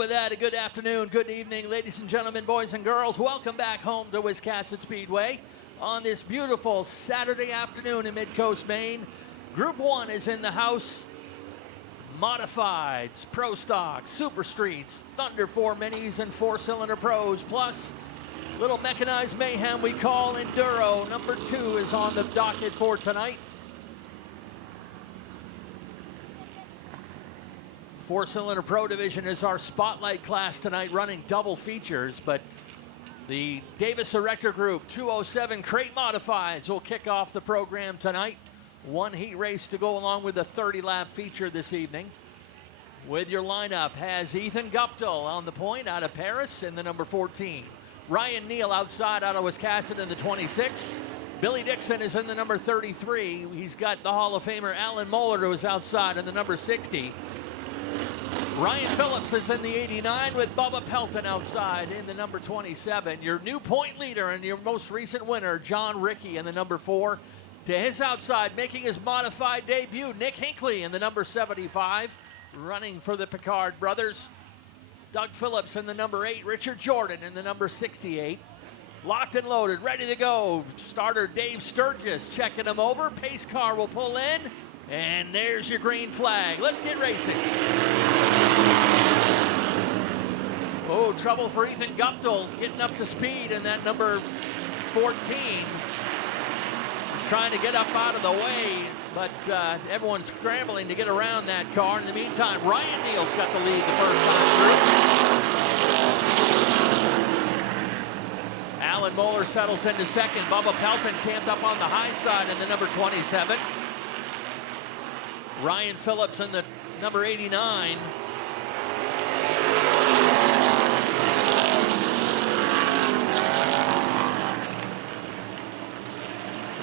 with that, a good afternoon, good evening, ladies and gentlemen, boys and girls. Welcome back home to Wiscasset Speedway on this beautiful Saturday afternoon in Mid-Coast, Maine. Group 1 is in the house. Modifieds, Pro Stocks, Super Streets, Thunder 4 Minis, and 4-cylinder Pros, plus little mechanized mayhem we call Enduro. Number 2 is on the docket for tonight. 4-cylinder Pro Division is our spotlight class tonight, running double features, but the Davis Erector Group 207 Crate Modifieds will kick off the program tonight. One heat race to go along with the 30-lap feature this evening. With your lineup has Ethan Guptill on the point out of Paris in the number 14. Ryan Neal outside out of Wiscasset in the 26. Billy Dixon is in the number 33. He's got the Hall of Famer Alan Moeller, who is outside in the number 60. Ryan Phillips is in the 89 with Bubba Pelton outside in the number 27. Your new point leader and your most recent winner, John Rickey, in the number 4. To his outside, making his modified debut, Nick Hinckley in the number 75, running for the Picard brothers. Doug Phillips in the number 8, Richard Jordan in the number 68. Locked and loaded, ready to go. Starter Dave Sturgis checking him over. Pace car will pull in, and there's your green flag. Let's get racing. Oh, trouble for Ethan Guptill getting up to speed in that number 14. He's trying to get up out of the way, but everyone's scrambling to get around that car. In the meantime, Ryan Neal's got the lead the first time through. Alan Moeller settles into second. Bubba Pelton camped up on the high side in the number 27. Ryan Phillips in the number 89.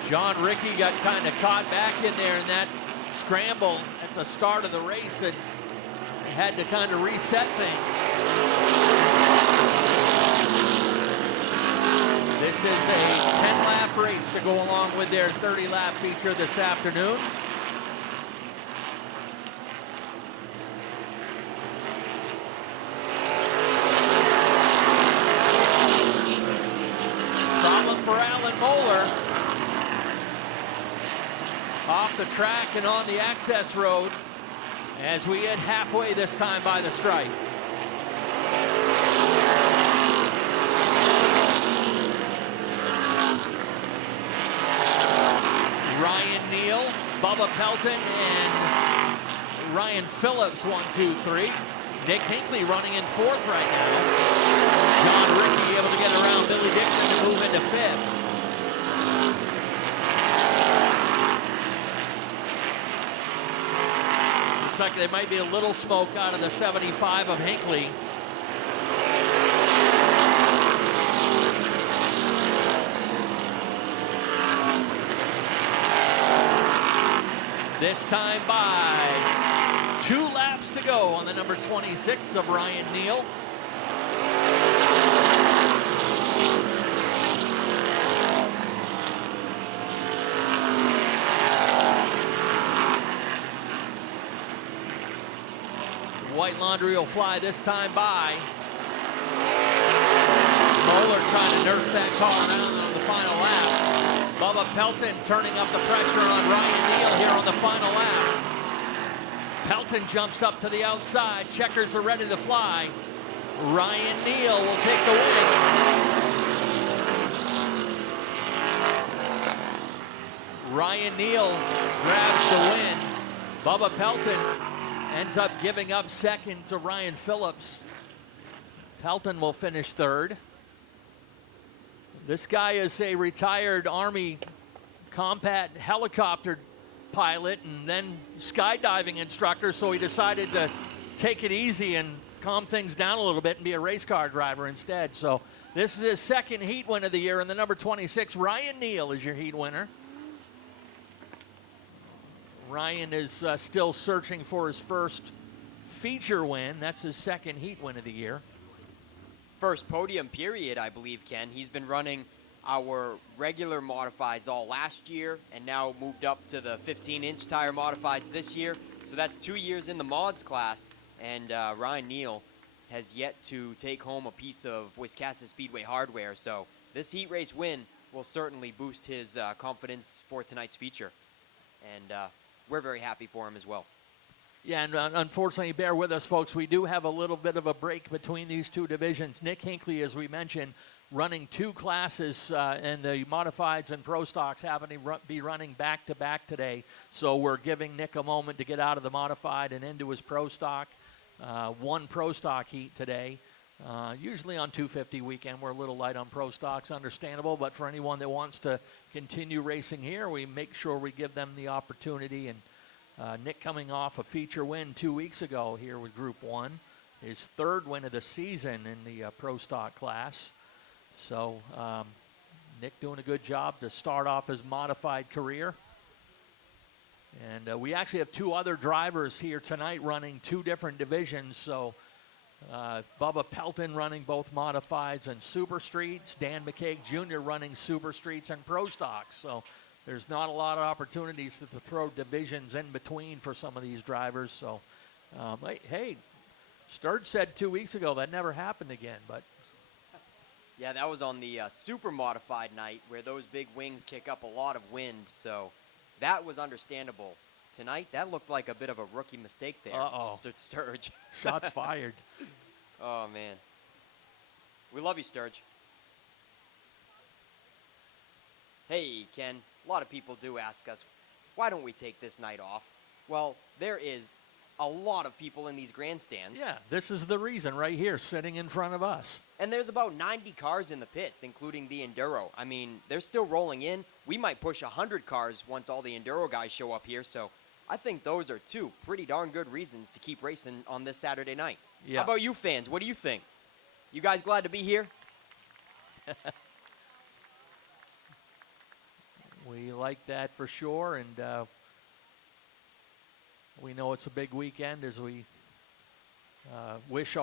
John Rickey got kind of caught back in there in that scramble at the start of the race and had to kind of reset things. This is a 10-lap race to go along with their 30-lap feature this afternoon. Problem for Alan Moeller. Off the track and on the access road as we hit halfway this time by the stripe. Ryan Neal, Bubba Pelton, and Ryan Phillips, 1, 2, 3. Nick Hinckley running in 4th right now. John Rickey able to get around Billy Dixon to move into 5th. Looks like there might be a little smoke out of the 75 of Hinckley. This time by 2 laps to go on the number 26 of Ryan Neal. White laundry will fly this time by. Moeller trying to nurse that car around on the final lap. Bubba Pelton turning up the pressure on Ryan Neal here on the final lap. Pelton jumps up to the outside. Checkers are ready to fly. Ryan Neal will take the win. Ryan Neal grabs the win. Bubba Pelton ends up giving up second to Ryan Phillips. Pelton will finish 3rd. This guy is a retired Army combat helicopter pilot and then skydiving instructor, so he decided to take it easy and calm things down a little bit and be a race car driver instead. So this is his 2nd heat win of the year, and the number 26, Ryan Neal, is your heat winner. Ryan is still searching for his first feature win. That's his 2nd heat win of the year. First podium period, I believe, Ken. He's been running our regular modifieds all last year and now moved up to the 15-inch tire modifieds this year. So that's 2 years in the mods class. And Ryan Neal has yet to take home a piece of Wiscasset Speedway hardware, so this heat race win will certainly boost his confidence for tonight's feature. And we're very happy for him as well. Yeah, and unfortunately, bear with us, folks. We do have a little bit of a break between these two divisions. Nick Hinckley, as we mentioned, running two classes, and the modifieds and pro stocks having to be running back-to-back today. So we're giving Nick a moment to get out of the modified and into his pro stock. One pro stock heat today. Usually on 250 weekend, we're a little light on pro stocks, understandable. But for anyone that wants to continue racing here, we make sure we give them the opportunity. And Nick coming off a feature win 2 weeks ago here with Group 1. His third win of the season in the pro stock class. So Nick doing a good job to start off his modified career. And we actually have two other drivers here tonight running two different divisions. So Bubba Pelton running both modifieds and super streets. Dan McCaig Jr. running super streets and pro stocks. So there's not a lot of opportunities to throw divisions in between for some of these drivers. So, hey, Sturge said 2 weeks ago that never happened again. But yeah, that was on the super modified night where those big wings kick up a lot of wind. So that was understandable. Tonight, that looked like a bit of a rookie mistake there. Sturge. Shots fired. Oh, man. We love you, Sturge. Hey, Ken, a lot of people do ask us, why don't we take this night off? Well, there is a lot of people in these grandstands. Yeah, this is the reason right here, sitting in front of us. And there's about 90 cars in the pits, including the Enduro. I mean, they're still rolling in. We might push 100 cars once all the Enduro guys show up here, so I think those are two pretty darn good reasons to keep racing on this Saturday night. Yeah. How about you fans? What do you think? You guys glad to be here? We like that for sure, and we know it's a big weekend as we wish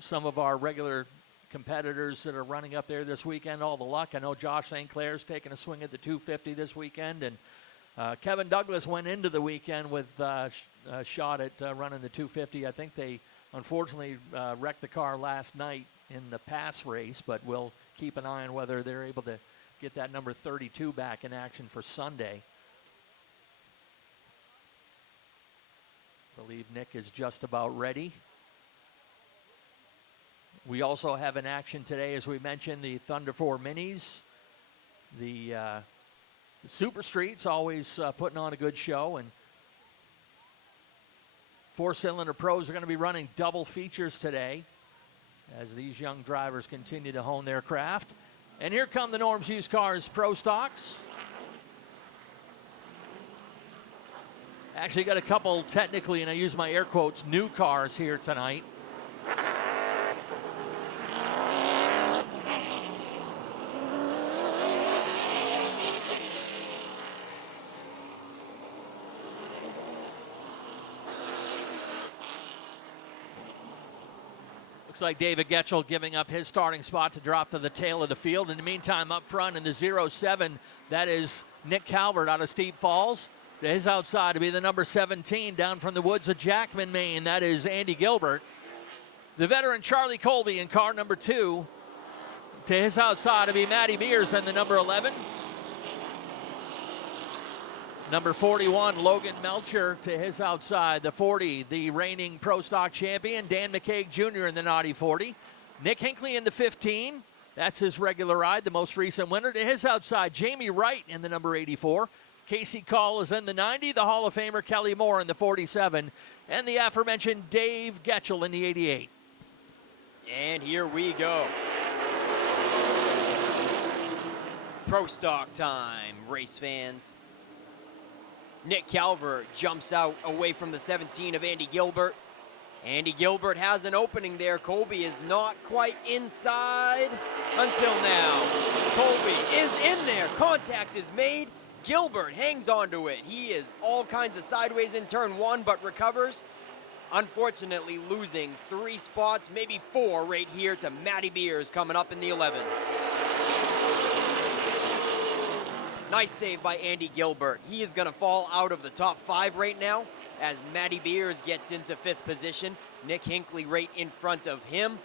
some of our regular competitors that are running up there this weekend all the luck. I know Josh St. Clair's taking a swing at the 250 this weekend, and Kevin Douglas went into the weekend with a shot at running the 250. I think they unfortunately wrecked the car last night in the pass race, but we'll keep an eye on whether they're able to get that number 32 back in action for Sunday. I believe Nick is just about ready. We also have in action today, as we mentioned, the Thunder 4 Minis. The Super Streets always putting on a good show, and four-cylinder pros are going to be running double features today as these young drivers continue to hone their craft. And here come the Norm's Used Cars Pro Stocks. Actually got a couple, technically, and I use my air quotes, new cars here tonight. Looks like David Getchell giving up his starting spot to drop to the tail of the field. In the meantime, up front in the 07, that is Nick Calvert out of Steep Falls. To his outside to be the number 17 down from the woods of Jackman, Maine. That is Andy Gilbert. The veteran Charlie Colby in car number 2. To his outside to be Matty Mears in the number 11. Number 41, Logan Melcher to his outside. The 40, the reigning Pro Stock champion, Dan McCaig Jr. in the Naughty 40. Nick Hinckley in the 15. That's his regular ride, the most recent winner. To his outside, Jamie Wright in the number 84. Casey Call is in the 90. The Hall of Famer Kelly Moore in the 47. And the aforementioned Dave Getchell in the 88. And here we go. Pro Stock time, race fans. Nick Calvert jumps out away from the 17 of Andy Gilbert. Andy Gilbert has an opening there. Colby is not quite inside until now. Colby is in there. Contact is made. Gilbert hangs onto it. He is all kinds of sideways in turn 1, but recovers. Unfortunately, losing 3 spots, maybe 4 right here to Matty Beers coming up in the 11. Nice save by Andy Gilbert. He is going to fall out of the top 5 right now as Matty Beers gets into 5th position. Nick Hinckley right in front of him.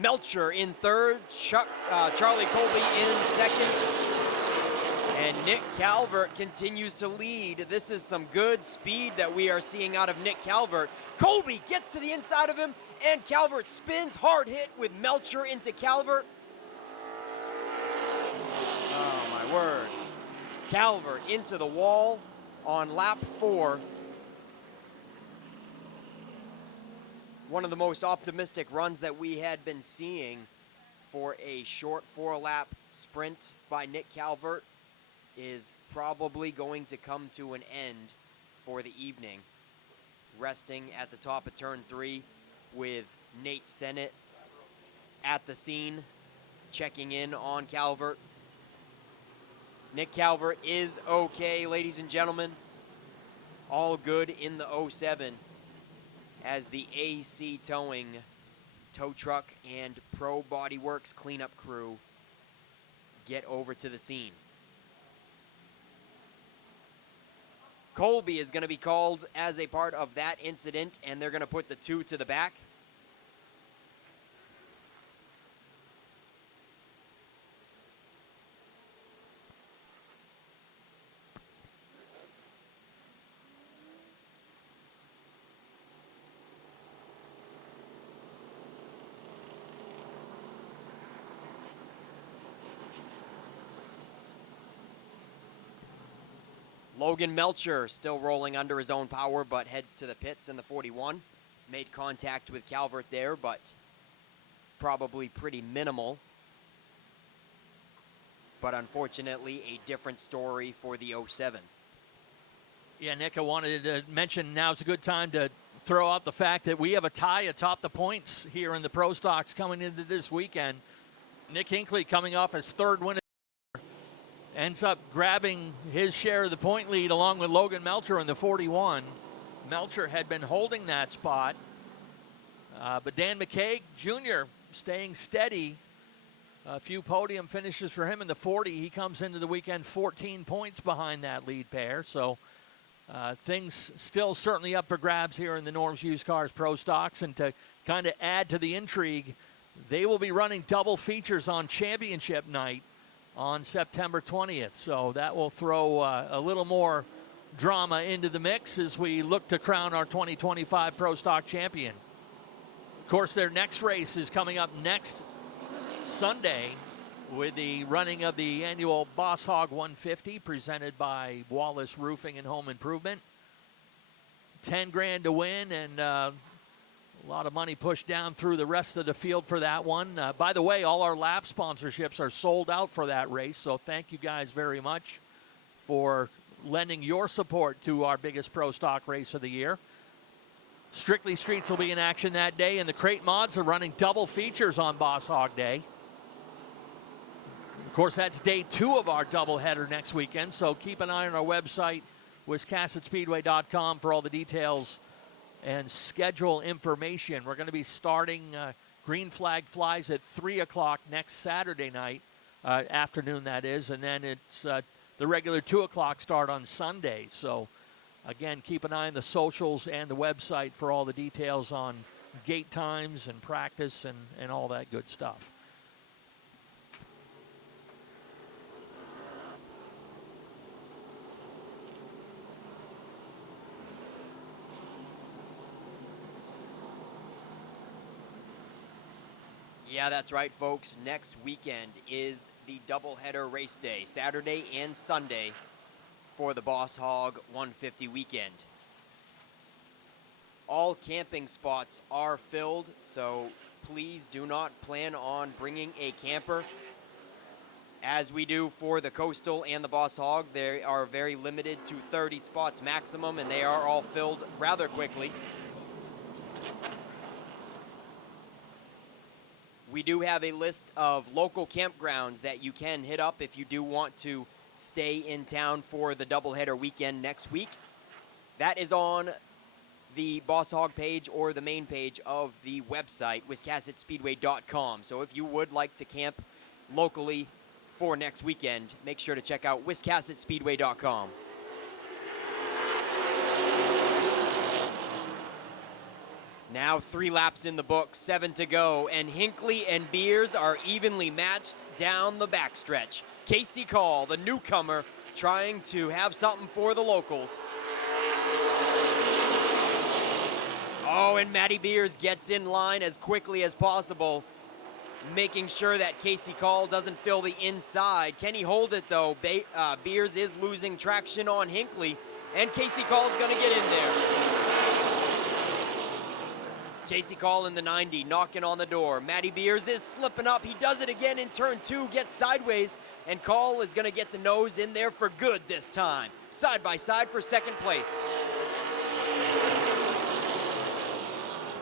Melcher in third, Charlie Colby in second. And Nick Calvert continues to lead. This is some good speed that we are seeing out of Nick Calvert. Colby gets to the inside of him, and Calvert spins, hard hit with Melcher into Calvert. Oh my word. Calvert into the wall on lap 4. One of the most optimistic runs that we had been seeing for a short 4-lap sprint by Nick Calvert is probably going to come to an end for the evening. Resting at the top of turn 3 with Nate Sennett at the scene, checking in on Calvert. Nick Calvert is okay, ladies and gentlemen. All good in the 07 as the AC Towing tow truck and Pro Bodyworks cleanup crew get over to the scene. Colby is going to be called as a part of that incident, and they're going to put the 2 to the back. Logan Melcher still rolling under his own power, but heads to the pits in the 41. Made contact with Calvert there, but probably pretty minimal. But unfortunately, a different story for the 07. Yeah, Nick, I wanted to mention now's a good time to throw out the fact that we have a tie atop the points here in the Pro Stocks coming into this weekend. Nick Hinckley coming off his 3rd win ends up grabbing his share of the point lead along with Logan Melcher in the 41. Melcher had been holding that spot, but Dan McCaig Jr. staying steady. A few podium finishes for him in the 40. He comes into the weekend 14 points behind that lead pair. So things still certainly up for grabs here in the Norm's Used Cars Pro Stocks. And to kind of add to the intrigue, they will be running double features on championship night on September 20th. So that will throw a little more drama into the mix as we look to crown our 2025 Pro Stock champion. Of course, their next race is coming up next Sunday with the running of the annual Boss Hog 150 presented by Wallace Roofing and Home Improvement. 10 grand to win, and a lot of money pushed down through the rest of the field for that one. By the way, all our lap sponsorships are sold out for that race, so thank you guys very much for lending your support to our biggest Pro Stock race of the year. Strictly Streets will be in action that day, and the Crate Mods are running double features on Boss Hog Day. Of course, that's day 2 of our doubleheader next weekend, so keep an eye on our website, wiscassetspeedway.com, for all the details and schedule information. We're going to be starting Green Flag Flies at 3 o'clock next Saturday night, afternoon that is, and then it's the regular 2 o'clock start on Sunday. So, again, keep an eye on the socials and the website for all the details on gate times and practice and all that good stuff. Yeah, that's right, folks. Next weekend is the doubleheader race day, Saturday and Sunday, for the Boss Hog 150 weekend. All camping spots are filled, so please do not plan on bringing a camper. As we do for the Coastal and the Boss Hog, they are very limited to 30 spots maximum, and they are all filled rather quickly. We do have a list of local campgrounds that you can hit up if you do want to stay in town for the doubleheader weekend next week. That is on the Boss Hog page or the main page of the website, wiscassetspeedway.com. So if you would like to camp locally for next weekend, make sure to check out wiscassetspeedway.com. Now 3 laps in the book, 7 to go, and Hinckley and Beers are evenly matched down the backstretch. Casey Call, the newcomer, trying to have something for the locals. Oh, and Matty Beers gets in line as quickly as possible, making sure that Casey Call doesn't fill the inside. Can he hold it, though? Beers is losing traction on Hinckley, and Casey Call's going to get in there. Casey Call in the 90, knocking on the door. Matty Beers is slipping up. He does it again in turn 2, gets sideways, and Call is going to get the nose in there for good this time. Side by side for second place.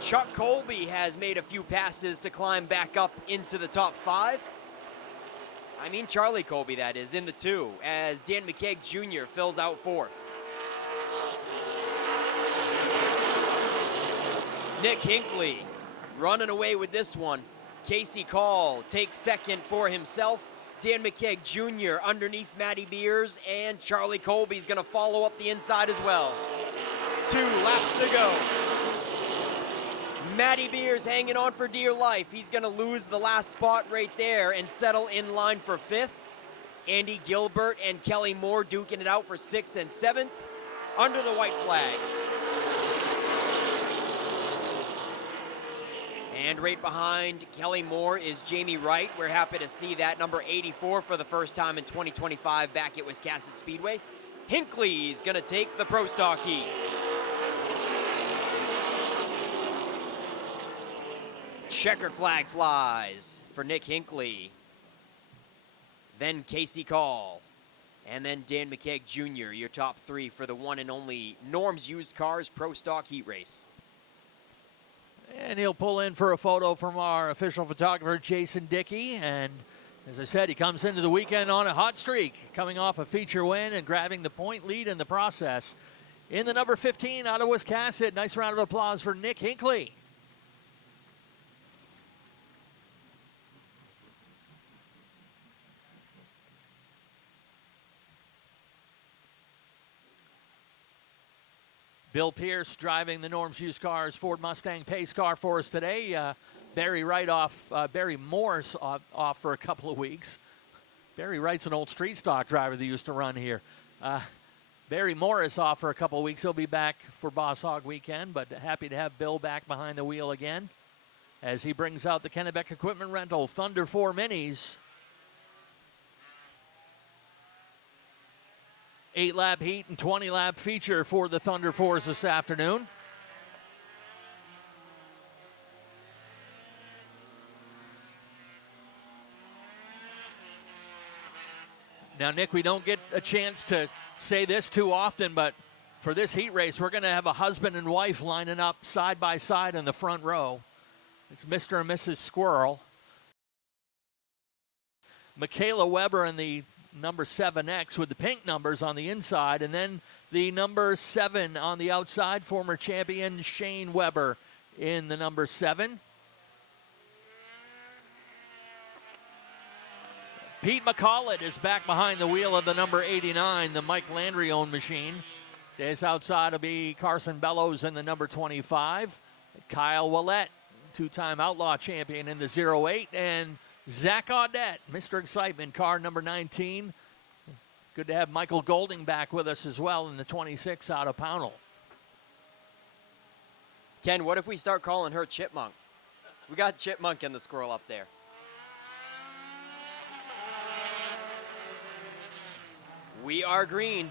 Chuck Colby has made a few passes to climb back up into the top 5. I mean Charlie Colby, that is, in the 2, as Dan McKeag Jr. fills out 4th. Nick Hinckley running away with this one. Casey Call takes 2nd for himself. Dan McKeag Jr. underneath Matty Beers, and Charlie Colby's going to follow up the inside as well. 2 laps to go. Matty Beers hanging on for dear life. He's going to lose the last spot right there and settle in line for 5th. Andy Gilbert and Kelly Moore duking it out for 6th and 7th under the white flag. And right behind Kelly Moore is Jamie Wright. We're happy to see that, number 84 for the first time in 2025 back at Wiscasset Speedway. Hinckley's going to take the Pro Stock heat. Checker flag flies for Nick Hinckley. Then Casey Call. And then Dan McKeag Jr., your top 3 for the one and only Norm's Used Cars Pro Stock Heat Race. And he'll pull in for a photo from our official photographer, Jason Dickey. And as I said, he comes into the weekend on a hot streak, coming off a feature win and grabbing the point lead in the process. In the number 15 out of Wiscasset, nice round of applause for Nick Hinckley. Bill Pierce driving the Norm's Used Cars Ford Mustang pace car for us today. Barry Morse off for a couple of weeks. Barry Wright's an old street stock driver that used to run here. Barry Morris off for a couple of weeks. He'll be back for Boss Hog weekend, but happy to have Bill back behind the wheel again as he brings out the Kennebec Equipment Rental Thunder 4 Minis. 8-lap heat and 20-lap feature for the Thunder 4s this afternoon. Now, Nick, we don't get a chance to say this too often, but for this heat race, we're going to have a husband and wife lining up side by side in the front row. It's Mr. and Mrs. Squirrel. Michaela Weber in the number 7X with the pink numbers on the inside, and then the number 7 on the outside, former champion Shane Weber in the number 7. Pete McCollett is back behind the wheel of the number 89, the Mike Landry-owned machine. Days outside will be Carson Bellows in the number 25. Kyle Willett, 2-time Outlaw champion in the 08, and Zach Audette, Mr. Excitement, car number 19. Good to have Michael Golding back with us as well in the 26 out of Pownell. Ken, what if we start calling her Chipmunk? We got Chipmunk and the squirrel up there. We are green,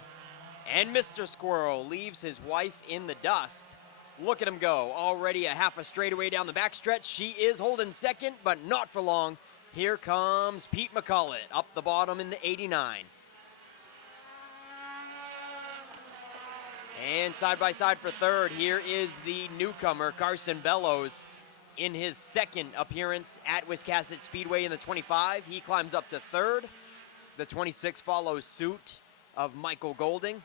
and Mr. Squirrel leaves his wife in the dust. Look at him go, already a half a straightaway down the backstretch. She is holding second, but not for long. Here comes Pete McCollett up the bottom in the 89. And side by side for third, here is the newcomer, Carson Bellows, in his second appearance at Wiscasset Speedway in the 25. He climbs up to third. The 26 follows suit of Michael Golding.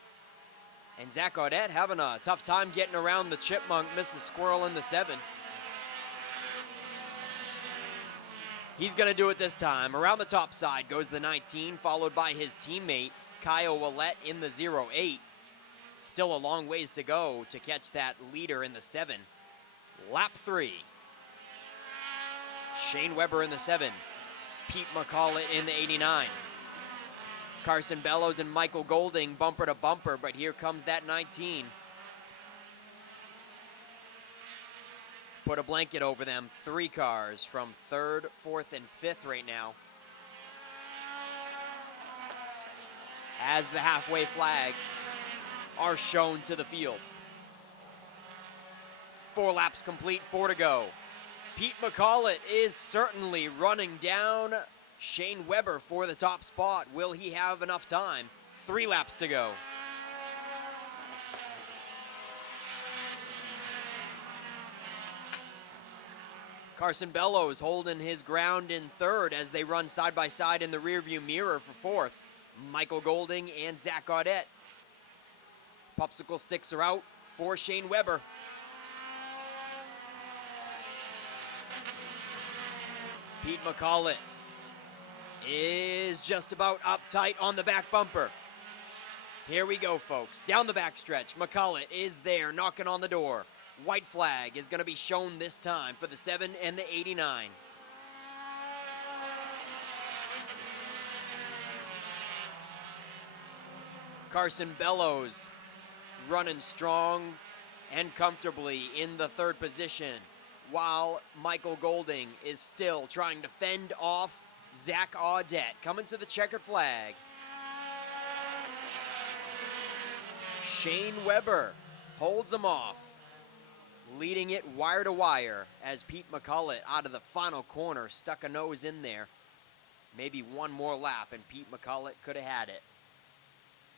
And Zach Audette having a tough time getting around the Chipmunk, Mrs. Squirrel in the 7. He's going to do it this time. Around the top side goes the 19, followed by his teammate, Kyle Willett in the 08. Still a long ways to go to catch that leader in the 7. Lap 3. Shane Weber in the 7. Pete McCullough in the 89. Carson Bellows and Michael Golding bumper to bumper, but here comes that 19. Put a blanket over them. 3 cars from 3rd, 4th, and 5th right now. As the halfway flags are shown to the field. 4 laps complete, 4 to go. Pete McCullough is certainly running down Shane Weber for the top spot. Will he have enough time? 3 laps to go. Carson Bellows holding his ground in 3rd as they run side by side in the rearview mirror for 4th. Michael Golding and Zach Gaudette. Popsicle sticks are out for Shane Weber. Pete McCullough is just about uptight on the back bumper. Here we go, folks. Down the backstretch, McCullough is there knocking on the door. White flag is going to be shown this time for the 7 and the 89. Carson Bellows running strong and comfortably in the 3rd position, while Michael Golding is still trying to fend off Zach Audette coming to the checkered flag. Shane Weber holds him off, leading it wire to wire as Pete McCullough out of the final corner stuck a nose in there. Maybe one more lap and Pete McCullough could have had it,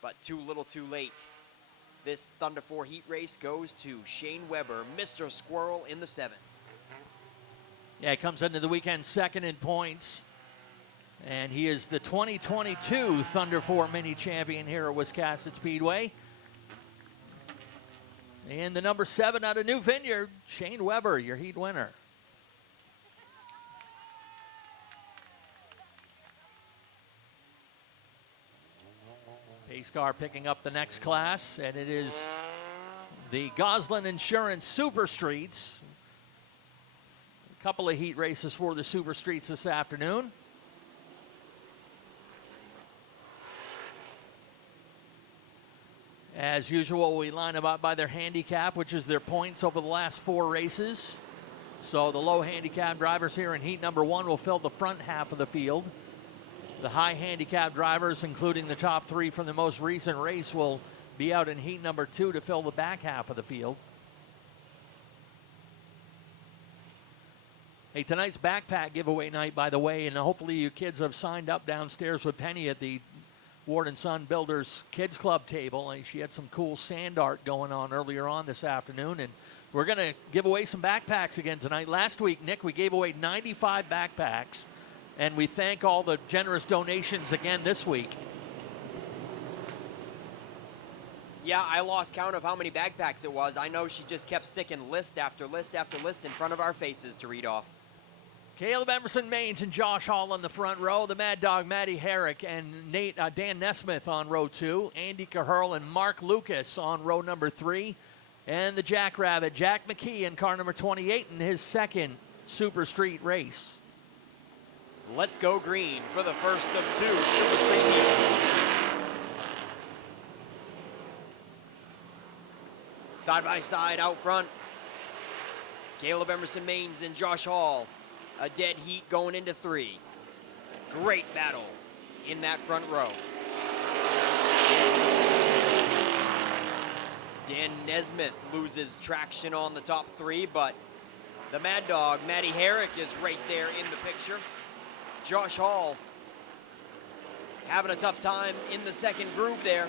but too little too late. This Thunder 4 heat race goes to Shane Weber, Mr. Squirrel in the 7. Yeah, he comes into the weekend 2nd in points. And he is the 2022 Thunder 4 Mini Champion here at Wiscasset Speedway. And the number 7 out of New Vineyard, Shane Weber, your heat winner. Pace car picking up the next class, and it is the Goslin Insurance Super Streets. A couple of heat races for the Super Streets this afternoon. As usual, we line them up by their handicap, which is their points over the last 4 races. So the low handicap drivers here in heat number 1 will fill the front half of the field. The high handicap drivers, including the top 3 from the most recent race, will be out in heat number 2 to fill the back half of the field. Hey, tonight's backpack giveaway night, by the way, and hopefully you kids have signed up downstairs with Penny at the Ward and Son Builders Kids Club table. And she had some cool sand art going on earlier on this afternoon, and we're going to give away some backpacks again tonight. Last week, Nick, we gave away 95 backpacks, and we thank all the generous donations again this week. Yeah, I lost count of how many backpacks it was. I know she just kept sticking list after list after list in front of our faces to read off. Caleb Emerson Maines and Josh Hall in the front row. The Mad Dog, Matty Herrick, and Dan Nesmith on row 2. Andy Caherl and Mark Lucas on row number 3. And the Jackrabbit, Jack McKee in car number 28 in his 2nd Super Street race. Let's go green for the first of 2 Super Street heats. Side by side out front, Caleb Emerson Maines and Josh Hall. A dead heat going into 3. Great battle in that front row. Dan Nesmith loses traction on the top 3, but the Mad Dog, Matty Herrick, is right there in the picture. Josh Hall having a tough time in the 2nd groove there.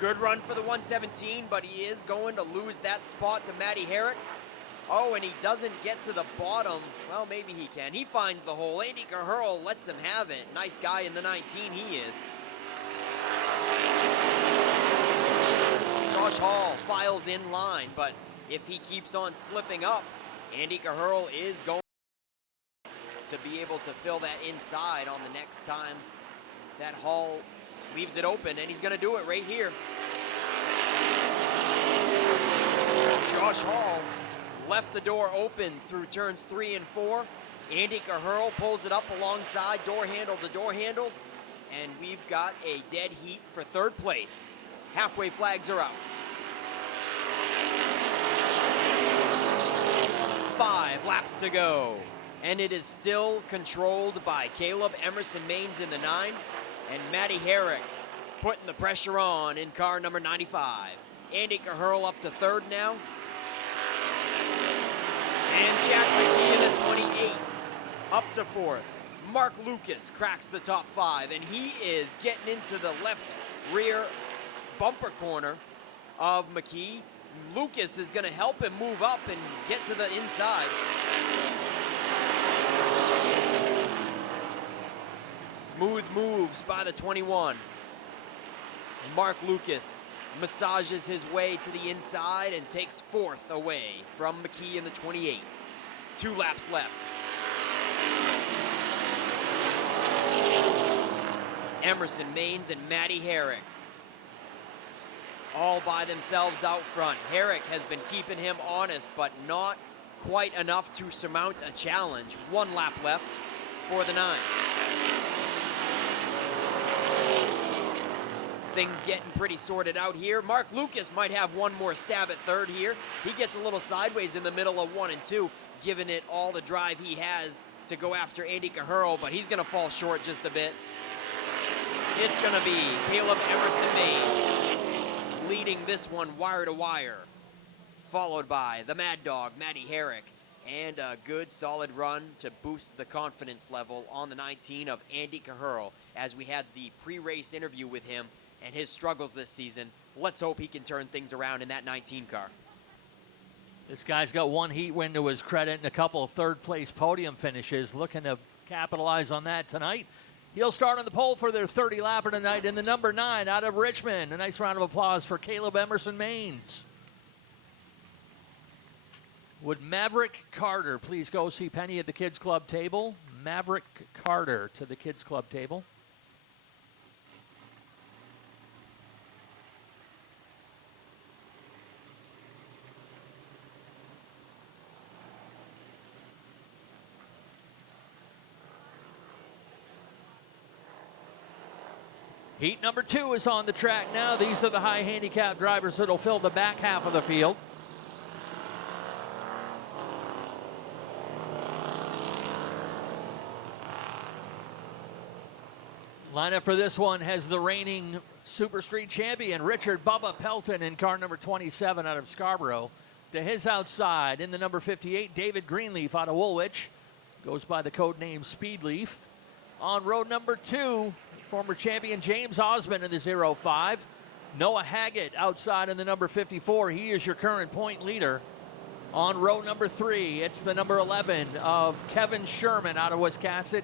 Good run for the 117, but he is going to lose that spot to Matty Herrick. Oh, and he doesn't get to the bottom. Well, maybe he can. He finds the hole. Andy Caherl lets him have it. Nice guy in the 19, he is. Josh Hall files in line, but if he keeps on slipping up, Andy Caherl is going to be able to fill that inside on the next time that Hall leaves it open, and he's going to do it right here. Josh Hall left the door open through turns 3 and 4. Andy Caherl pulls it up alongside, door handle to door handle, and we've got a dead heat for third place. Halfway flags are out. 5 laps to go, and it is still controlled by Caleb Emerson Maines in the 9, and Matty Herrick putting the pressure on in car number 95. Andy Caherl up to third now. And Jack McKee in the 28 up to fourth. Mark Lucas cracks the top 5, and he is getting into the left rear bumper corner of McKee. Lucas is going to help him move up and get to the inside. Smooth moves by the 21. And Mark Lucas massages his way to the inside and takes fourth away from McKee in the 28. 2 laps left. Emerson Maines and Matty Herrick all by themselves out front. Herrick has been keeping him honest, but not quite enough to surmount a challenge. 1 lap left for the 9. Things getting pretty sorted out here. Mark Lucas might have one more stab at third here. He gets a little sideways in the middle of 1 and 2, giving it all the drive he has to go after Andy Caherl, but he's going to fall short just a bit. It's going to be Caleb Emerson Maines leading this one wire to wire, followed by the Mad Dog, Matty Herrick, and a good solid run to boost the confidence level on the 19 of Andy Caherl, as we had the pre-race interview with him and his struggles this season. Let's hope he can turn things around in that 19 car. This guy's got 1 heat win to his credit and a couple of third-place podium finishes. Looking to capitalize on that tonight. He'll start on the pole for their 30 lapper tonight in the number 9 out of Richmond. A nice round of applause for Caleb Emerson Maines. Would Maverick Carter please go see Penny at the Kids Club table? Maverick Carter to the Kids Club table. Heat number 2 is on the track now. These are the high handicap drivers that'll fill the back half of the field. Lineup for this one has the reigning Super Street champion, Richard Bubba Pelton, in car number 27 out of Scarborough. To his outside, in the number 58, David Greenleaf out of Woolwich. Goes by the code name Speedleaf. On road number 2, former champion James Osmond in the 05. Noah Haggett outside in the number 54. He is your current point leader. On row number 3, it's the number 11 of Kevin Sherman out of Wiscasset.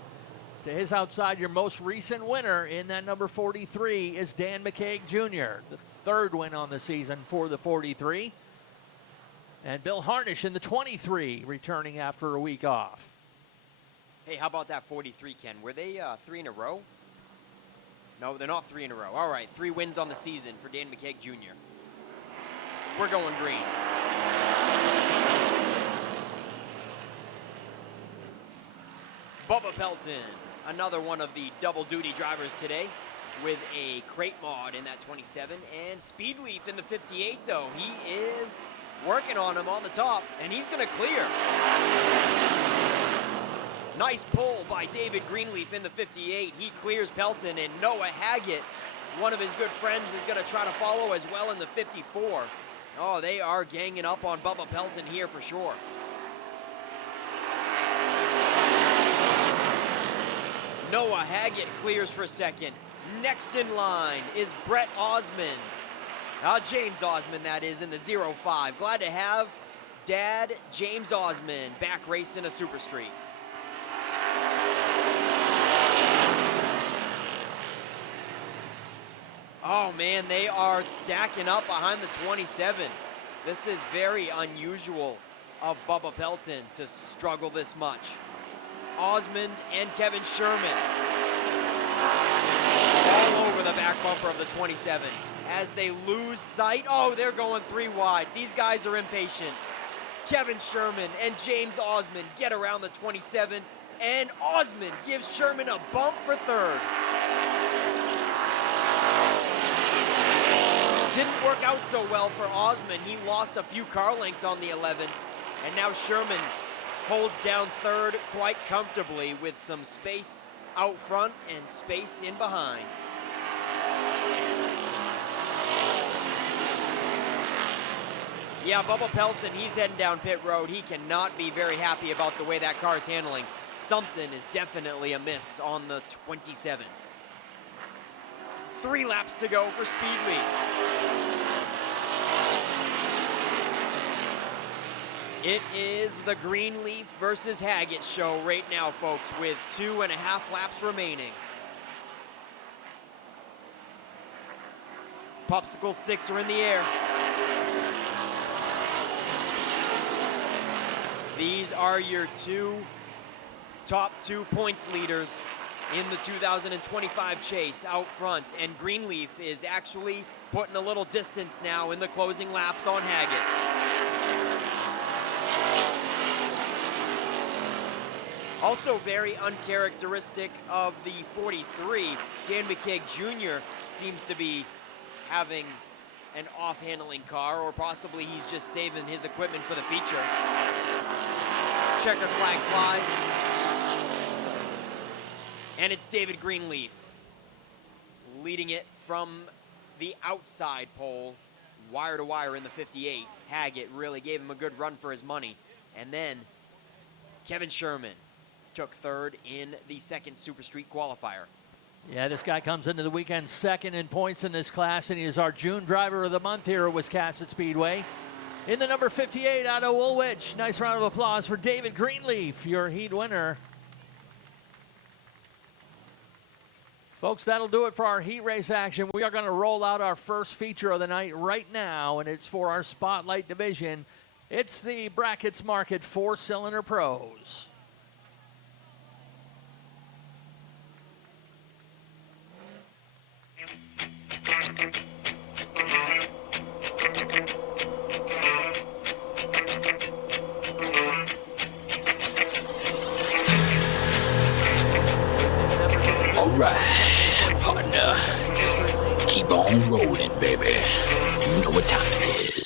To his outside, your most recent winner in that number 43 is Dan McCaig Jr., the 3rd win on the season for the 43. And Bill Harnish in the 23, returning after a week off. Hey, how about that 43, Ken? Were they 3 in a row? No, they're not 3 in a row. All right, 3 wins on the season for Dan McCaig Jr. We're going green. Bubba Pelton, another one of the double duty drivers today, with a crate mod in that 27. And Speedleaf in the 58, though. He is working on him on the top, and he's going to clear. Nice pull by David Greenleaf in the 58. He clears Pelton, and Noah Haggett, one of his good friends, is going to try to follow as well in the 54. Oh, they are ganging up on Bubba Pelton here for sure. Noah Haggett clears for second. Next in line is Brett Osmond. James Osmond, that is, in the 05. Glad to have Dad James Osmond back racing a Super Street. Oh man, they are stacking up behind the 27. This is very unusual of Bubba Pelton to struggle this much. Osmond and Kevin Sherman all over the back bumper of the 27 as they lose sight. Oh, they're going 3 wide. These guys are impatient. Kevin Sherman and James Osmond get around the 27, and Osmond gives Sherman a bump for 3rd. Didn't work out so well for Osmond. He lost a few car lengths on the 11, and now Sherman holds down 3rd quite comfortably with some space out front and space in behind. Yeah, Bubba Pelton, he's heading down pit road. He cannot be very happy about the way that car is handling. Something is definitely amiss on the 27. 3 laps to go for Speedweek. It is the Greenleaf versus Haggett show right now, folks, with 2.5 laps remaining. Popsicle sticks are in the air. These are your top two points leaders in the 2025 chase out front, and Greenleaf is actually putting a little distance now in the closing laps on Haggett. Also very uncharacteristic of the 43, Dan McKeag Jr. seems to be having an off-handling car, or possibly he's just saving his equipment for the feature. Checker flag flies. And it's David Greenleaf leading it from the outside pole, wire to wire in the 58. Haggett really gave him a good run for his money. And then Kevin Sherman took 3rd in the 2nd Super Street qualifier. Yeah, this guy comes into the weekend 2nd in points in this class, and he is our June driver of the month here at Wiscasset Speedway. In the number 58 out of Woolwich. Nice round of applause for David Greenleaf, your heat winner. Folks, that'll do it for our heat race action. We are going to roll out our first feature of the night right now, and it's for our Spotlight division. It's the Brackets Market 4-cylinder pros. All right, partner. Keep on rolling, baby. You know what time it is.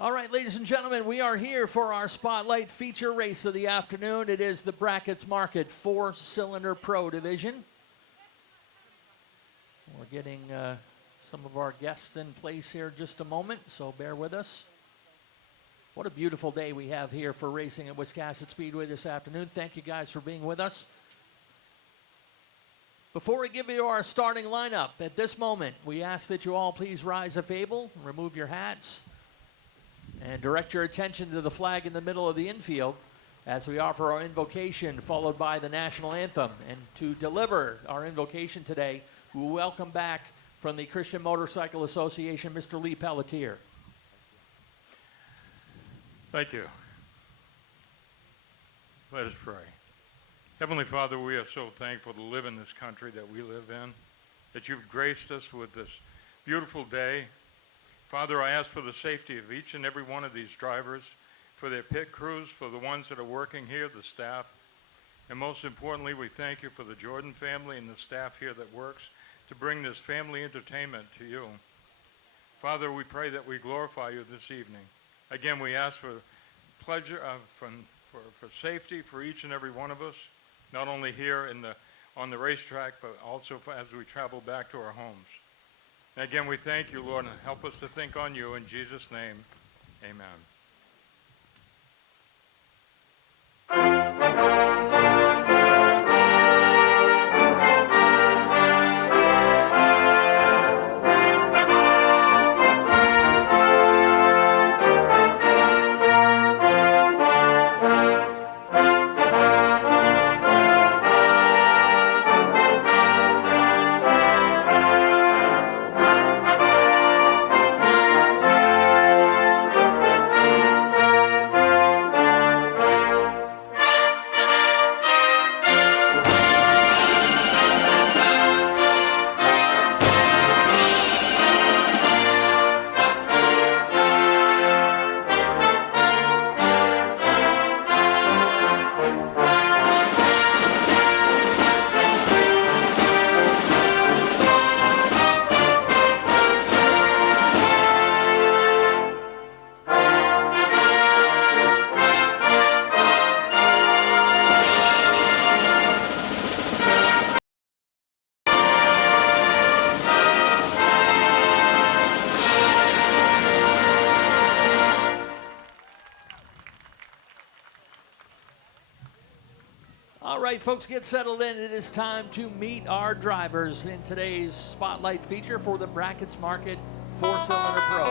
All right, ladies and gentlemen, we are here for our Spotlight feature race of the afternoon. It is the Brackets Market 4-cylinder Pro Division. We're getting some of our guests in place here in just a moment, so bear with us. What a beautiful day we have here for racing at Wiscasset Speedway this afternoon. Thank you guys for being with us. Before we give you our starting lineup, at this moment, we ask that you all please rise if able, remove your hats, and direct your attention to the flag in the middle of the infield as we offer our invocation, followed by the national anthem. And to deliver our invocation today, we welcome back from the Christian Motorcycle Association, Mr. Lee Pelletier. Thank you. Let us pray. Heavenly Father, we are so thankful to live in this country that we live in, that you've graced us with this beautiful day. Father, I ask for the safety of each and every one of these drivers, for their pit crews, for the ones that are working here, the staff. And most importantly, we thank you for the Jordan family and the staff here that works to bring this family entertainment to you. Father, we pray that we glorify you this evening. Again, we ask for pleasure, for safety for each and every one of us, not only here on the racetrack, but also as we travel back to our homes. And again, we thank you, Lord, and help us to think on you. In Jesus' name, amen. All right, folks, get settled in. It is time to meet our drivers in today's Spotlight feature for the Brackets Market 4-cylinder Pro.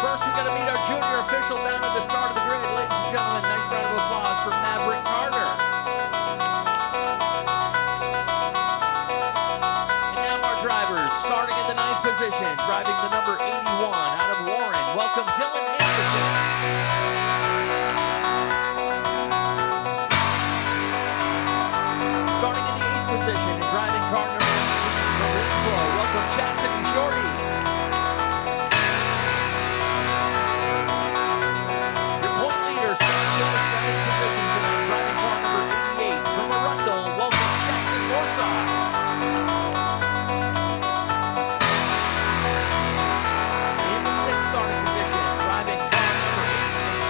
First, we're going to meet our junior official down at the start of the grid. Ladies and gentlemen, nice round of applause for Maverick Carter. And now our drivers, starting in the 9th position, driving the number 81 out of Warren. Welcome, Dylan Anderson. Starting in the 8th position and driving car number 18 from Winslow. Welcome, Chastity Shorty. Your point leader starting in the 7th position tonight, driving car number 88 from Arundel. Welcome, Jackson Morside. In the 6th starting position, driving car number 8 from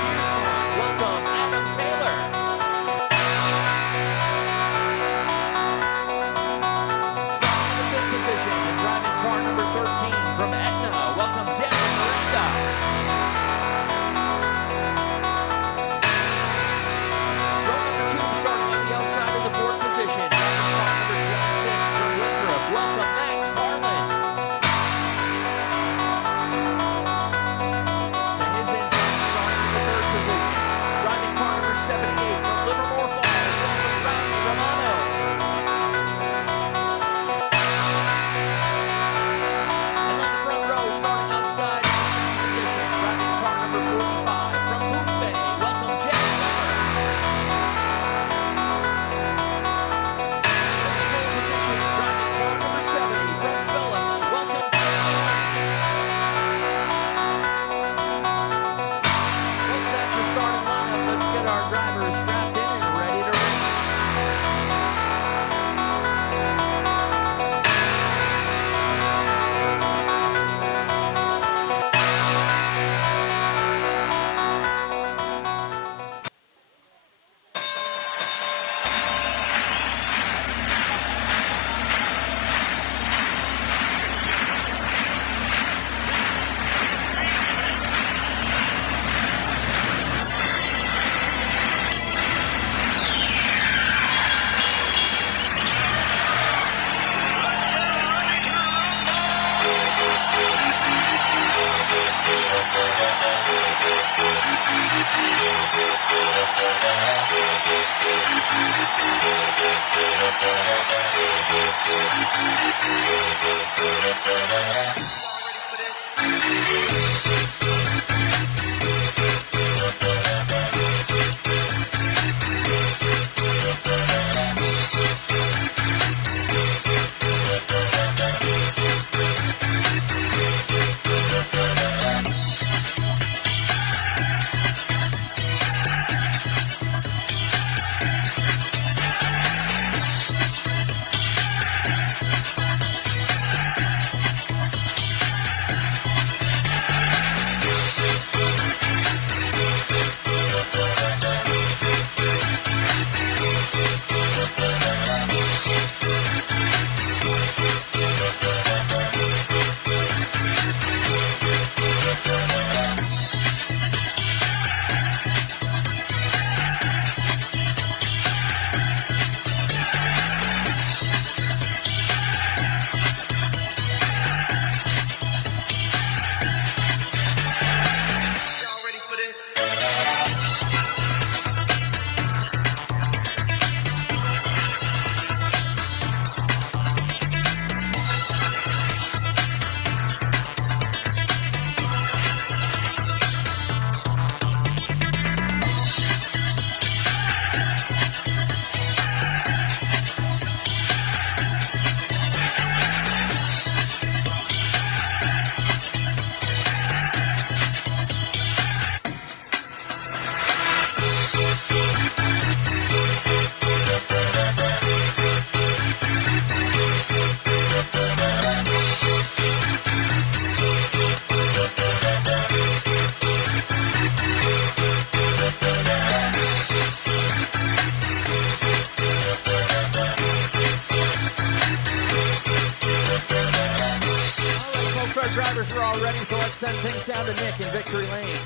Our drivers are all ready, so let's send things down to Nick in Victory Lane.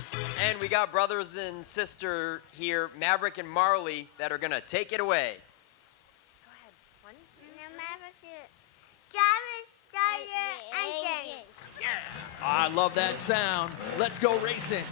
And we got brothers and sister here, Maverick and Marley, that are going to take it away. Go ahead. 1, 2, no, Maverick. Drivers, start your engines. I love that sound. Let's go racing.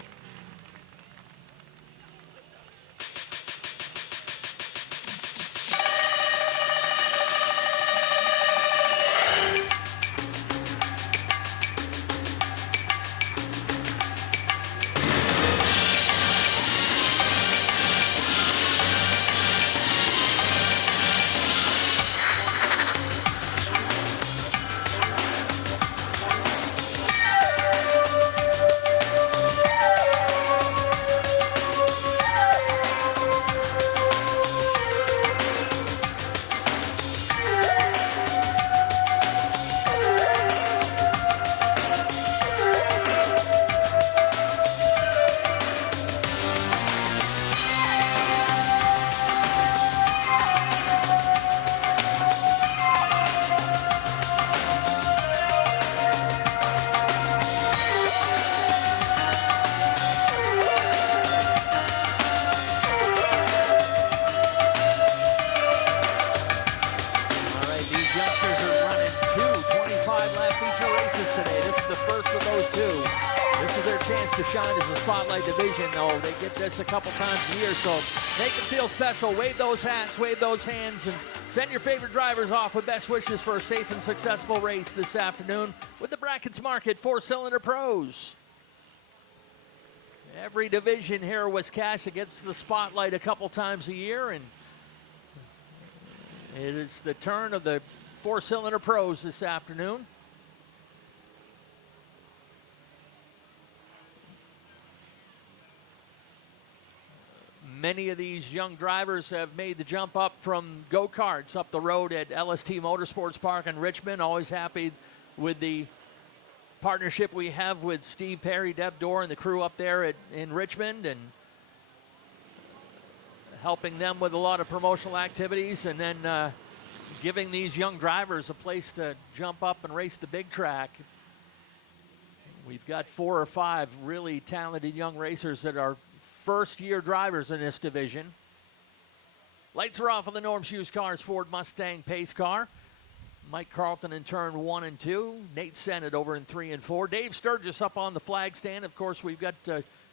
To shine as the Spotlight Division, though. They get this a couple times a year, so make it feel special. Wave those hats, wave those hands, and send your favorite drivers off with best wishes for a safe and successful race this afternoon with the Brackets Market 4-Cylinder Pros. Every division here, Wiscasset gets the spotlight a couple times a year, and it is the turn of the 4-Cylinder Pros this afternoon. Many of these young drivers have made the jump up from go-karts up the road at LST Motorsports Park in Richmond. Always happy with the partnership we have with Steve Perry, Deb Dorr, and the crew up there in Richmond, and helping them with a lot of promotional activities, and then giving these young drivers a place to jump up and race the big track. We've got 4 or 5 really talented young racers that are first-year drivers in this division. Lights are off on the Norm's Used Cars Ford Mustang pace car. Mike Carlton in turn 1 and 2. Nate Sennett over in 3 and 4. Dave Sturgis up on the flag stand. Of course, we've got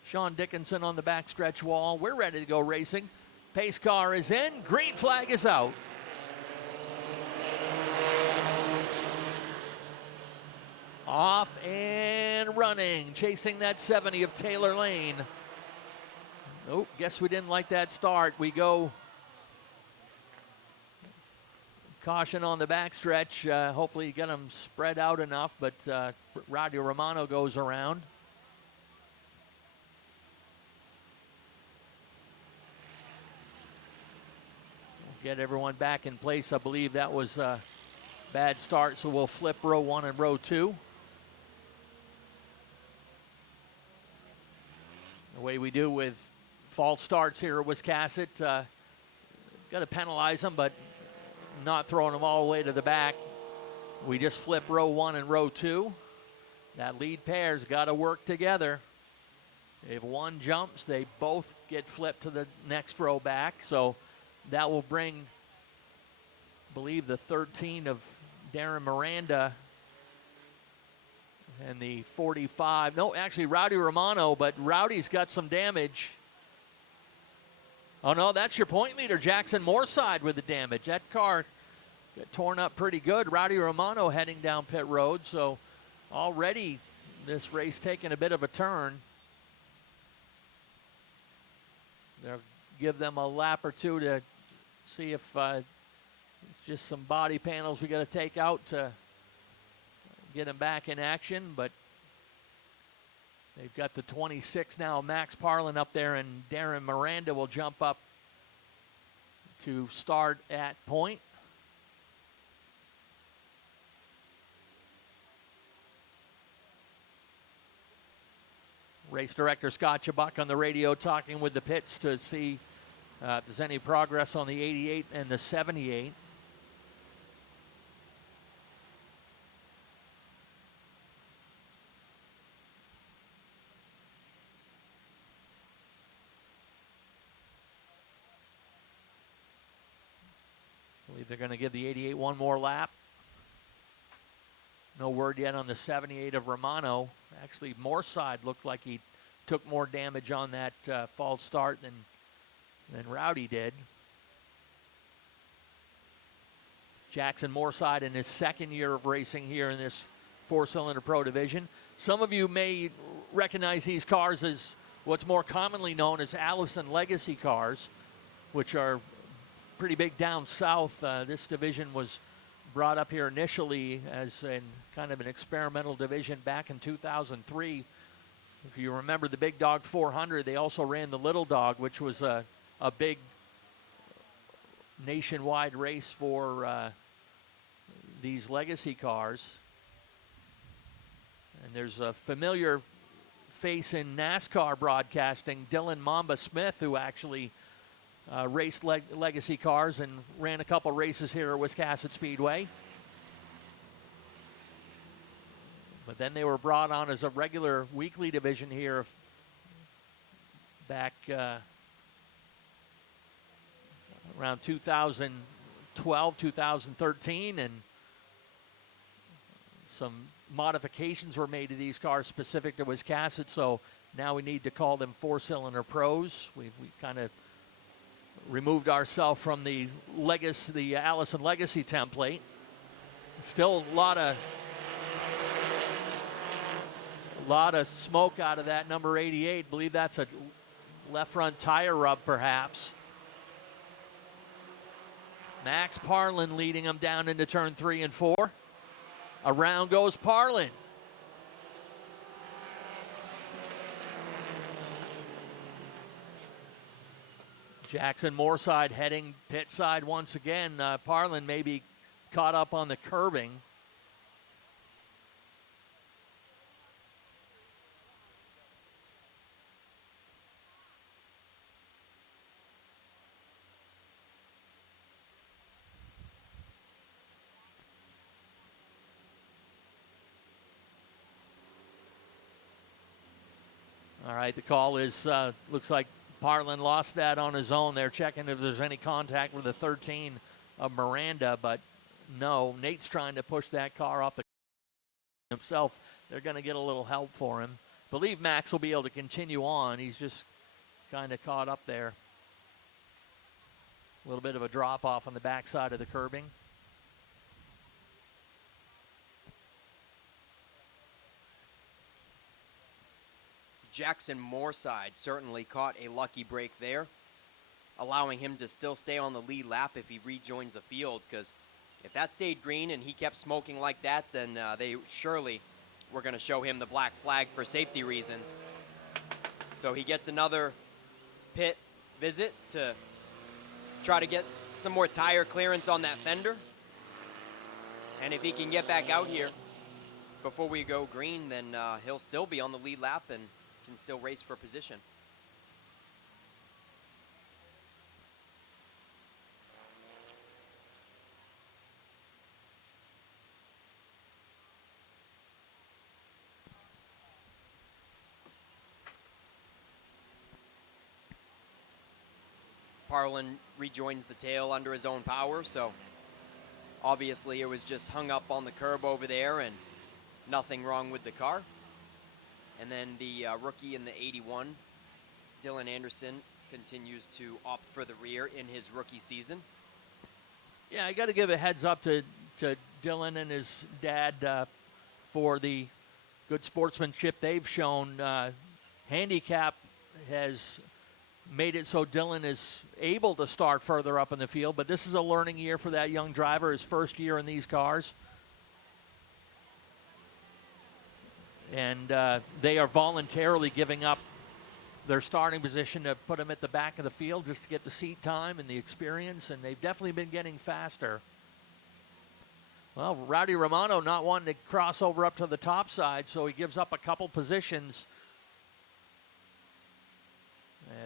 Sean Dickinson on the backstretch wall. We're ready to go racing. Pace car is in. Green flag is out. Off and running, chasing that 70 of Taylor Lane. Nope, guess we didn't like that start. We go caution on the backstretch. Hopefully you get them spread out enough, but Rowdy Romano goes around. Get everyone back in place. I believe that was a bad start, so we'll flip row 1 and row 2. The way we do with false starts here at Wiscasset. Got to penalize them, but not throwing them all the way to the back. We just flip row 1 and row 2. That lead pair's got to work together. If one jumps, they both get flipped to the next row back. So that will bring, I believe, the 13 of Darren Miranda and the 45. No, actually, Rowdy Romano, but Rowdy's got some damage. Oh, no, that's your point leader, Jackson Moorside, with the damage. That car got torn up pretty good. Rowdy Romano heading down pit road, so already this race taking a bit of a turn. They'll give them a lap or two to see if it's just some body panels we got to take out to get them back in action, but they've got the 26 now, Max Parlin up there, and Darren Miranda will jump up to start at point. Race director Scott Chabak on the radio talking with the pits to see if there's any progress on the 88 and the 78. I believe they're going to give the 88 one more lap. No word yet on the 78 of Romano. Actually, Moorside looked like he took more damage on that false start than Rowdy did. Jackson Moorside in his second year of racing here in this four-cylinder pro division. Some of you may recognize these cars as what's more commonly known as Allison Legacy cars, which are pretty big down south. This division was brought up here initially as in kind of an experimental division back in 2003. If you remember the Big Dog 400, they also ran the Little Dog, which was a big nationwide race for these legacy cars. And there's a familiar face in NASCAR broadcasting, Dylan Mamba Smith, who actually raced legacy cars and ran a couple races here at Wiscasset Speedway. But then they were brought on as a regular weekly division here back around 2012, 2013, and some modifications were made to these cars specific to Wiscasset, so now we need to call them four-cylinder pros. We kind of removed ourselves from the Allison Legacy template. Still a lot of smoke out of that number 88. Believe that's a left front tire rub, perhaps. Max Parlin leading them down into turn 3 and 4. Around goes Parlin. Jackson Moorside heading pit side once again. Parlin may be caught up on the curbing. All right, the call is, looks like Parlin lost that on his own. They're checking if there's any contact with the 13 of Miranda, but no. Nate's trying to push that car off the himself. They're going to get a little help for him. Believe Max will be able to continue on. He's just kind of caught up there. A little bit of a drop off on the backside of the curbing. Jackson Moorside certainly caught a lucky break there, allowing him to still stay on the lead lap if he rejoins the field, because if that stayed green and he kept smoking like that, then they surely were going to show him the black flag for safety reasons. So he gets another pit visit to try to get some more tire clearance on that fender. And if he can get back out here before we go green, then he'll still be on the lead lap and can still race for position. Parlin rejoins the tail under his own power, so obviously it was just hung up on the curb over there and nothing wrong with the car. And then the rookie in the 81, Dylan Anderson, continues to opt for the rear in his rookie season. Yeah, I got to give a heads up to Dylan and his dad for the good sportsmanship they've shown. Handicap has made it so Dylan is able to start further up in the field, but this is a learning year for that young driver, his first year in these cars. And they are voluntarily giving up their starting position to put him at the back of the field just to get the seat time and the experience, and they've definitely been getting faster. Well, Rowdy Romano not wanting to cross over up to the top side, so he gives up a couple positions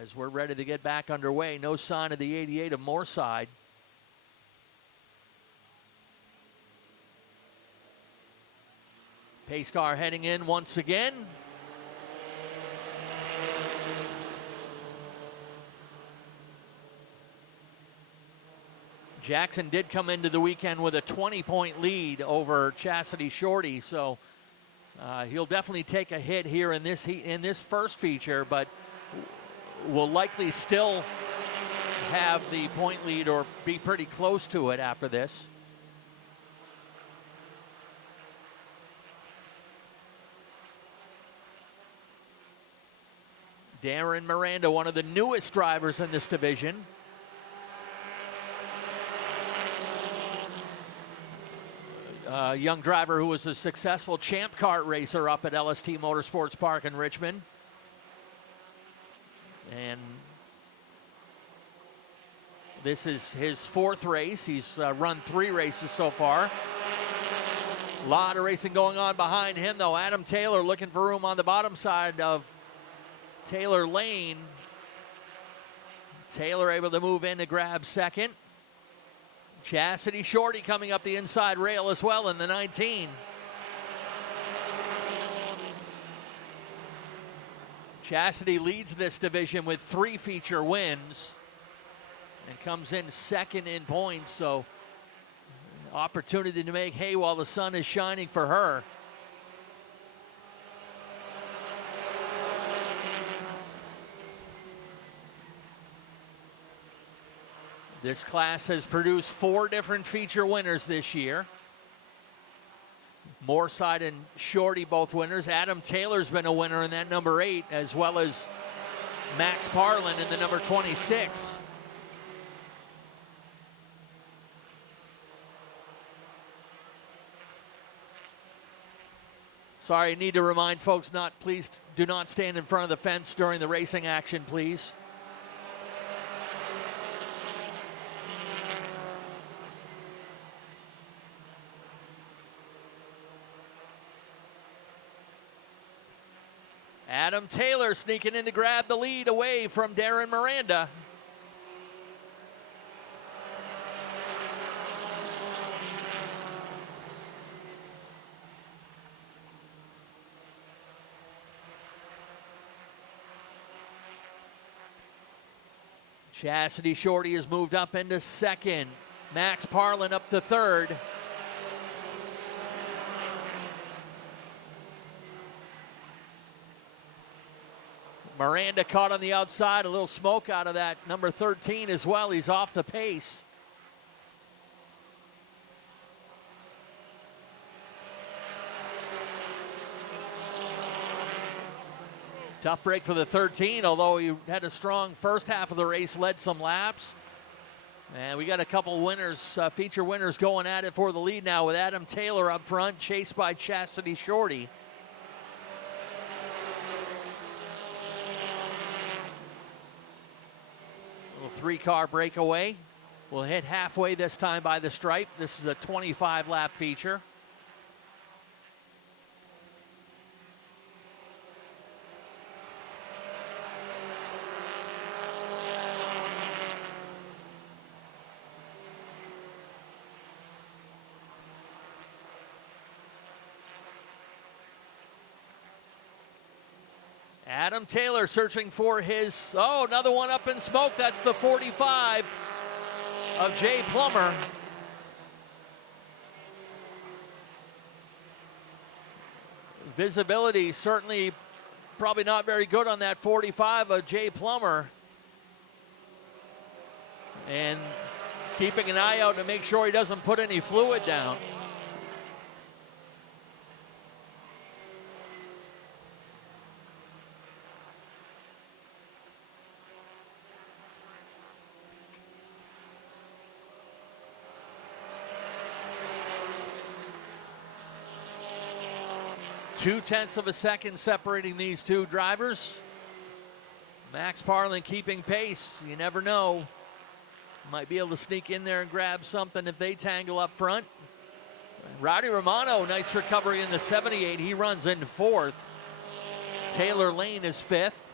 as we're ready to get back underway. No sign of the 88 of Moorside. Pace car heading in once again. Jackson did come into the weekend with a 20-point lead over Chastity Shorty, so he'll definitely take a hit here in this first feature, but will likely still have the point lead or be pretty close to it after this. Darren Miranda, one of the newest drivers in this division. A young driver who was a successful Champ Kart racer up at LST Motorsports Park in Richmond. And this is his fourth race. He's run 3 races so far. A lot of racing going on behind him, though. Adam Taylor looking for room on the bottom side of Taylor Lane. Taylor able to move in to grab second. Chastity Shorty coming up the inside rail as well in the 19. Chastity leads this division with 3 feature wins and comes in second in points, so opportunity to make hay while the sun is shining for her. This class has produced 4 different feature winners this year. Moorside and Shorty both winners. Adam Taylor's been a winner in that number 8, as well as Max Parlin in the number 26. Sorry, I need to remind folks, please do not stand in front of the fence during the racing action, please. Adam Taylor sneaking in to grab the lead away from Darren Miranda. Chastity Shorty has moved up into second. Max Parlin up to third. Miranda caught on the outside, a little smoke out of that number 13 as well. He's off the pace. Tough break for the 13, although he had a strong first half of the race, led some laps. And we got a couple winners, feature winners going at it for the lead now with Adam Taylor up front, chased by Chastity Shorty. Little 3-car breakaway. We'll hit halfway this time by the stripe. This is a 25-lap feature. Adam Taylor searching for his, another one up in smoke. That's the 45 of Jay Plummer. Visibility certainly probably not very good on that 45 of Jay Plummer. And keeping an eye out to make sure he doesn't put any fluid down. Two-tenths of a second separating these two drivers. Max Parlin keeping pace. You never know. Might be able to sneak in there and grab something if they tangle up front. Rowdy Romano, nice recovery in the 78. He runs in fourth. Taylor Lane is fifth.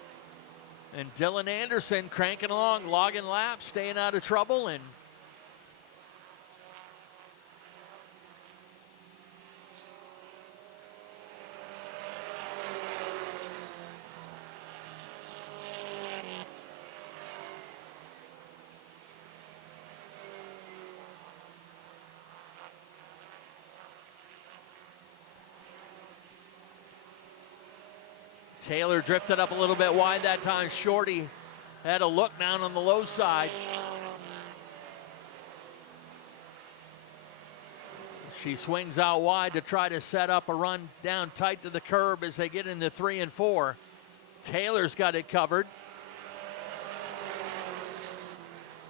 And Dylan Anderson cranking along, logging laps, staying out of trouble. And Taylor drifted up a little bit wide that time. Shorty had a look down on the low side. She swings out wide to try to set up a run down tight to the curb as they get into 3 and 4. Taylor's got it covered.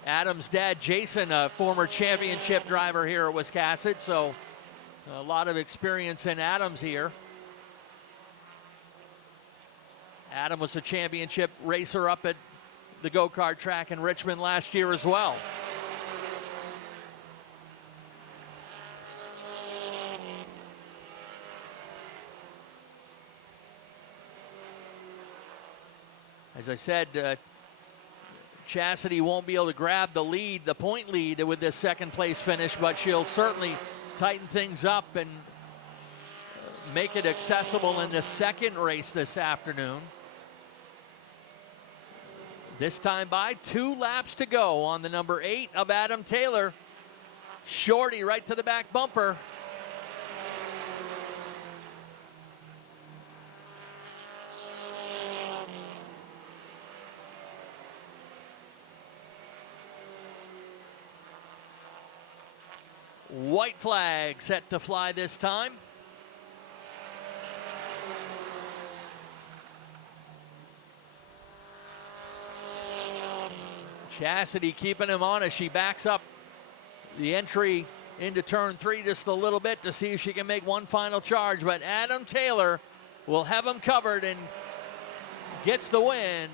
Adam's dad, Jason, a former championship driver here at Wiscasset, so a lot of experience in Adams here. Adam was a championship racer up at the go-kart track in Richmond last year as well. As I said, Chastity won't be able to grab the lead, the point lead with this second place finish, but she'll certainly tighten things up and make it accessible in the second race this afternoon. This time by 2 laps to go on the number 8 of Adam Taylor. Shorty right to the back bumper. White flag set to fly this time. Chastity keeping him on as she backs up the entry into turn 3 just a little bit to see if she can make one final charge. But Adam Taylor will have him covered and gets the win.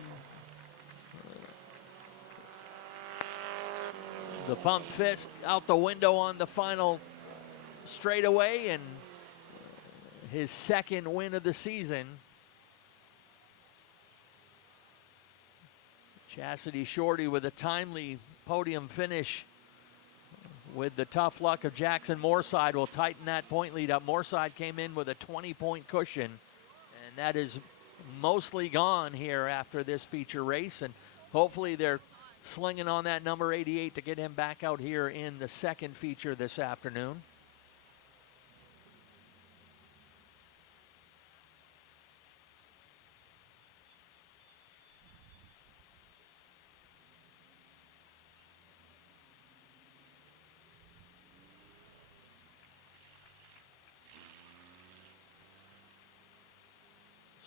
The pump fist out the window on the final straightaway and his second win of the season. Chastity Shorty with a timely podium finish with the tough luck of Jackson Moorside will tighten that point lead up. Moorside came in with a 20-point cushion, and that is mostly gone here after this feature race, and hopefully they're slinging on that number 88 to get him back out here in the second feature this afternoon.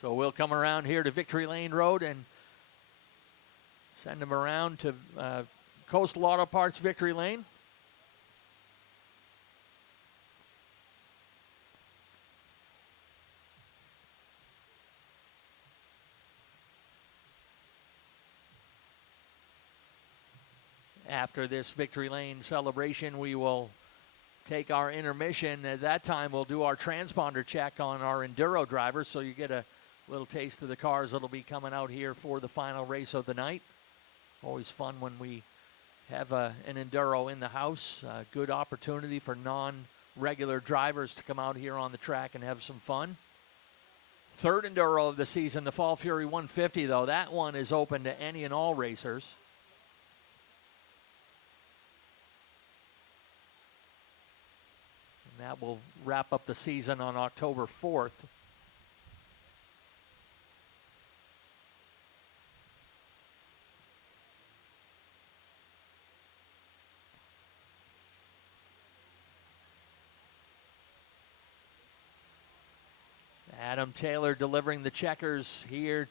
So we'll come around here to Victory Lane Road and send them around to Coastal Auto Parts Victory Lane. After this Victory Lane celebration, we will take our intermission. At that time, we'll do our transponder check on our Enduro drivers, so you get a little taste of the cars that'll be coming out here for the final race of the night. Always fun when we have an Enduro in the house. Good opportunity for non-regular drivers to come out here on the track and have some fun. Third Enduro of the season, the Fall Fury 150, though. That one is open to any and all racers. And that will wrap up the season on October 4th. Adam Taylor delivering the checkers here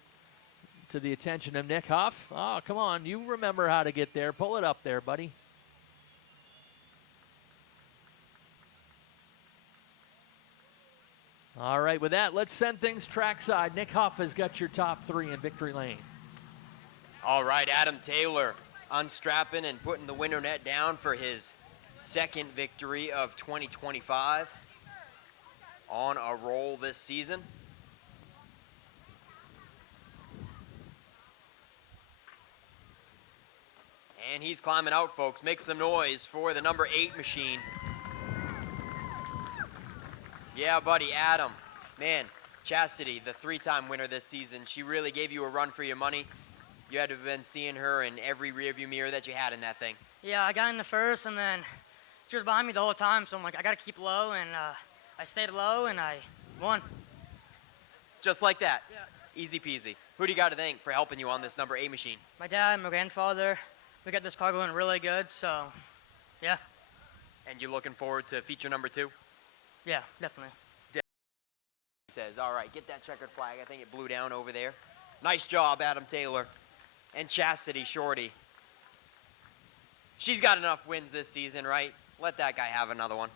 to the attention of Nick Huff. Oh, come on. You remember how to get there. Pull it up there, buddy. All right, with that, let's send things trackside. Nick Huff has got your top three in Victory Lane. All right, Adam Taylor unstrapping and putting the winter net down for his second victory of 2025. On a roll this season. And he's climbing out, folks. Make some noise for the number 8 machine. Yeah, buddy, Adam. Man, Chastity, the 3-time winner this season, she really gave you a run for your money. You had to have been seeing her in every rearview mirror that you had in that thing. Yeah, I got in the first, and then she was behind me the whole time, so I'm like, I got to keep low, and I stayed low, and I won. Just like that. Yeah. Easy peasy. Who do you got to thank for helping you on this number 8 machine? My dad, my grandfather, we got this car going really good, so yeah. And you looking forward to feature number 2? Yeah, definitely. He says, all right, get that checkered flag. I think it blew down over there. Nice job, Adam Taylor. And Chastity Shorty. She's got enough wins this season, right? Let that guy have another one.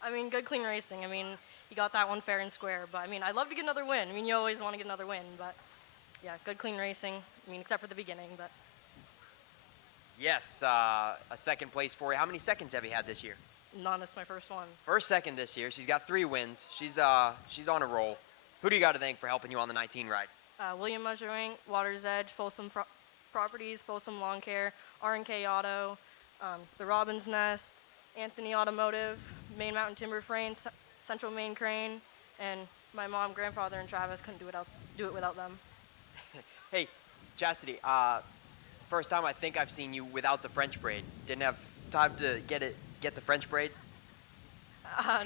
I mean, good, clean racing. I mean, you got that one fair and square. But, I mean, I'd love to get another win. I mean, you always want to get another win. But, yeah, good, clean racing. I mean, except for the beginning. But Yes, a second place for you. How many seconds have you had this year? none, it's my first one. First second this year. She's got 3 wins. She's on a roll. Who do you got to thank for helping you on the 19 ride? William Measuring, Water's Edge, Folsom Properties, Folsom Lawn Care, R&K Auto, the Robin's Nest, Anthony Automotive, Main Mountain Timber Frames, Central Main Crane, and my mom, grandfather, and Travis couldn't do it without them. Hey, Chastity, first time I think I've seen you without the French braid. Didn't have time to get the French braids?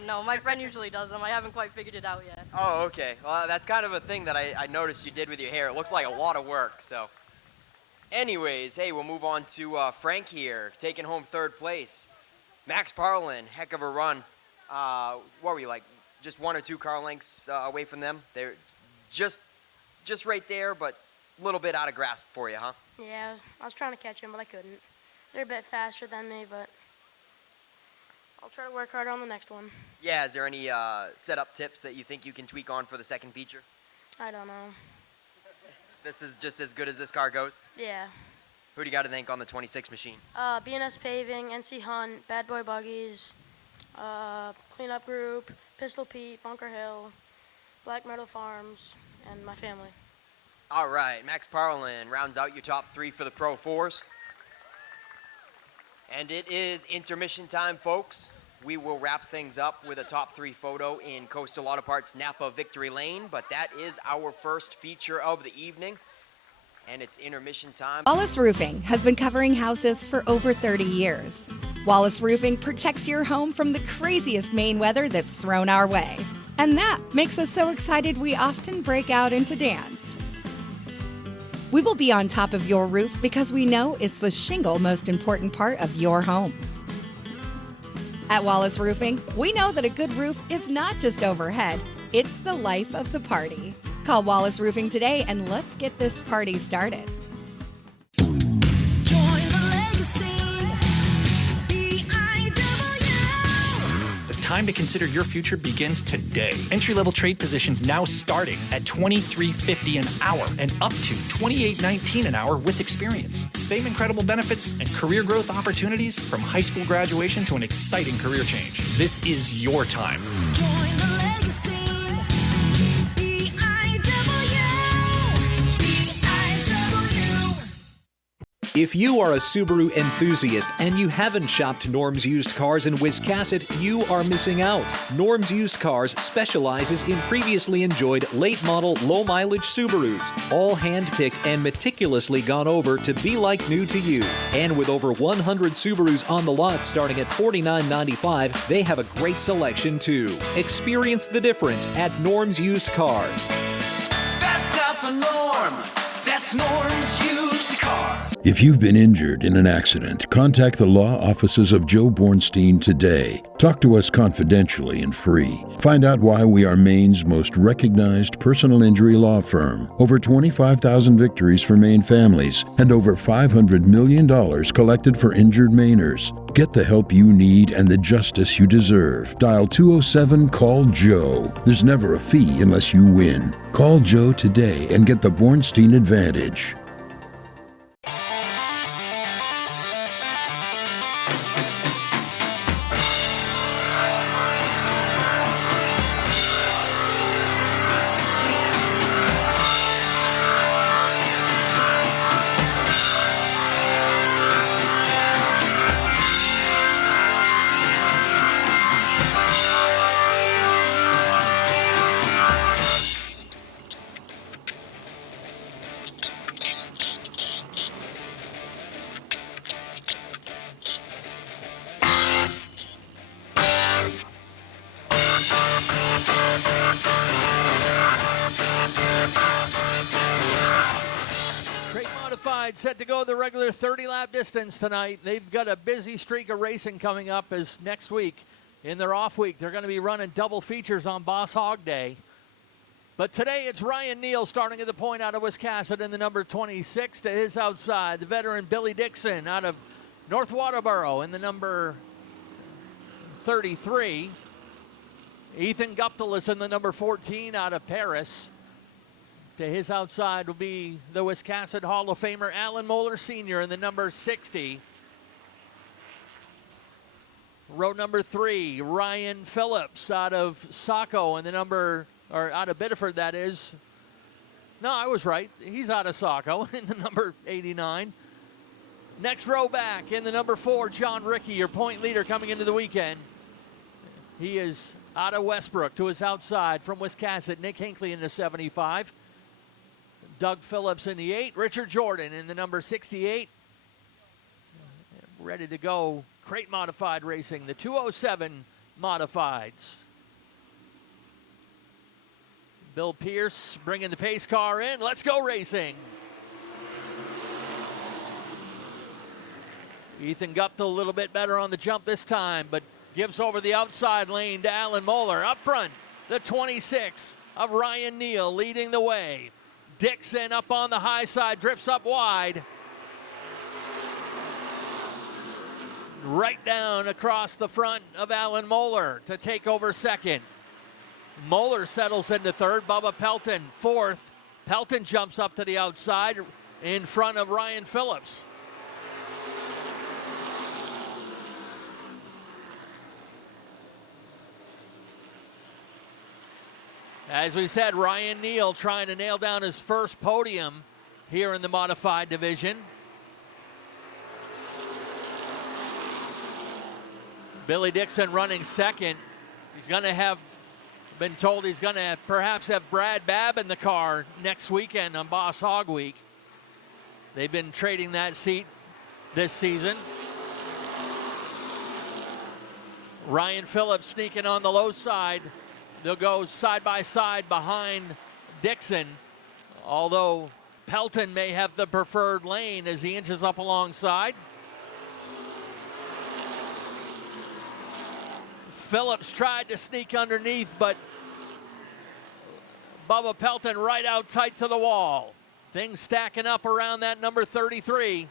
No, my friend usually does them. I haven't quite figured it out yet. Oh, okay. Well, that's kind of a thing that I noticed you did with your hair. It looks like a lot of work, so. Anyways, hey, we'll move on to Frank here, taking home 3rd place. Max Parlin, heck of a run. What were you, like, just 1 or 2 car lengths away from them? They're just right there, but a little bit out of grasp for you, huh? Yeah, I was trying to catch him, but I couldn't. They're a bit faster than me, but I'll try to work harder on the next one. Yeah, is there any setup tips that you think you can tweak on for the second feature? I don't know. This is just as good as this car goes? Yeah. Who do you got to thank on the 26 machine? BNS Paving, NC Hunt, Bad Boy Buggies, Cleanup Group, Pistol Pete, Bunker Hill, Black Meadow Farms, and my family. All right, Max Parlin rounds out your top 3 for the Pro 4s. And it is intermission time, folks. We will wrap things up with a top 3 photo in Coastal Auto Parts Napa Victory Lane, but that is our first feature of the evening, and it's intermission time. Wallace Roofing has been covering houses for over 30 years. Wallace Roofing protects your home from the craziest Maine weather that's thrown our way. And that makes us so excited we often break out into dance. We will be on top of your roof because we know it's the shingle most important part of your home. At Wallace Roofing, we know that a good roof is not just overhead, it's the life of the party. Call Wallace Roofing today and let's get this party started. The time to consider your future begins today. Entry-level trade positions now starting at $23.50 an hour and up to $28.19 an hour with experience. Same incredible benefits and career growth opportunities from high school graduation to an exciting career change. This is your time. Join the legacy. If you are a Subaru enthusiast and you haven't shopped Norm's Used Cars in Wiscasset, you are missing out. Norm's Used Cars specializes in previously enjoyed late-model, low-mileage Subarus, all hand-picked and meticulously gone over to be like new to you. And with over 100 Subarus on the lot starting at $49.95, they have a great selection too. Experience the difference at Norm's Used Cars. That's not the norm. That's Norm's Used Cars. If you've been injured in an accident, contact the law offices of Joe Bornstein today. Talk to us confidentially and free. Find out why we are Maine's most recognized personal injury law firm. Over 25,000 victories for Maine families and over $500 million collected for injured Mainers. Get the help you need and the justice you deserve. Dial 207-CALL-JOE. There's never a fee unless you win. Call Joe today and get the Bornstein advantage. Set to go the regular 30-lap distance tonight. They've got a busy streak of racing coming up as next week, in their off week, they're going to be running double features on Boss Hog Day. But today it's Ryan Neal starting at the point out of Wiscasset in the number 26 to his outside. The veteran Billy Dixon out of North Waterboro in the number 33. Ethan Guptill is in the number 14 out of Paris. To his outside will be the Wiscasset Hall of Famer Alan Moeller Sr. in the number 60. Row number 3, Ryan Phillips out of Saco in the number, or out of Biddeford, that is. No, I was right. He's out of Saco in the number 89. Next row back in the number 4, John Rickey, your point leader coming into the weekend. He is out of Westbrook to his outside from Wiscasset. Nick Hinckley in the 75. Doug Phillips in the 8. Richard Jordan in the number 68. Ready to go. Crate Modified Racing, the 207 Modifieds. Bill Pierce bringing the pace car in. Let's go racing. Ethan Guptill a little bit better on the jump this time, but gives over the outside lane to Alan Moeller. Up front, the 26 of Ryan Neal leading the way. Dixon up on the high side, drifts up wide. Right down across the front of Alan Moeller to take over second. Moeller settles into third. Bubba Pelton fourth. Pelton jumps up to the outside in front of Ryan Phillips. As we said, Ryan Neal trying to nail down his first podium here in the modified division. Billy Dixon running second. He's going to have been told he's going to perhaps have Brad Babb in the car next weekend on Boss Hog Week. They've been trading that seat this season. Ryan Phillips sneaking on the low side. They'll go side by side behind Dixon, although Pelton may have the preferred lane as he inches up alongside. Phillips tried to sneak underneath, but Bubba Pelton right out tight to the wall. Things stacking up around that number 33.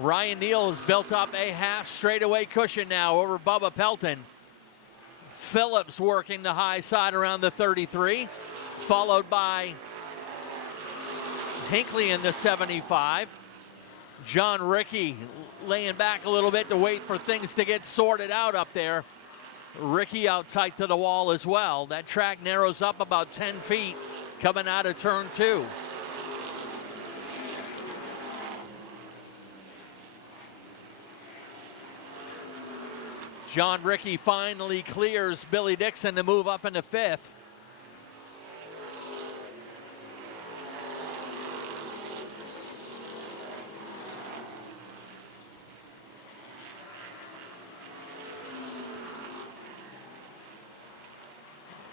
Ryan Neal has built up a half straightaway cushion now over Bubba Pelton. Phillips working the high side around the 33, followed by Hinckley in the 75. John Ricky laying back a little bit to wait for things to get sorted out up there. Ricky out tight to the wall as well. That track narrows up about 10 feet coming out of turn 2. John Ricky finally clears Billy Dixon to move up into 5th.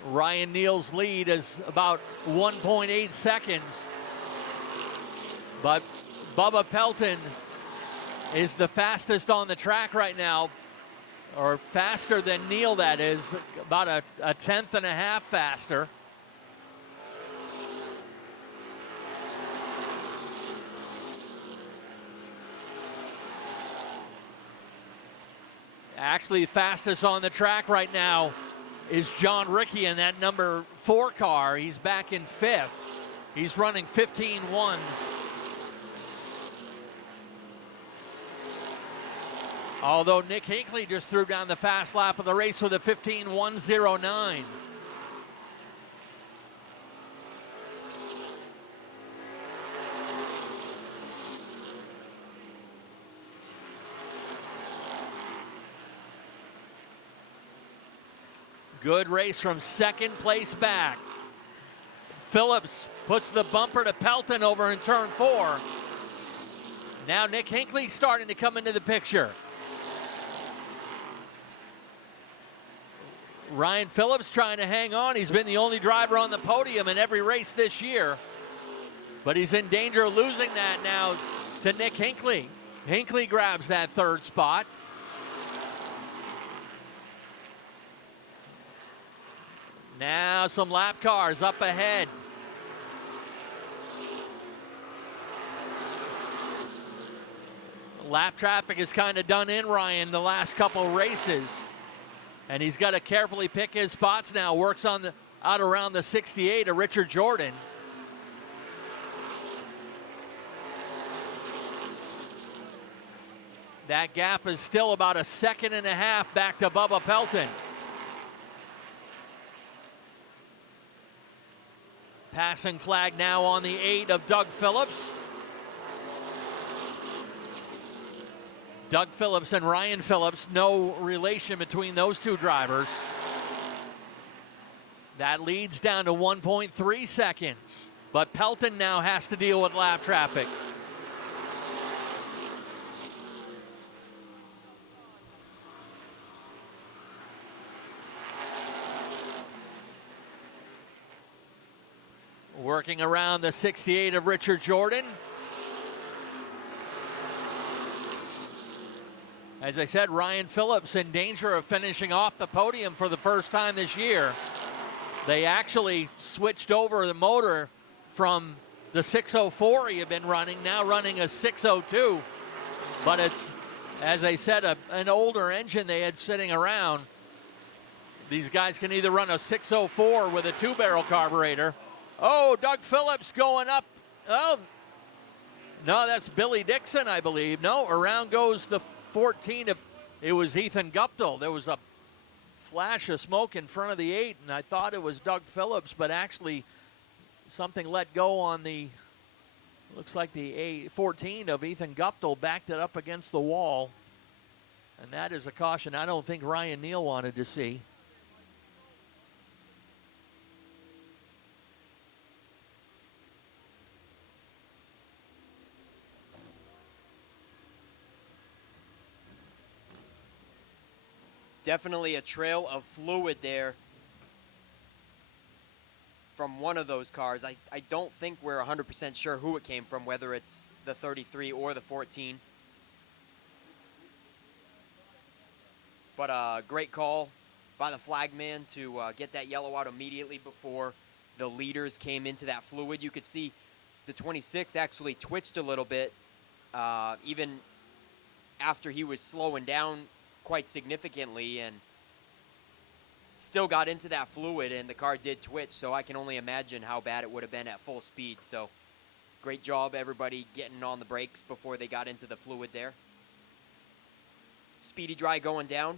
Ryan Neal's lead is about 1.8 seconds. But Bubba Pelton is the fastest on the track right now, or faster than Neal, that is, about a tenth and a half faster. Actually, fastest on the track right now is John Ricky in that number 4 car. He's back in 5th. He's running 15.1s. Although Nick Hinckley just threw down the fast lap of the race with a 15.109. Good race from second place back. Phillips puts the bumper to Pelton over in turn 4. Now Nick Hinckley starting to come into the picture. Ryan Phillips trying to hang on. He's been the only driver on the podium in every race this year. But he's in danger of losing that now to Nick Hinckley. Hinckley grabs that 3rd spot. Now some lap cars up ahead. Lap traffic is kind of done in Ryan the last couple races. And he's got to carefully pick his spots now. Works on the out around the 68 of Richard Jordan. That gap is still about a second and a half back to Bubba Pelton. Passing flag now on the 8 of Doug Phillips. Doug Phillips and Ryan Phillips, no relation between those two drivers. That leads down to 1.3 seconds. But Pelton now has to deal with lap traffic. Working around the 68 of Richard Jordan. As I said, Ryan Phillips in danger of finishing off the podium for the first time this year. They actually switched over the motor from the 604 he had been running, now running a 602. But it's, as I said, an older engine they had sitting around. These guys can either run a 604 with a 2-barrel carburetor. Oh, Doug Phillips going up. Oh, no, that's Billy Dixon, I believe. No, around goes the 14. It was Ethan Guptill. There was a flash of smoke in front of the 8, and I thought it was Doug Phillips, but actually something let go on the, looks like the 14 of Ethan Guptill backed it up against the wall. And that is a caution I don't think Ryan Neal wanted to see. Definitely a trail of fluid there from one of those cars. I don't think we're 100% sure who it came from, whether it's the 33 or the 14. But a great call by the flagman to get that yellow out immediately before the leaders came into that fluid. You could see the 26 actually twitched a little bit, even after he was slowing down quite significantly, and still got into that fluid, and the car did twitch, so I can only imagine how bad it would have been at full speed. So great job, everybody, getting on the brakes before they got into the fluid there. Speedy dry going down.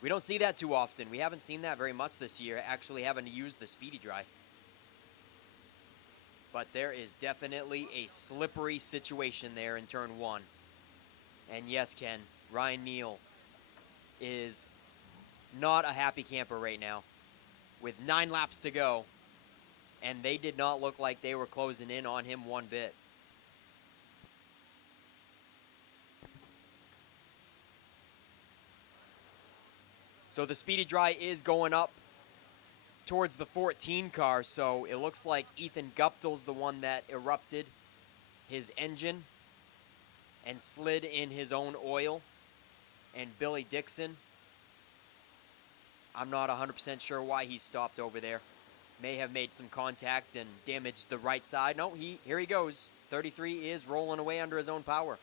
We don't see that too often. We haven't seen that very much this year, actually having to use the speedy dry. But there is definitely a slippery situation there in turn 1. And yes, Ken, Ryan Neal is not a happy camper right now. With 9 laps to go, and they did not look like they were closing in on him one bit. So the speedy dry is going up towards the 14 car, so it looks like Ethan Guptill's the one that erupted his engine and slid in his own oil. And Billy Dixon, I'm not 100% sure why he stopped over there. May have made some contact and damaged the right side. No, here he goes. 33 is rolling away under his own power.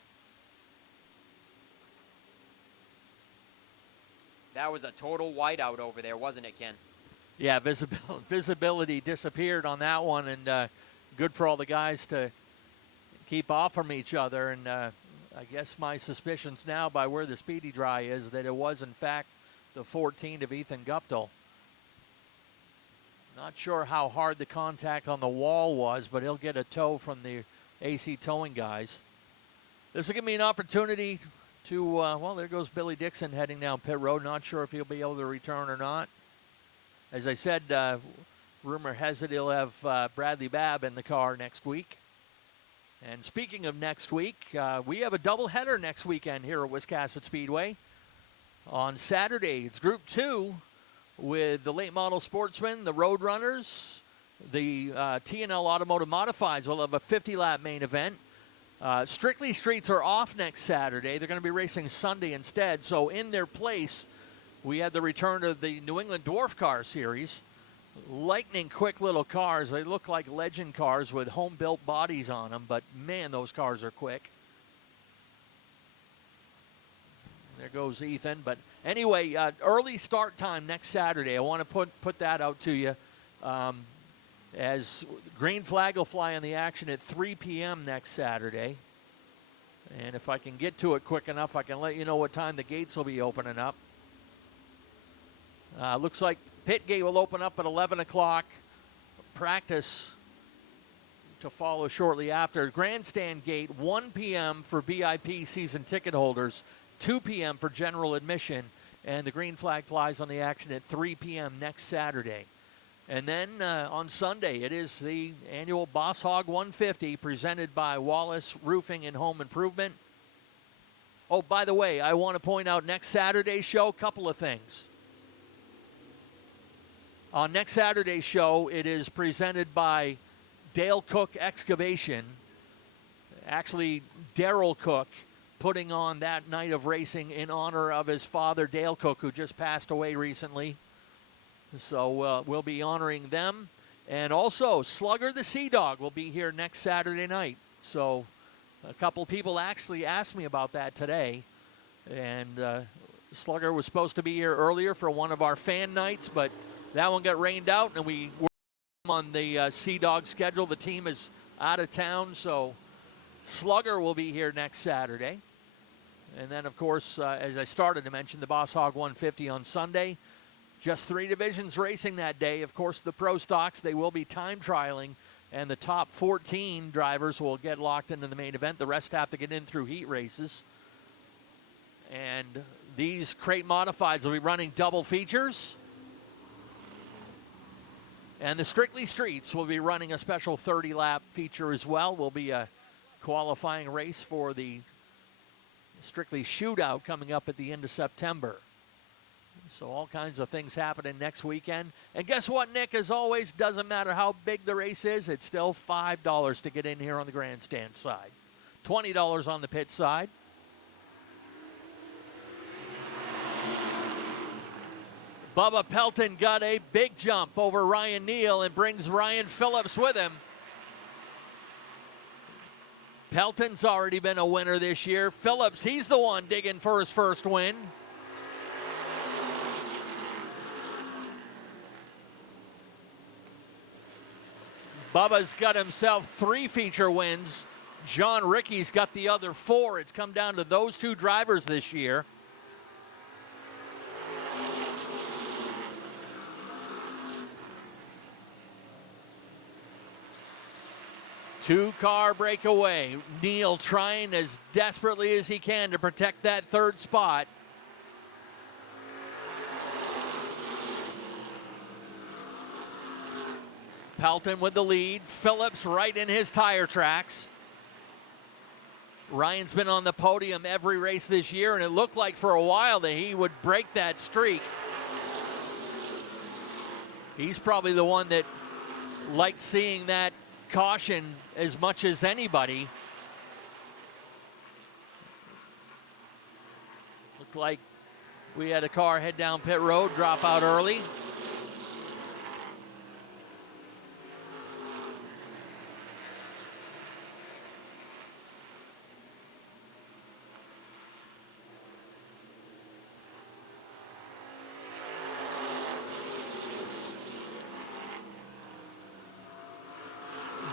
That was a total whiteout over there, wasn't it, Ken? Yeah, visibility disappeared on that one, and good for all the guys to keep off from each other. And I guess my suspicions now, by where the speedy dry is, that it was, in fact, the 14 of Ethan Guptill. Not sure how hard the contact on the wall was, but he'll get a tow from the AC towing guys. This will give me an opportunity to, well, there goes Billy Dixon heading down pit road. Not sure if he'll be able to return or not. As I said, rumor has it he'll have Bradley Babb in the car next week. And speaking of next week, we have a doubleheader next weekend here at Wiscasset Speedway. On Saturday, it's Group 2 with the late model sportsmen, the road runners, the T&L Automotive Modifieds will have a 50-lap main event. Strictly Streets are off next Saturday. They're going to be racing Sunday instead. So in their place, we had the return of the New England Dwarf Car Series. Lightning quick little cars. They look like legend cars with home-built bodies on them, but man, those cars are quick. There goes Ethan. But anyway, early start time next Saturday. I want to put that out to you. As green flag will fly on the action at 3 p.m. next Saturday. And if I can get to it quick enough, I can let you know what time the gates will be opening up. Looks like pit gate will open up at 11 o'clock. Practice to follow shortly after. Grandstand gate, 1 p.m. for VIP season ticket holders, 2 p.m. for general admission, and the green flag flies on the action at 3 p.m. next Saturday. And then on Sunday, it is the annual Boss Hog 150 presented by Wallace Roofing and Home Improvement. Oh, by the way, I want to point out next Saturday's show, a couple of things. On next Saturday's show, it is presented by Dale Cook Excavation. Actually, Daryl Cook putting on that night of racing in honor of his father, Dale Cook, who just passed away recently. So we'll be honoring them. And also, Slugger the Sea Dog will be here next Saturday night. So a couple people actually asked me about that today. And Slugger was supposed to be here earlier for one of our fan nights, but that one got rained out, and we were on the Sea Dog schedule. The team is out of town, so Slugger will be here next Saturday. And then, of course, as I started to mention, the Boss Hog 150 on Sunday. Just 3 divisions racing that day. Of course, the Pro Stocks, they will be time trialing, and the top 14 drivers will get locked into the main event. The rest have to get in through heat races. And these crate modifieds will be running double features. And the Strictly Streets will be running a special 30-lap feature as well. Will be a qualifying race for the Strictly Shootout coming up at the end of September. So all kinds of things happening next weekend. And guess what, Nick? As always, doesn't matter how big the race is, it's still $5 to get in here on the grandstand side. $20 on the pit side. Bubba Pelton got a big jump over Ryan Neal and brings Ryan Phillips with him. Pelton's already been a winner this year. Phillips, he's the one digging for his first win. Bubba's got himself 3 feature wins. John Ricky's got the other 4. It's come down to those 2 drivers this year. Two-car breakaway. Neal trying as desperately as he can to protect that 3rd spot. Pelton with the lead. Phillips right in his tire tracks. Ryan's been on the podium every race this year, and it looked like for a while that he would break that streak. He's probably the one that liked seeing that caution as much as anybody. Looked like we had a car head down pit road, drop out early.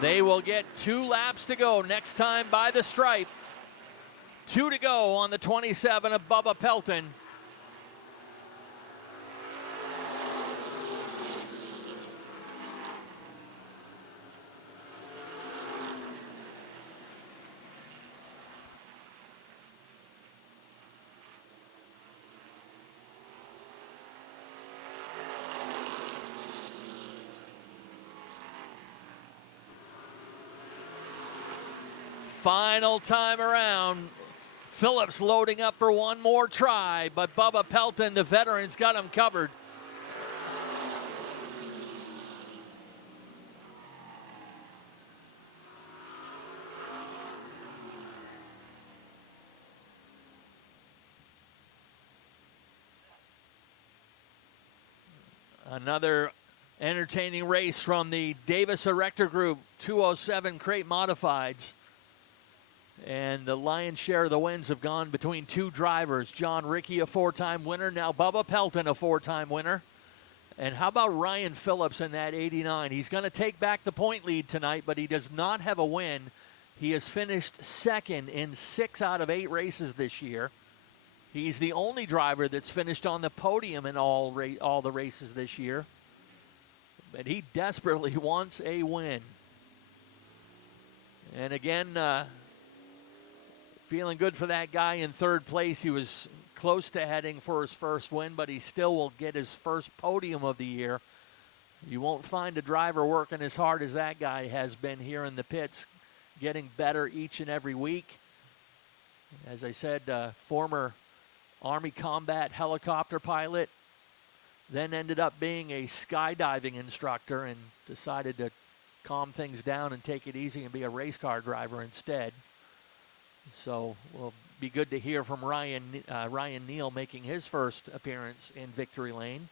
They will get 2 laps to go next time by the stripe. 2 to go on the 27 of Bubba Pelton. Final time around. Phillips loading up for one more try, but Bubba Pelton, the veteran's got him covered. Another entertaining race from the Davis Erector Group 207 Crate Modifieds. And the lion's share of the wins have gone between 2 drivers. John Ricky, a 4-time winner. Now Bubba Pelton, a 4-time winner. And how about Ryan Phillips in that 89? He's going to take back the point lead tonight, but he does not have a win. He has finished 2nd in 6 out of 8 races this year. He's the only driver that's finished on the podium in all the races this year. But he desperately wants a win. And again, feeling good for that guy in 3rd place. He was close to heading for his first win, but he still will get his first podium of the year. You won't find a driver working as hard as that guy has been here in the pits, getting better each and every week. As I said, former Army combat helicopter pilot, then ended up being a skydiving instructor and decided to calm things down and take it easy and be a race car driver instead. So we'll be good to hear from Ryan Neal making his first appearance in Victory Lane.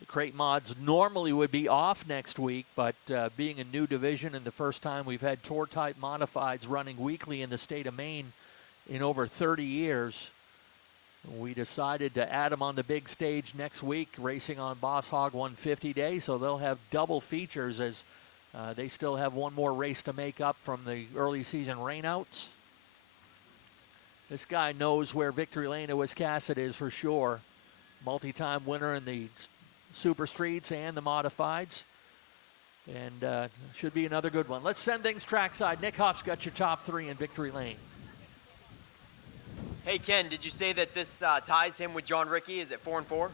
The Crate Mods normally would be off next week, but being a new division and the first time we've had tour-type modifieds running weekly in the state of Maine in over 30 years, we decided to add them on the big stage next week, racing on Boss Hog 150 Day, so they'll have double features as they still have one more race to make up from the early season rainouts. This guy knows where Victory Lane at Wiscasset is for sure. Multi-time winner in the Super Streets and the Modifieds. And should be another good one. Let's send things trackside. Nick Huff's got your top 3 in Victory Lane. Hey, Ken, did you say that this ties him with John Ricky? Is it 4-4?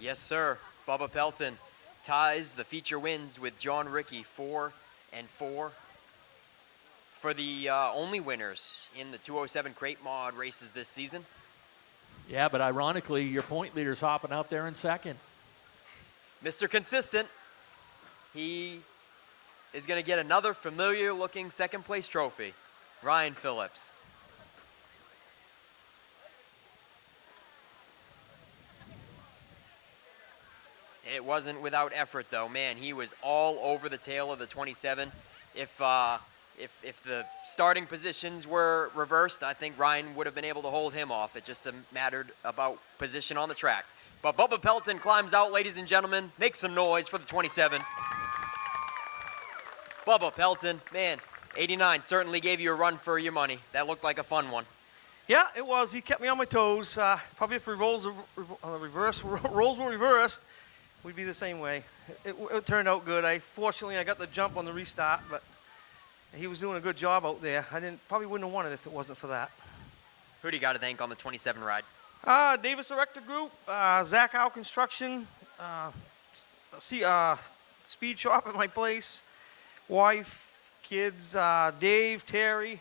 Yes, sir. Bubba Pelton ties the feature wins with John Ricky, 4-4. For the only winners in the 207 Crate Mod races this season. Yeah, but ironically, your point leader's hopping out there in 2nd. Mr. Consistent. he is going to get another familiar-looking second-place trophy. Ryan Phillips. It wasn't without effort, though. Man, he was all over the tail of the 27. If the starting positions were reversed, I think Ryan would have been able to hold him off. It just mattered about position on the track. But Bubba Pelton climbs out, ladies and gentlemen. Make some noise for the 27. Bubba Pelton, man, 89 certainly gave you a run for your money. That looked like a fun one. Yeah, it was. He kept me on my toes. Probably if roles were reversed, we'd be the same way. It turned out good. Fortunately, I got the jump on the restart, but he was doing a good job out there. Probably wouldn't have won it if it wasn't for that. Who do you got to thank on the 27 ride? Davis Erector Group, Zach Howe Construction, Speed Shop at my place, wife, kids, Dave, Terry,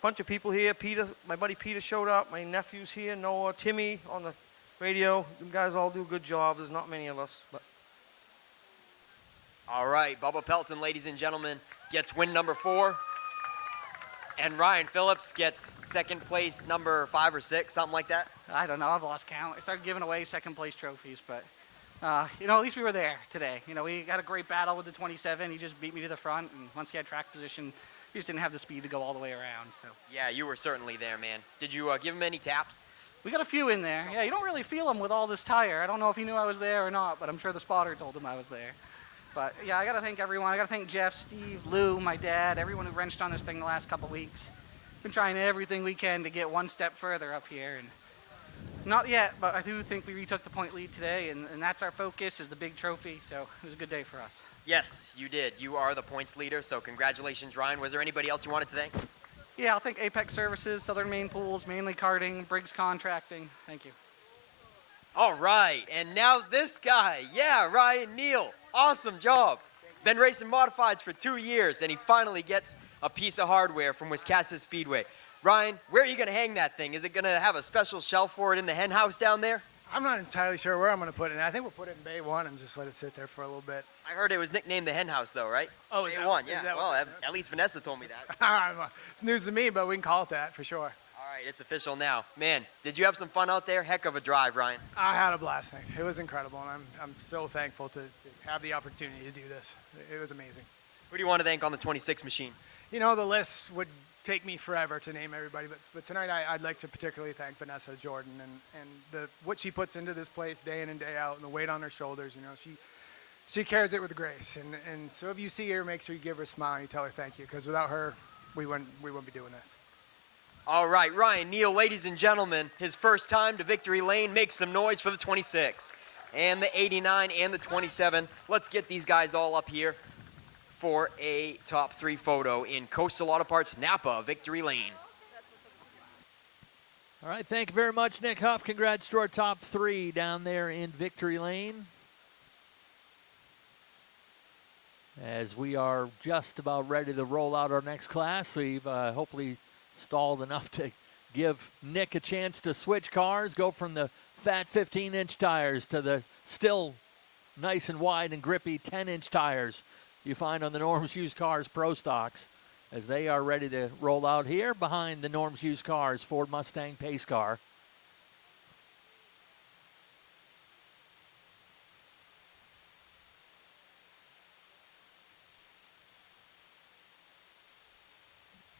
bunch of people here. Peter, my buddy Peter showed up. My nephew's here, Noah, Timmy on the radio. You guys all do a good job. There's not many of us, but. All right, Bubba Pelton, ladies and gentlemen, gets win number 4. And Ryan Phillips gets second place number 5 or 6, something like that. I don't know. I've lost count. I started giving away second place trophies, but at least we were there today. We had a great battle with the 27. He just beat me to the front, and once he had track position, he just didn't have the speed to go all the way around. So. Yeah, you were certainly there, man. Did you give him any taps? We got a few in there. Yeah, you don't really feel him with all this tire. I don't know if he knew I was there or not, but I'm sure the spotter told him I was there. But yeah, I got to thank everyone. I got to thank Jeff, Steve, Lou, my dad, everyone who wrenched on this thing the last couple weeks. Been trying everything we can to get one step further up here, and not yet, but I do think we retook the point lead today, and that's our focus, is the big trophy, so it was a good day for us. Yes, you did. You are the points leader, so congratulations, Ryan. Was there anybody else you wanted to thank? Yeah, I'll thank Apex Services, Southern Maine Pools, Mainly Karting, Briggs Contracting. Thank you. All right, and now this guy. Yeah, Ryan Neal. Awesome job. Been racing modifieds for 2 years, and he finally gets a piece of hardware from Wiscasset Speedway. Ryan, where are you going to hang that thing? Is it going to have a special shelf for it in the hen house down there? I'm not entirely sure where I'm going to put it. I think we'll put it in Bay 1 and just let it sit there for a little bit. I heard it was nicknamed the hen house, though, right? Oh, Bay is that, 1, is yeah. that Well, what, at least Vanessa told me that. It's news to me, but we can call it that for sure. All right, it's official now. Man, did you have some fun out there? Heck of a drive, Ryan. I had a blast. It was incredible, and I'm so thankful to have the opportunity to do this. It was amazing. Who do you want to thank on the 26 machine? The list would take me forever to name everybody, but tonight I'd like to particularly thank Vanessa Jordan and what she puts into this place day in and day out, and the weight on her shoulders. She carries it with grace, and so if you see her, make sure you give her a smile and you tell her thank you, because without her, we wouldn't be doing this. All right, Ryan Neal, ladies and gentlemen, his first time to victory lane. Make some noise for the 26 and the 89 and the 27. Let's get these guys all up here for a top 3 photo in Coastal Auto Parts Napa victory lane. All right, thank you very much, Nick Huff. Congrats to our top 3 down there in victory lane. As we are just about ready to roll out our next class, we've hopefully stalled enough to give Nick a chance to switch cars, go from the fat 15-inch tires to the still nice and wide and grippy 10-inch tires you find on the Norm's Used Cars Pro Stocks, as they are ready to roll out here behind the Norm's Used Cars Ford Mustang pace car.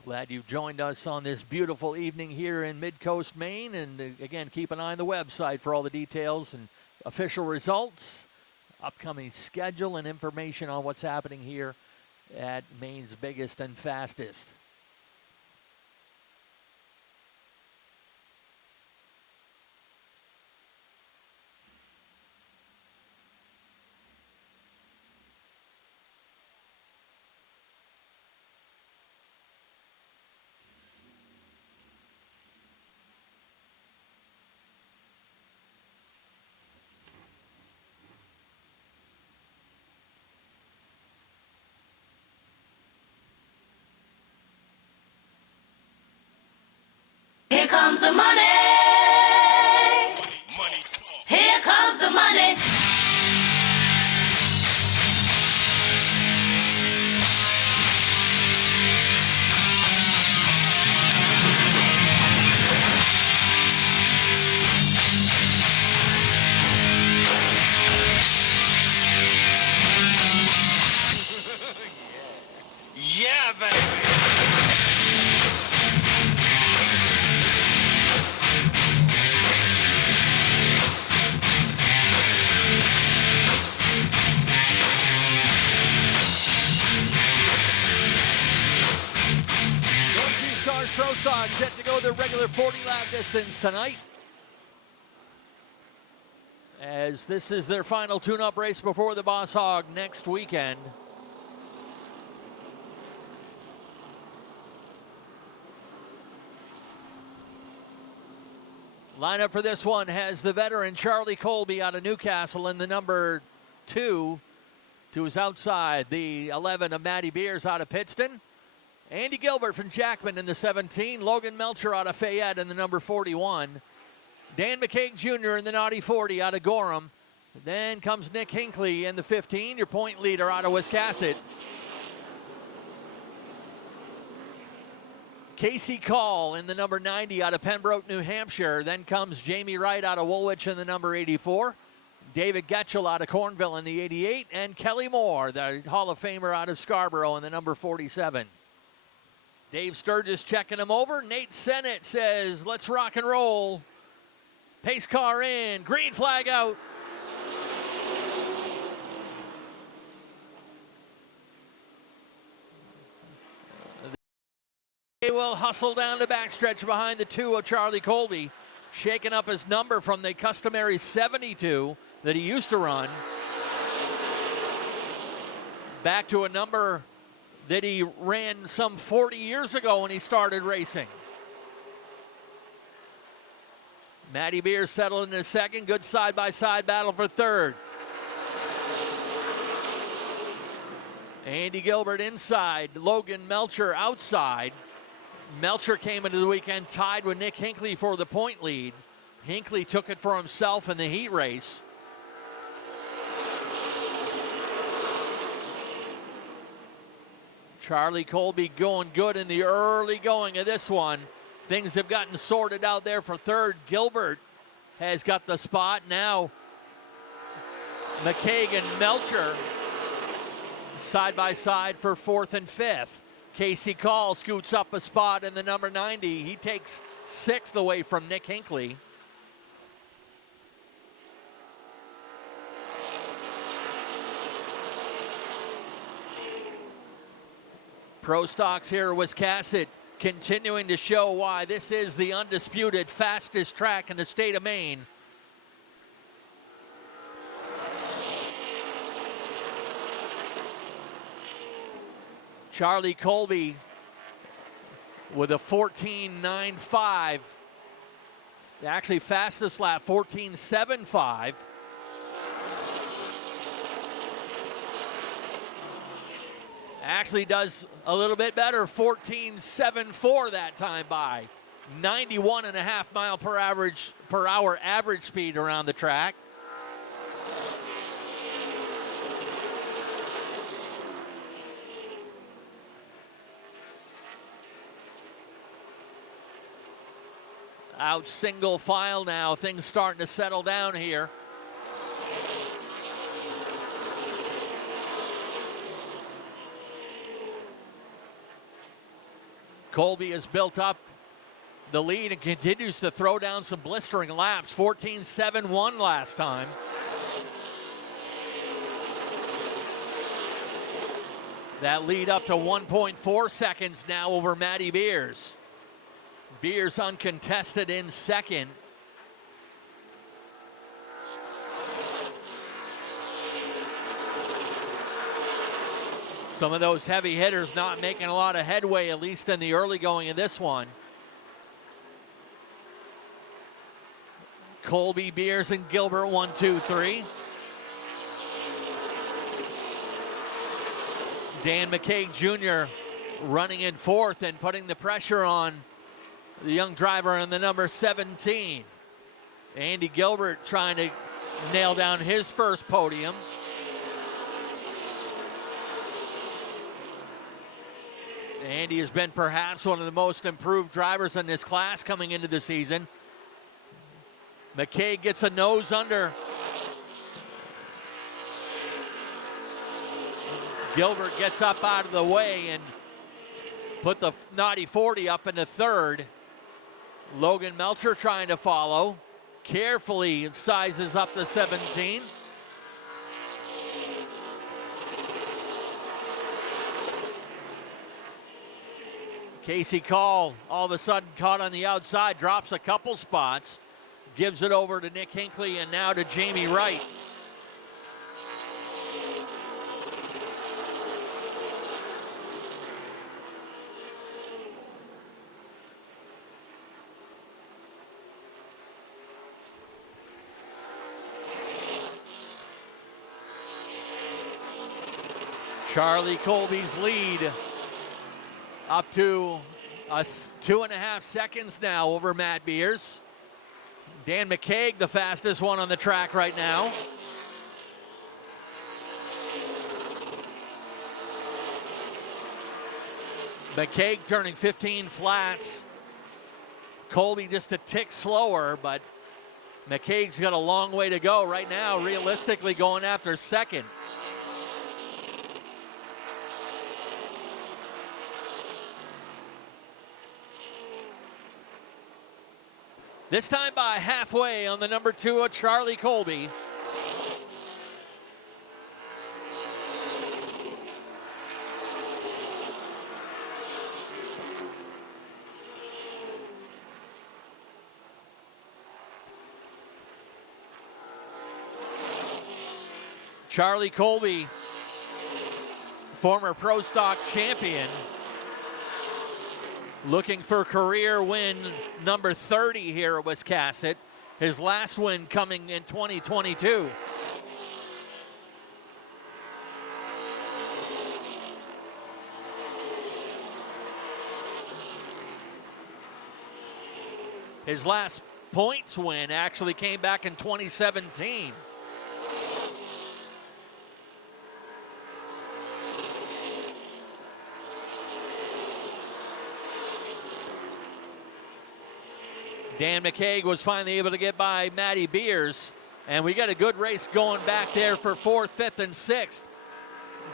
Glad you've joined us on this beautiful evening here in Mid-Coast, Maine. And again, keep an eye on the website for all the details and official results, upcoming schedule, and information on what's happening here at Maine's biggest and fastest. regular 40 lap distance tonight, as this is their final tune-up race before the Boss Hog next weekend. Lineup for this one has the veteran Charlie Colby out of Newcastle in the number 2 to his outside. The 11 of Matty Beers out of Pittston. Andy Gilbert from Jackman in the 17. Logan Melcher out of Fayette in the number 41. Dan McCaig Jr. in the Naughty 40 out of Gorham. Then comes Nick Hinckley in the 15, your point leader out of Wiscasset. Casey Call in the number 90 out of Pembroke, New Hampshire. Then comes Jamie Wright out of Woolwich in the number 84. David Getchell out of Cornville in the 88. And Kelly Moore, the Hall of Famer out of Scarborough in the number 47. Dave Sturgis checking him over. Nate Sennett says, let's rock and roll. Pace car in, green flag out. They will hustle down the backstretch behind the 2 of Charlie Colby, shaking up his number from the customary 72 that he used to run back to a number that he ran some 40 years ago when he started racing. Matty Beers settled in second. Good side-by-side battle for third. Andy Gilbert inside. Logan Melcher outside. Melcher came into the weekend tied with Nick Hinckley for the point lead. Hinckley took it for himself in the heat race. Charlie Colby going good in the early going of this one. Things have gotten sorted out there for third. Gilbert has got the spot. Now McCaig and Melcher side by side for fourth and fifth. Casey Call scoots up a spot in the number 90. He takes sixth away from Nick Hinckley. Pro Stocks here at Wiscasset continuing to show why this is the undisputed fastest track in the state of Maine. Charlie Colby with a 14.95. Actually fastest lap, 14.75. Actually does a little bit better, 14.74 that time by. 91.5 mile per hour average speed around the track. Out single file now, things starting to settle down here. Colby has built up the lead and continues to throw down some blistering laps. 14.71 last time. That lead up to 1.4 seconds now over Matty Beers. Beers uncontested in second. Some of those heavy hitters not making a lot of headway, at least in the early going of this one. Colby, Beers, and Gilbert, 1, 2, 3. Dan McCaig Jr. running in fourth and putting the pressure on the young driver in the number 17. Andy Gilbert trying to nail down his first podium. Andy has been perhaps one of the most improved drivers in this class coming into the season. McCaig gets a nose under. Gilbert gets up out of the way and put the Naughty 40 up into third. Logan Melcher trying to follow. Carefully sizes up the 17. Casey Call all of a sudden caught on the outside, drops a couple spots, gives it over to Nick Hinckley and now to Jamie Wright. Charlie Colby's lead up to 2.5 seconds now over Matt Beers. Dan McCaig, the fastest one on the track right now. McCaig turning 15 flats. Colby just a tick slower, but McCaig's got a long way to go right now, realistically going after second. This time by halfway on the number 2 of Charlie Colby. Charlie Colby, former Pro Stock champion, looking for career win number 30 here at Wiscasset. His last win coming in 2022. His last points win actually came back in 2017. Dan McCaig was finally able to get by Matty Beers, and we got a good race going back there for 4th, 5th, and 6th.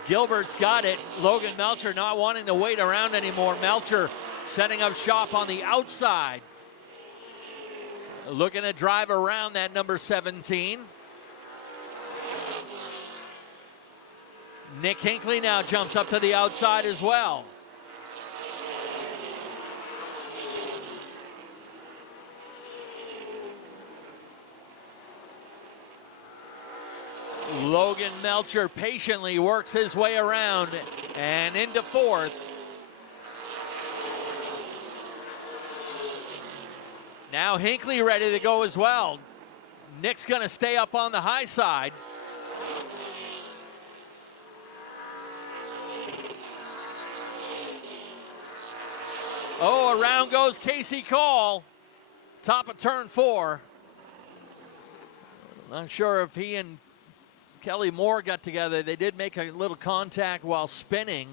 Gilbert's got it. Logan Melcher not wanting to wait around anymore. Melcher setting up shop on the outside. Looking to drive around that number 17. Nick Hinckley now jumps up to the outside as well. Logan Melcher patiently works his way around and into 4th. Now Hinckley ready to go as well. Nick's going to stay up on the high side. Oh, around goes Casey Call. Top of turn 4. Not sure if he and Kelly Moore got together. They did make a little contact while spinning.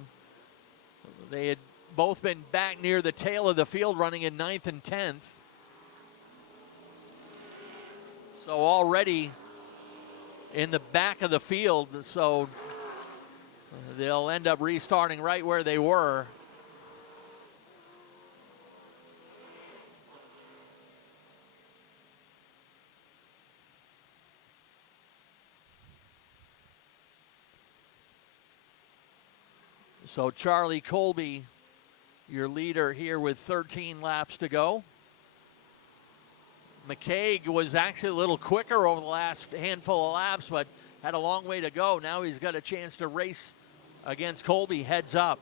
They had both been back near the tail of the field running in 9th and 10th. So already in the back of the field, so they'll end up restarting right where they were. So Charlie Colby, your leader here with 13 laps to go. McCaig was actually a little quicker over the last handful of laps, but had a long way to go. Now he's got a chance to race against Colby heads up.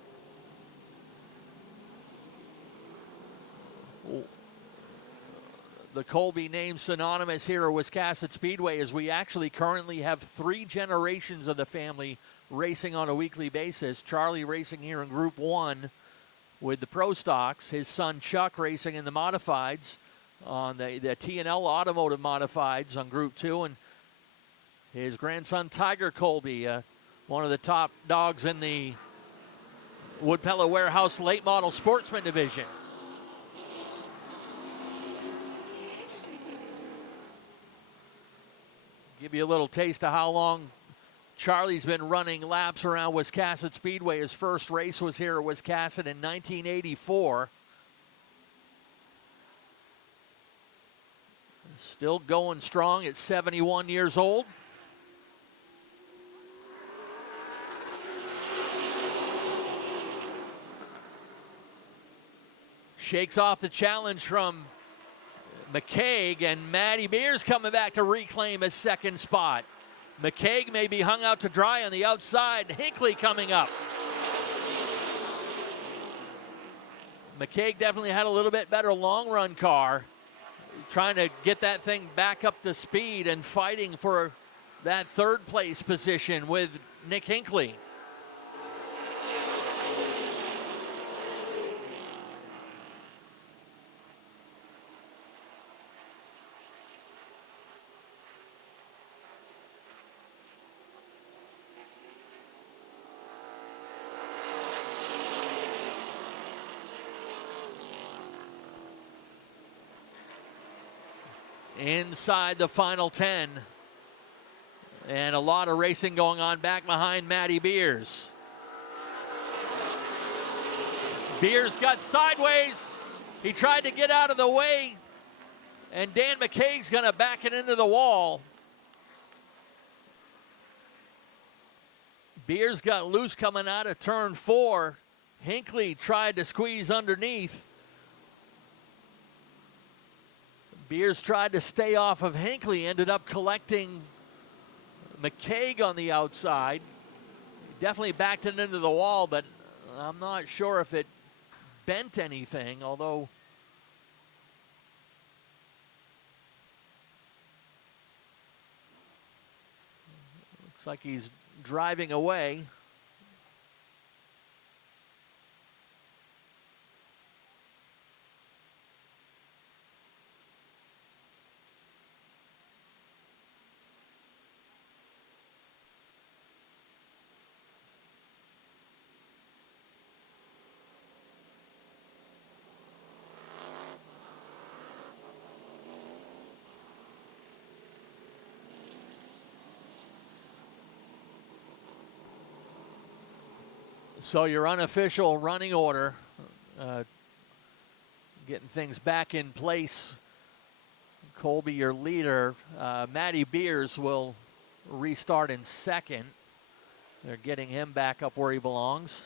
The Colby name synonymous here at Wiscasset Speedway, as we actually currently have 3 generations of the family racing on a weekly basis. Charlie racing here in Group 1 with the Pro Stocks. His son Chuck racing in the Modifieds on the T&L Automotive Modifieds on Group 2. And his grandson Tiger Colby, one of the top dogs in the Wood Pellet Warehouse late model sportsman division. Give you a little taste of how long Charlie's been running laps around Wiscasset Speedway. His first race was here at Wiscasset in 1984. Still going strong at 71 years old. shakes off the challenge from McCaig, and Matty Beers coming back to reclaim his second spot. McCaig may be hung out to dry on the outside. Hinckley coming up. McCaig definitely had a little bit better long run car, trying to get that thing back up to speed and fighting for that third place position with Nick Hinckley. Inside the final 10. And a lot of racing going on back behind Matty Beers. Beers got sideways. He tried to get out of the way. And Dan McCaig's going to back it into the wall. Beers got loose coming out of turn 4. Hinckley tried to squeeze underneath. Beers tried to stay off of Hinckley, ended up collecting McCaig on the outside. Definitely backed it into the wall, but I'm not sure if it bent anything, although looks like he's driving away. So your unofficial running order, getting things back in place. Colby, your leader. Matty Beers will restart in second. They're getting him back up where he belongs.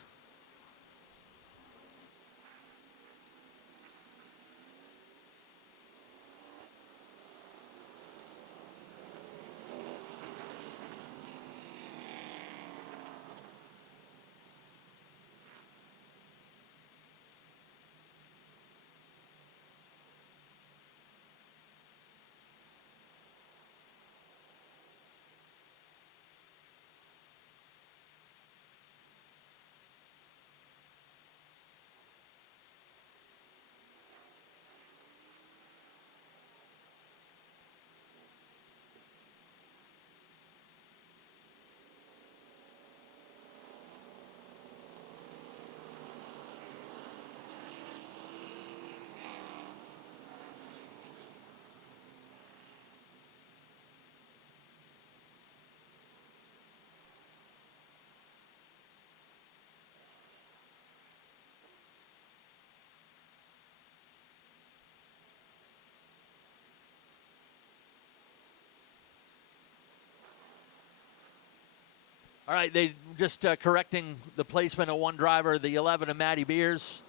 All right, they just correcting the placement of one driver, the 11 of Matty Beers.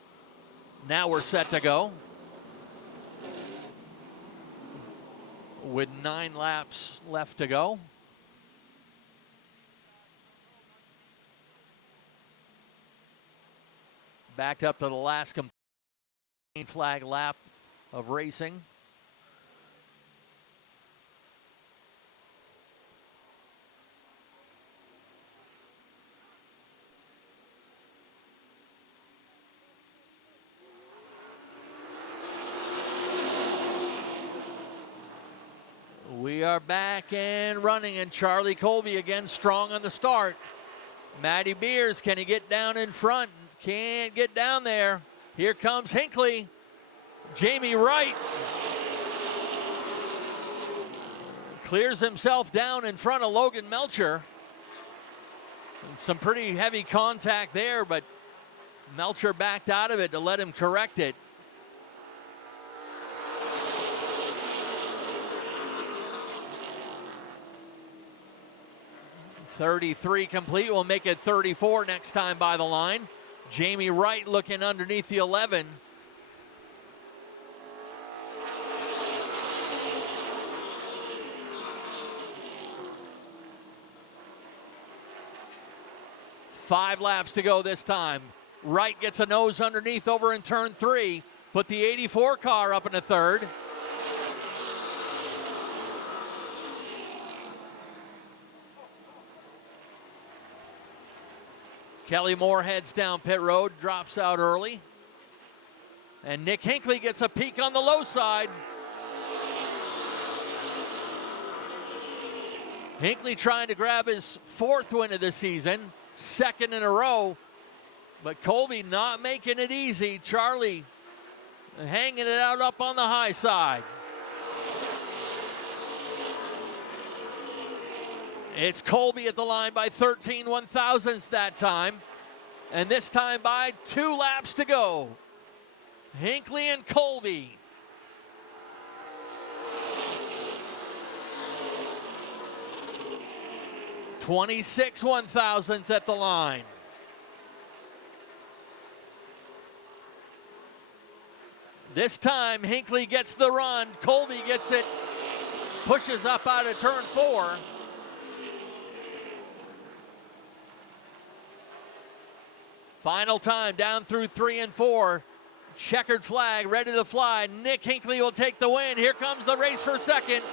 Now we're set to go. With 9 laps left to go. Backed up to the last flag lap of racing. We are back and running, and Charlie Colby again strong on the start. Matty Beers, can he get down in front? Can't get down there. Here comes Hinckley. Jamie Wright clears himself down in front of Logan Melcher. And some pretty heavy contact there, but Melcher backed out of it to let him correct it. 33 complete. We'll make it 34 next time by the line. Jamie Wright looking underneath the 11. 5 laps to go this time. Wright gets a nose underneath over in turn 3. Put the 84 car up in the third. Kelly Moore heads down pit road, drops out early. And Nick Hinckley gets a peek on the low side. Hinckley trying to grab his 4th win of the season, 2nd in a row. But Colby not making it easy. Charlie hanging it out up on the high side. It's Colby at the line by 13 1/1000ths that time. And this time by 2 laps to go. Hinckley and Colby. (26 1/1000ths at the line. This time Hinckley gets the run. Colby gets it, pushes up out of turn 4. Final time down through 3 and 4. Checkered flag ready to fly. Nick Hinckley will take the win. Here comes the race for second.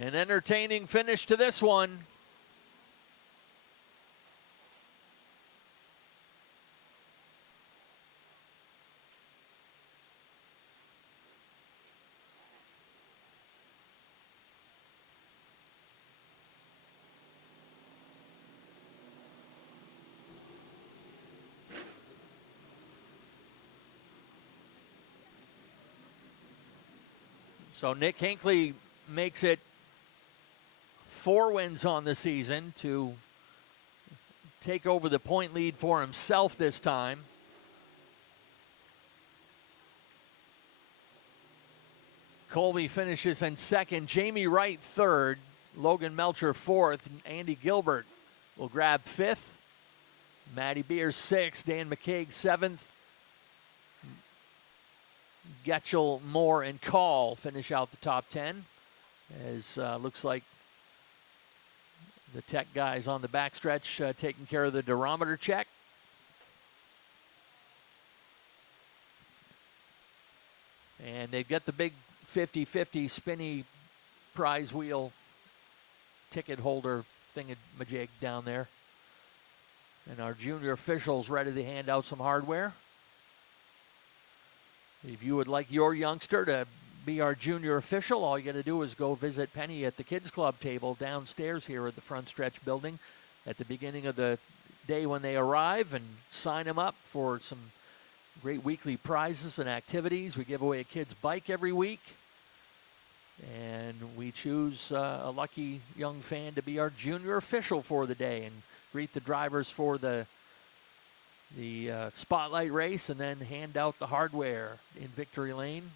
An entertaining finish to this one. So Nick Hinckley makes it 4 wins on the season to take over the point lead for himself this time. Colby finishes in 2nd. Jamie Wright 3rd. Logan Melcher 4th. Andy Gilbert will grab 5th. Matty Beers 6th. Dan McCaig 7th. Getchell, Moore, and Call finish out the top 10. As looks like the tech guys on the backstretch taking care of the durometer check. And they've got the big 50-50 spinny prize wheel ticket holder thingamajig down there. And our junior officials ready to hand out some hardware. If you would like your youngster to be our junior official, all you got to do is go visit Penny at the Kids Club table downstairs here at the Front Stretch building at the beginning of the day when they arrive and sign them up for some great weekly prizes and activities. We give away a kid's bike every week, and we choose a lucky young fan to be our junior official for the day and greet the drivers for the spotlight race and then hand out the hardware in Victory Lane.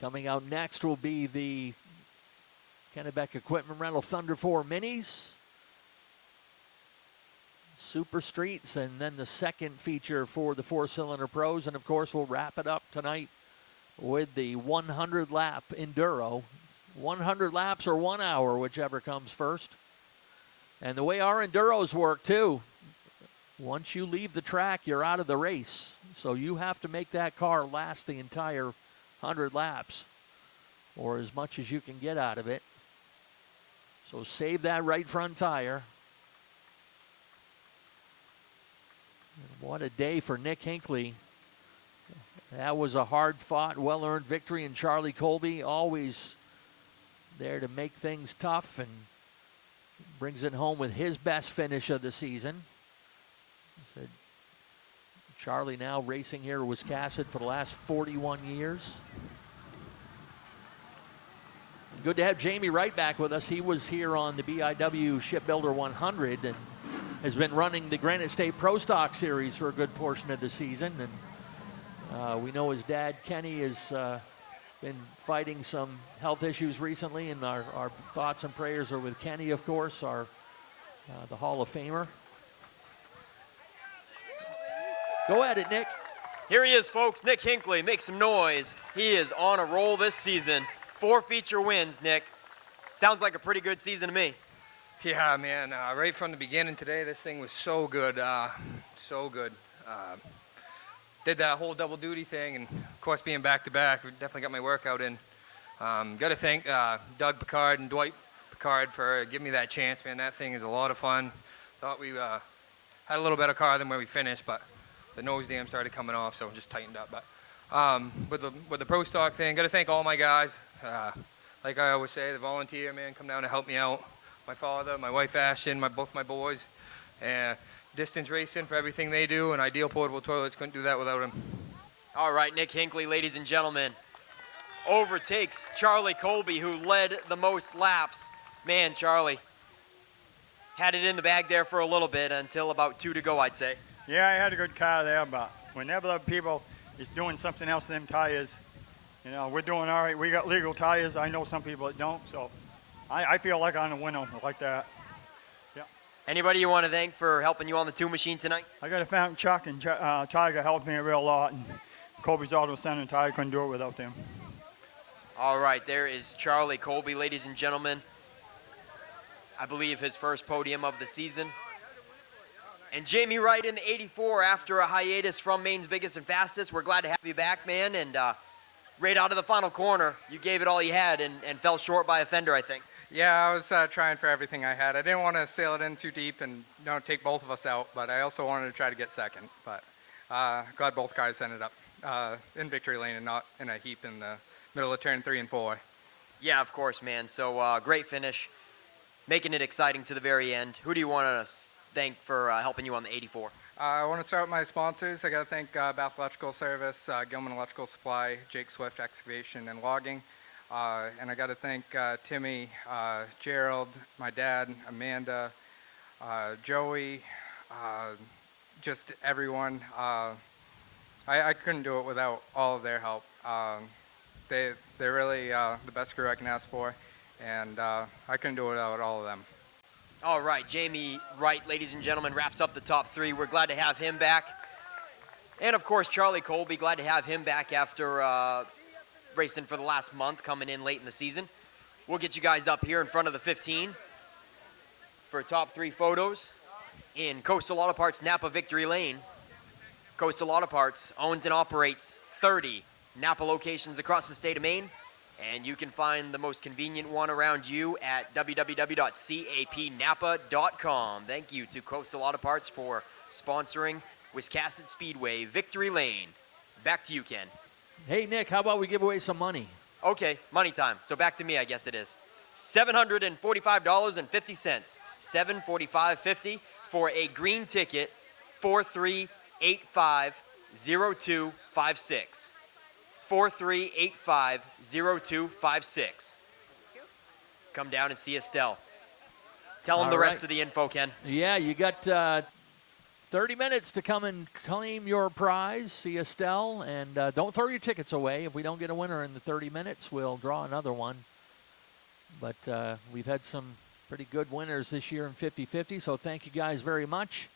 Coming out next will be the Kennebec Equipment Rental Thunder 4 Minis, Super Streets, and then the second feature for the 4-cylinder pros. And of course, we'll wrap it up tonight with the 100-lap Enduro. 100 laps or 1 hour, whichever comes first. And the way our Enduros work, too, once you leave the track, you're out of the race. So you have to make that car last the entire 100 laps, or as much as you can get out of it. So save that right front tire. And what a day for Nick Hinckley. That was a hard-fought, well-earned victory, and Charlie Colby always there to make things tough and brings it home with his best finish of the season. Said Charlie now racing here at Wiscasset for the last 41 years. Good to have Jamie Wright back with us. He was here on the BIW Shipbuilder 100 and has been running the Granite State Pro Stock Series for a good portion of the season. And we know his dad, Kenny, has been fighting some health issues recently, and our thoughts and prayers are with Kenny, of course, the Hall of Famer. Go at it, Nick. Here he is, folks. Nick Hinckley, make some noise. He is on a roll this season. 4 feature wins, Nick. Sounds like a pretty good season to me. Yeah, man. Right from the beginning today, this thing was so good. So good. Did that whole double duty thing, and of course, being back-to-back, definitely got my workout in. Got to thank Doug Picard and Dwight Picard for giving me that chance, man. That thing is a lot of fun. Thought we had a little better car than where we finished, but the nose dam started coming off, so just tightened up. But with the pro stock thing, got to thank all my guys. Like I always say, the volunteer, man, come down to help me out. My father, my wife Ashton, both my boys, and Distance Racing for everything they do, and Ideal Portable Toilets, couldn't do that without them. All right, Nick Hinckley, ladies and gentlemen, overtakes Charlie Colby, who led the most laps. Man, Charlie had it in the bag there for a little bit until about 2 to go, I'd say. Yeah, I had a good car there, but whenever the people is doing something else to them tires, you know, we're doing all right. We got legal tires. I know some people that don't, so I feel like I'm a winner like that. Yeah. Anybody you want to thank for helping you on the 2 machine tonight? I got to thank Chuck and Tiger helped me a real lot, and Colby's Auto Center and Tiger couldn't do it without them. All right, there is Charlie Colby, ladies and gentlemen. I believe his first podium of the season. And Jamie Wright in the 84 after a hiatus from Maine's Biggest and Fastest. We're glad to have you back, man. And right out of the final corner, you gave it all you had and fell short by a fender, I think. Yeah, I was trying for everything I had. I didn't want to sail it in too deep and take both of us out, but I also wanted to try to get second. But glad both cars ended up in victory lane and not in a heap in the middle of turn 3 and 4. Yeah, of course, man. So great finish, making it exciting to the very end. Who do you want to thank for helping you on the 84? I want to start with my sponsors. I got to thank Bath Electrical Service, Gilman Electrical Supply, Jake Swift Excavation and Logging. And I got to thank Timmy, Gerald, my dad, Amanda, Joey, just everyone. I couldn't do it without all of their help. They're really the best crew I can ask for, and I couldn't do it without all of them. All right, Jamie Wright, ladies and gentlemen, wraps up the top 3. We're glad to have him back. And, of course, Charlie Colby, glad to have him back after racing for the last month, coming in late in the season. We'll get you guys up here in front of the 15 for top 3 photos in Coastal Auto Parts Napa Victory Lane. Coastal Auto Parts owns and operates 30 Napa locations across the state of Maine, and you can find the most convenient one around you at www.capnapa.com. Thank you to Coastal Auto Parts for sponsoring Wiscasset Speedway Victory Lane. Back to you, Ken. Hey, Nick, how about we give away some money? Okay, money time. So back to me, I guess it is. $745.50. $745.50 for a green ticket, 43850256. 43850256. Come down and see Estelle. Tell them the rest of the info, Ken. Yeah, you got 30 minutes to come and claim your prize, see Estelle, and don't throw your tickets away. If we don't get a winner in the 30 minutes, we'll draw another one. But we've had some pretty good winners this year in 50-50, so thank you guys very much.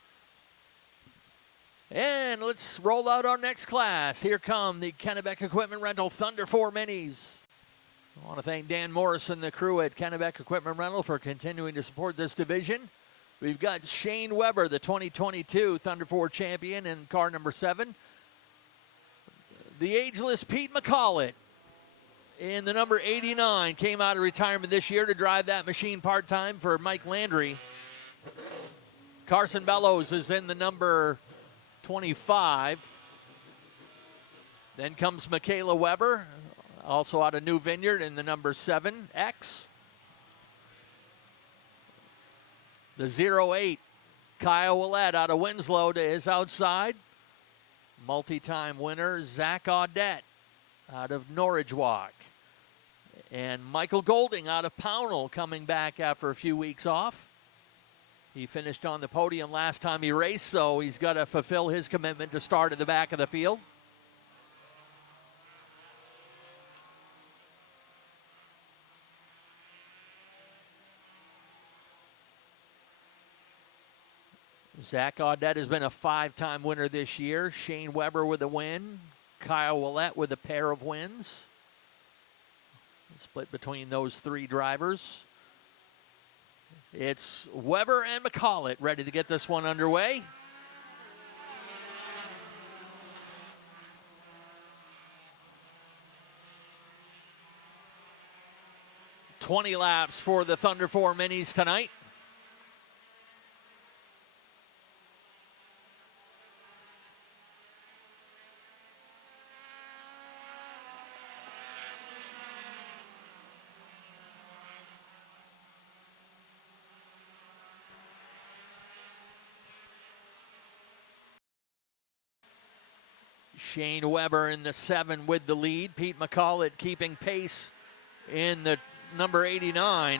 And let's roll out our next class. Here come the Kennebec Equipment Rental Thunder 4 Minis. I want to thank Dan Morrison, the crew at Kennebec Equipment Rental, for continuing to support this division. We've got Shane Weber, the 2022 Thunder 4 champion in car number 7. The ageless Pete McCollett in the number 89 came out of retirement this year to drive that machine part-time for Mike Landry. Carson Bellows is in the number 25. Then comes Michaela Weber, also out of New Vineyard in the number 7X. The 08, Kyle Willett out of Winslow to his outside. Multi-time winner, Zach Audette out of Norridgewock. And Michael Golding out of Pownell coming back after a few weeks off. He finished on the podium last time he raced, so he's got to fulfill his commitment to start at the back of the field. Zach Audette has been a 5-time winner this year. Shane Weber with a win. Kyle Willett with a pair of wins. Split between those 3 drivers. It's Weber and McCollett ready to get this one underway. $20 laps for the Thunder 4 Minis tonight. Shane Weber in the 7 with the lead. Pete McCollett keeping pace in the number 89.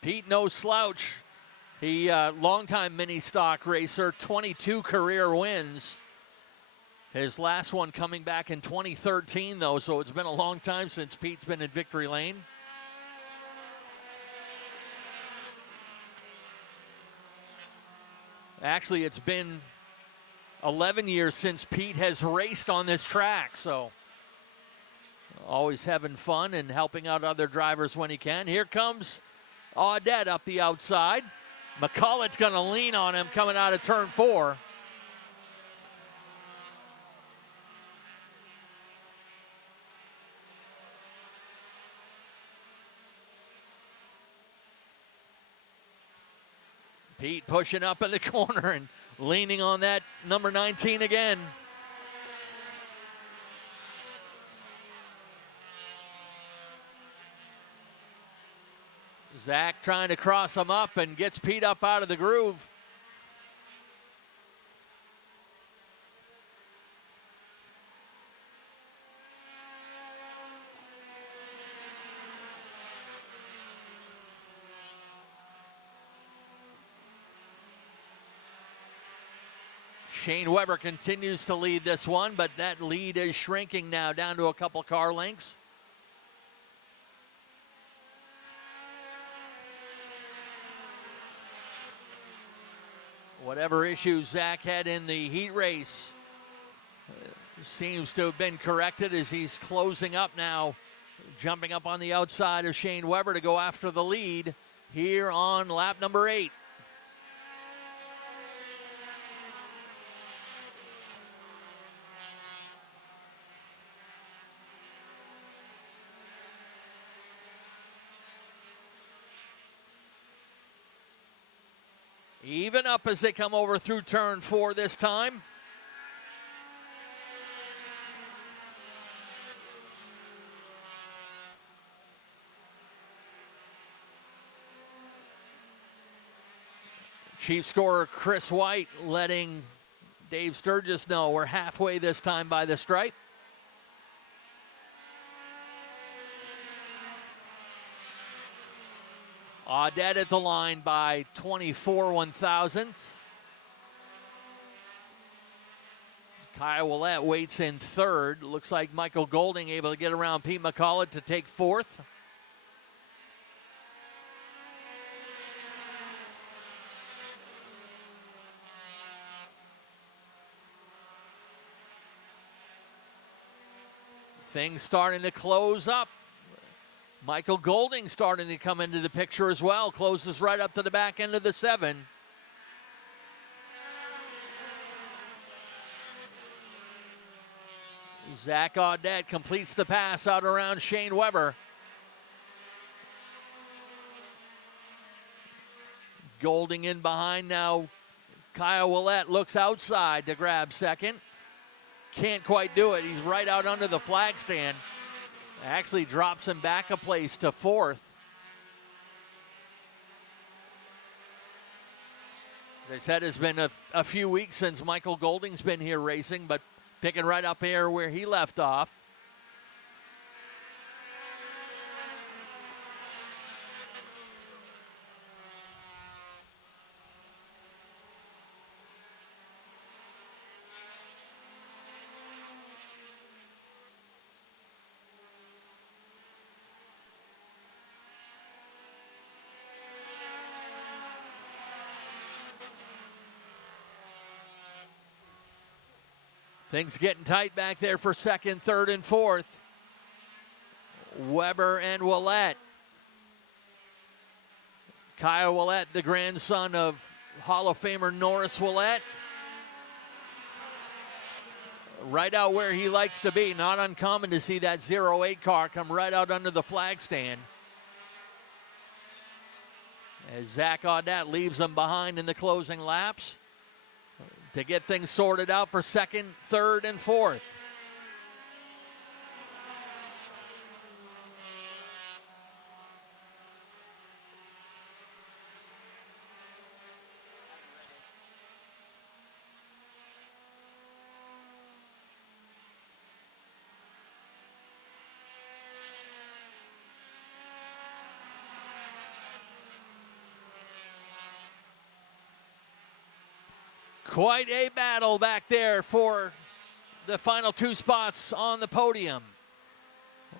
Pete, no slouch. He, longtime mini stock racer, 22 career wins. His last one coming back in 2013, though, so it's been a long time since Pete's been in victory lane. Actually, it's been 11 years since Pete has raced on this track, so always having fun and helping out other drivers when he can. Here comes Audette up the outside. McCollett's going to lean on him coming out of turn 4. Pete pushing up in the corner and leaning on that number 19 again. Zach trying to cross him up and gets Pete up out of the groove. Shane Weber continues to lead this one, but that lead is shrinking now down to a couple car lengths. Whatever issues Zach had in the heat race seems to have been corrected as he's closing up now, jumping up on the outside of Shane Weber to go after the lead here on lap number 8. Even up as they come over through turn 4 this time. Chief scorer Chris White letting Dave Sturgis know we're halfway this time by the stripe. Audette at the line by 24 one-thousandths. Kyle Willett waits in 3rd. Looks like Michael Golding able to get around Pete McCollett to take 4th. Things starting to close up. Michael Golding starting to come into the picture as well. Closes right up to the back end of the 7. Zach Audette completes the pass out around Shane Weber. Golding in behind now. Kyle Willett looks outside to grab 2nd. Can't quite do it. He's right out under the flag stand. Actually drops him back a place to 4th. As I said, it's been a few weeks since Michael Golding's been here racing, but picking right up here where he left off. Things getting tight back there for second, third, and fourth. Weber and Willett. Kyle Willett, the grandson of Hall of Famer Norris Willett. Right out where he likes to be. Not uncommon to see that 08 car come right out under the flag stand. As Zach Audette leaves them behind in the closing laps to get things sorted out for second, third, and fourth. Quite a battle back there for the final two spots on the podium.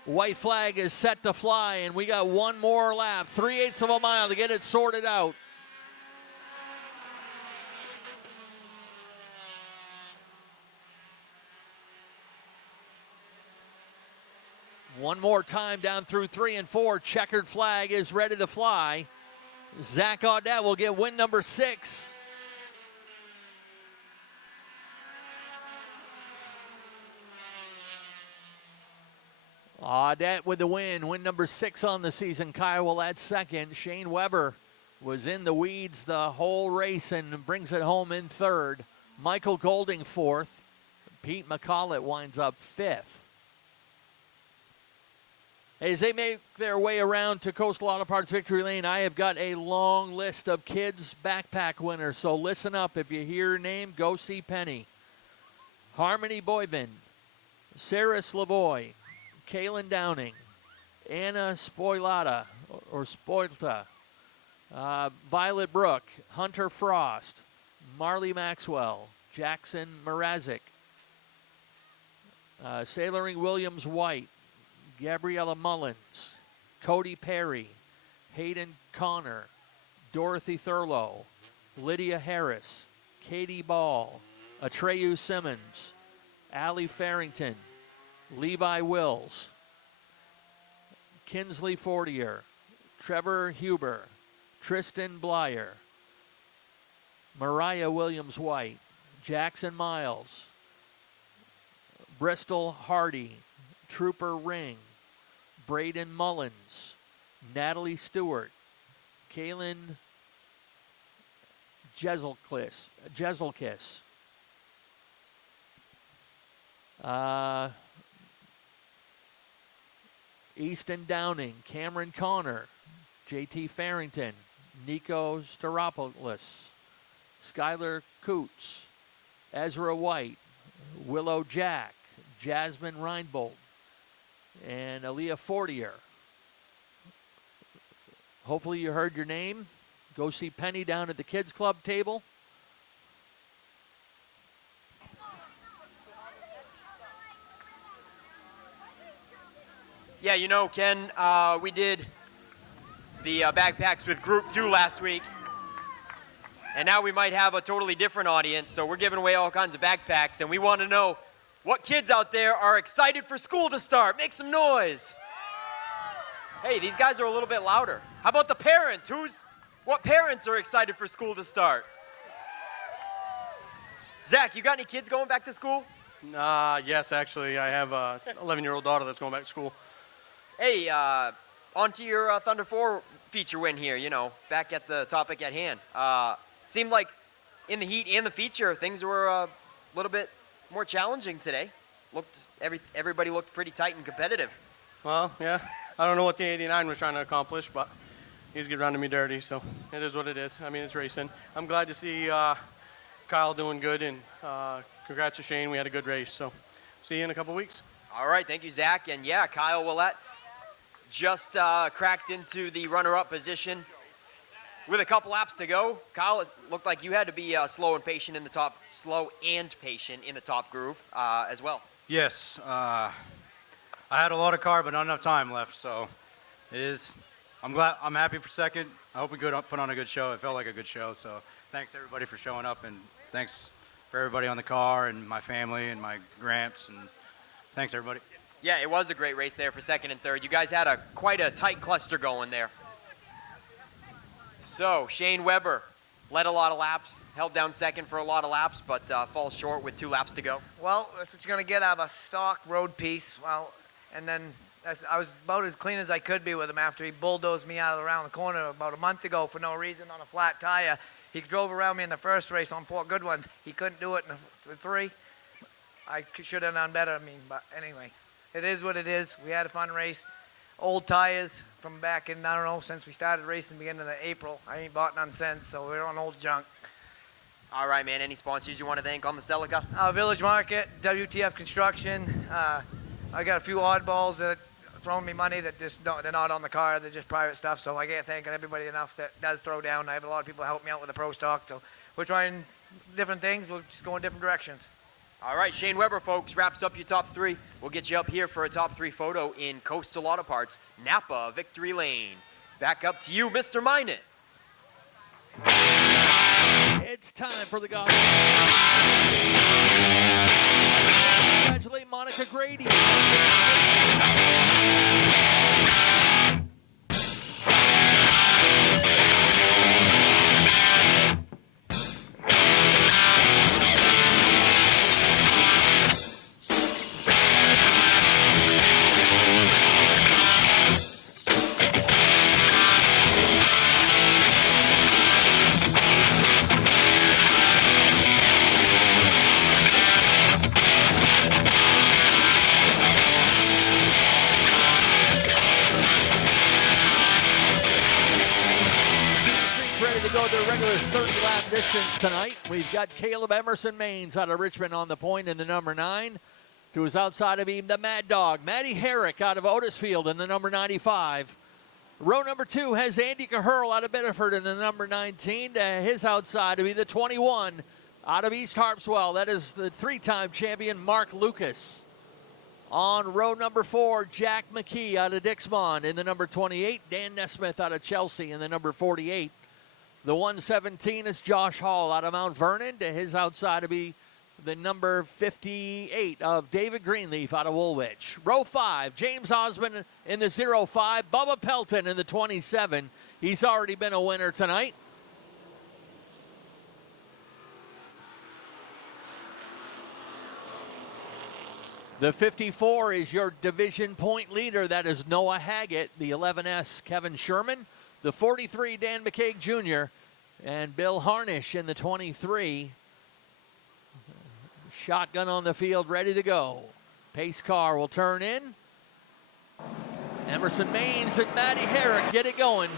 White flag is set to fly, and we got one more lap, 3/8 of a mile to get it sorted out. One more time down through 3 and 4. Checkered flag is ready to fly. Zach Audette will get win number 6. Audette with the win number 6 on the season. Kyle Willett second. Shane Weber was in the weeds the whole race and brings it home in third. Michael Golding fourth. Pete McCollett winds up fifth. As they make their way around to Coastal Auto Parts Victory Lane, I have got a long list of kids' backpack winners, so listen up. If you hear your name, go see Penny. Harmony Boyvin, Sarah Slavoy, Kaylin Downing, Anna Spoilata, or Spoilta, Violet Brook, Hunter Frost, Marley Maxwell, Jackson Mrazek, Sailoring Williams White, Gabriella Mullins, Cody Perry, Hayden Connor, Dorothy Thurlow, Lydia Harris, Katie Ball, Atreyu Simmons, Allie Farrington, Levi Wills, Kinsley Fortier, Trevor Huber, Tristan Blyer, Mariah Williams White, Jackson Miles, Bristol Hardy, Trooper Ring, Braden Mullins, Natalie Stewart, Kaylin Jezelkis, Easton Downing, Cameron Connor, JT Farrington, Nico Staropoulos, Skylar Coots, Ezra White, Willow Jack, Jasmine Reinbold, and Aaliyah Fortier. Hopefully you heard your name. Go see Penny down at the Kids Club table. Yeah, you know, Ken, we did the backpacks with Group 2 last week. And now we might have a totally different audience, so we're giving away all kinds of backpacks, and we want to know what kids out there are excited for school to start. Make some noise. Hey, these guys are a little bit louder. How about the parents? What parents are excited for school to start? Zach, you got any kids going back to school? Yes, actually, I have a 11-year-old daughter that's going back to school. Hey, on to your Thunder 4 feature win here, you know, back at the topic at hand. Seemed like in the heat and the feature, things were a little bit more challenging today. Everybody looked pretty tight and competitive. Well, yeah. I don't know what the 89 was trying to accomplish, but he's getting around to me dirty, so it is what it is. I mean, it's racing. I'm glad to see Kyle doing good, and congrats to Shane. We had a good race, so see you in a couple weeks. All right, thank you, Zach. And yeah, Kyle Willett just cracked into the runner-up position with a couple laps to go. Kyle, it looked like you had to be slow and patient in the top groove as well. Yes, I had a lot of car, but not enough time left. So it is. I'm happy for second. I hope we put on a good show. It felt like a good show. So thanks everybody for showing up, and thanks for everybody on the car and my family and my gramps, and thanks everybody. Yeah, it was a great race there for second and third. You guys had quite a tight cluster going there. So Shane Weber led a lot of laps, held down second for a lot of laps, but falls short with 2 laps to go. Well, that's what you're going to get out of a stock road piece. Well, and then I was about as clean as I could be with him after he bulldozed me out around the corner about a month ago for no reason on a flat tire. He drove around me in the first race on 4 good ones. He couldn't do it in the 3. I should have done better, but anyway. It is what it is. We had a fun race. Old tires from back in, I don't know, since we started racing beginning of April. I ain't bought none since, so we're on old junk. All right, man. Any sponsors you want to thank on the Celica? Village Market, WTF Construction. I got a few oddballs that throwing me money that they're not on the car. They're just private stuff, so I can't thank everybody enough that does throw down. I have a lot of people help me out with the pro stock, so we're trying different things. We'll just go in different directions. All right, Shane Weber, folks, wraps up your top 3. We'll get you up here for a top 3 photo in Coastal Auto Parts, Napa, Victory Lane. Back up to you, Mr. Minot. It's time for the gospel. Congratulate Monica Grady. Go their regular 30-lap distance tonight. We've got Caleb Emerson Maines out of Richmond on the point in the number 9. To his outside of him, the Mad Dog, Matty Herrick out of Otisfield in the number 95. Row number 2 has Andy Caherl out of Bedford in the number 19. To his outside to be the 21 out of East Harpswell. That is the 3-time champion Mark Lucas. On row number 4, Jack McKee out of Dixmont in the number 28. Dan Nesmith out of Chelsea in the number 48. The 117 is Josh Hall out of Mount Vernon. To his outside to be the number 58 of David Greenleaf out of Woolwich. Row 5, James Osmond in the 05. Bubba Pelton in the 27. He's already been a winner tonight. The 54 is your division point leader. That is Noah Haggett. The 11S, Kevin Sherman. The 43, Dan McCaig Jr., and Bill Harnish in the 23. Shotgun on the field, ready to go. Pace car will turn in. Emerson Maines and Matty Herrick get it going.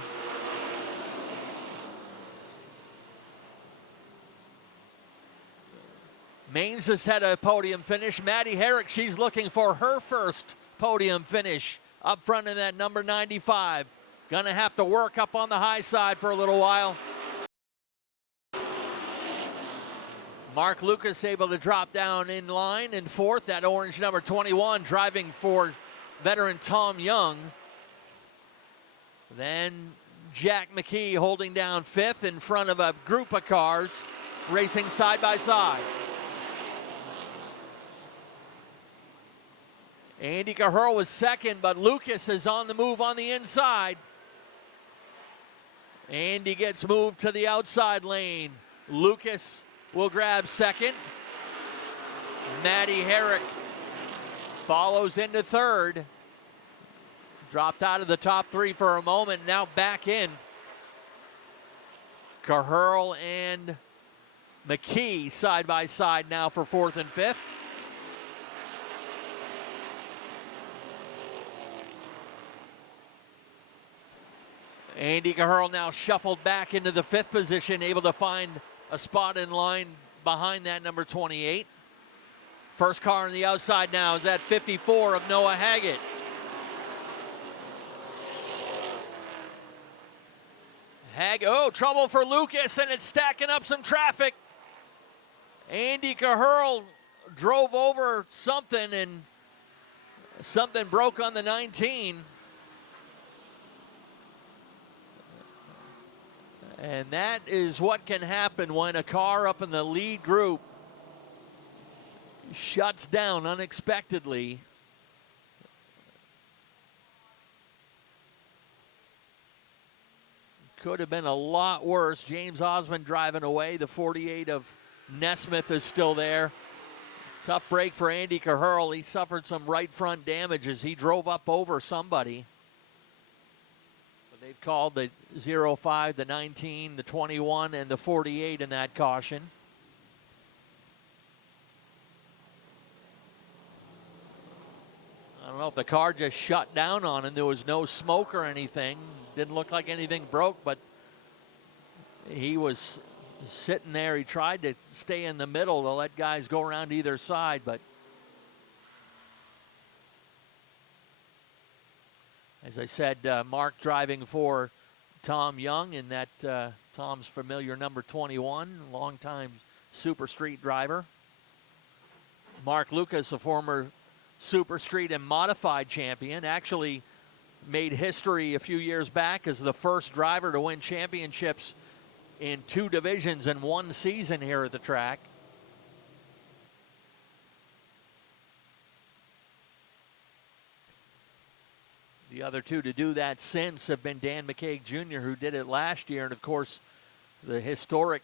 Maines has had a podium finish. Matty Herrick, she's looking for her first podium finish up front in that number 95. Gonna have to work up on the high side for a little while. Mark Lucas able to drop down in line in 4th. That orange number 21 driving for veteran Tom Young. Then Jack McKee holding down 5th in front of a group of cars racing side by side. Andy Caherl was 2nd, but Lucas is on the move on the inside. Andy gets moved to the outside lane. Lucas will grab 2nd. Matty Herrick follows into 3rd. Dropped out of the top 3 for a moment, now back in. Caherl and McKee side by side now for 4th and 5th. Andy Caherl now shuffled back into the 5th position, able to find a spot in line behind that number 28. First car on the outside now is that 54 of Noah Haggett. Trouble for Lucas, and it's stacking up some traffic. Andy Caherl drove over something, and something broke on the 19. And that is what can happen when a car up in the lead group shuts down unexpectedly. Could have been a lot worse. James Osmond driving away. The 48 of Nesmith is still there. Tough break for Andy Caherl. He suffered some right front damage as he drove up over somebody. But they've called the 05, the 19, the 21, and the 48 in that caution. I don't know if the car just shut down on him. There was no smoke or anything. Didn't look like anything broke, but he was sitting there. He tried to stay in the middle to let guys go around either side, but as I said, Mark driving for Tom Young in that Tom's familiar number 21, longtime Super Street driver. Mark Lucas, a former Super Street and modified champion, actually made history a few years back as the first driver to win championships in 2 divisions in 1 season here at the track. The other 2 to do that since have been Dan McCaig Jr., who did it last year, and of course the historic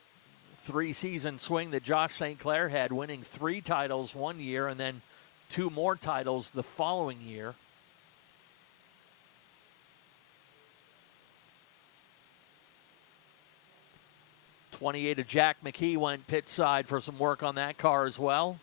3-season swing that Josh St. Clair had, winning 3 titles 1 year and then 2 more titles the following year. '28 of Jack McKee went pit side for some work on that car as well.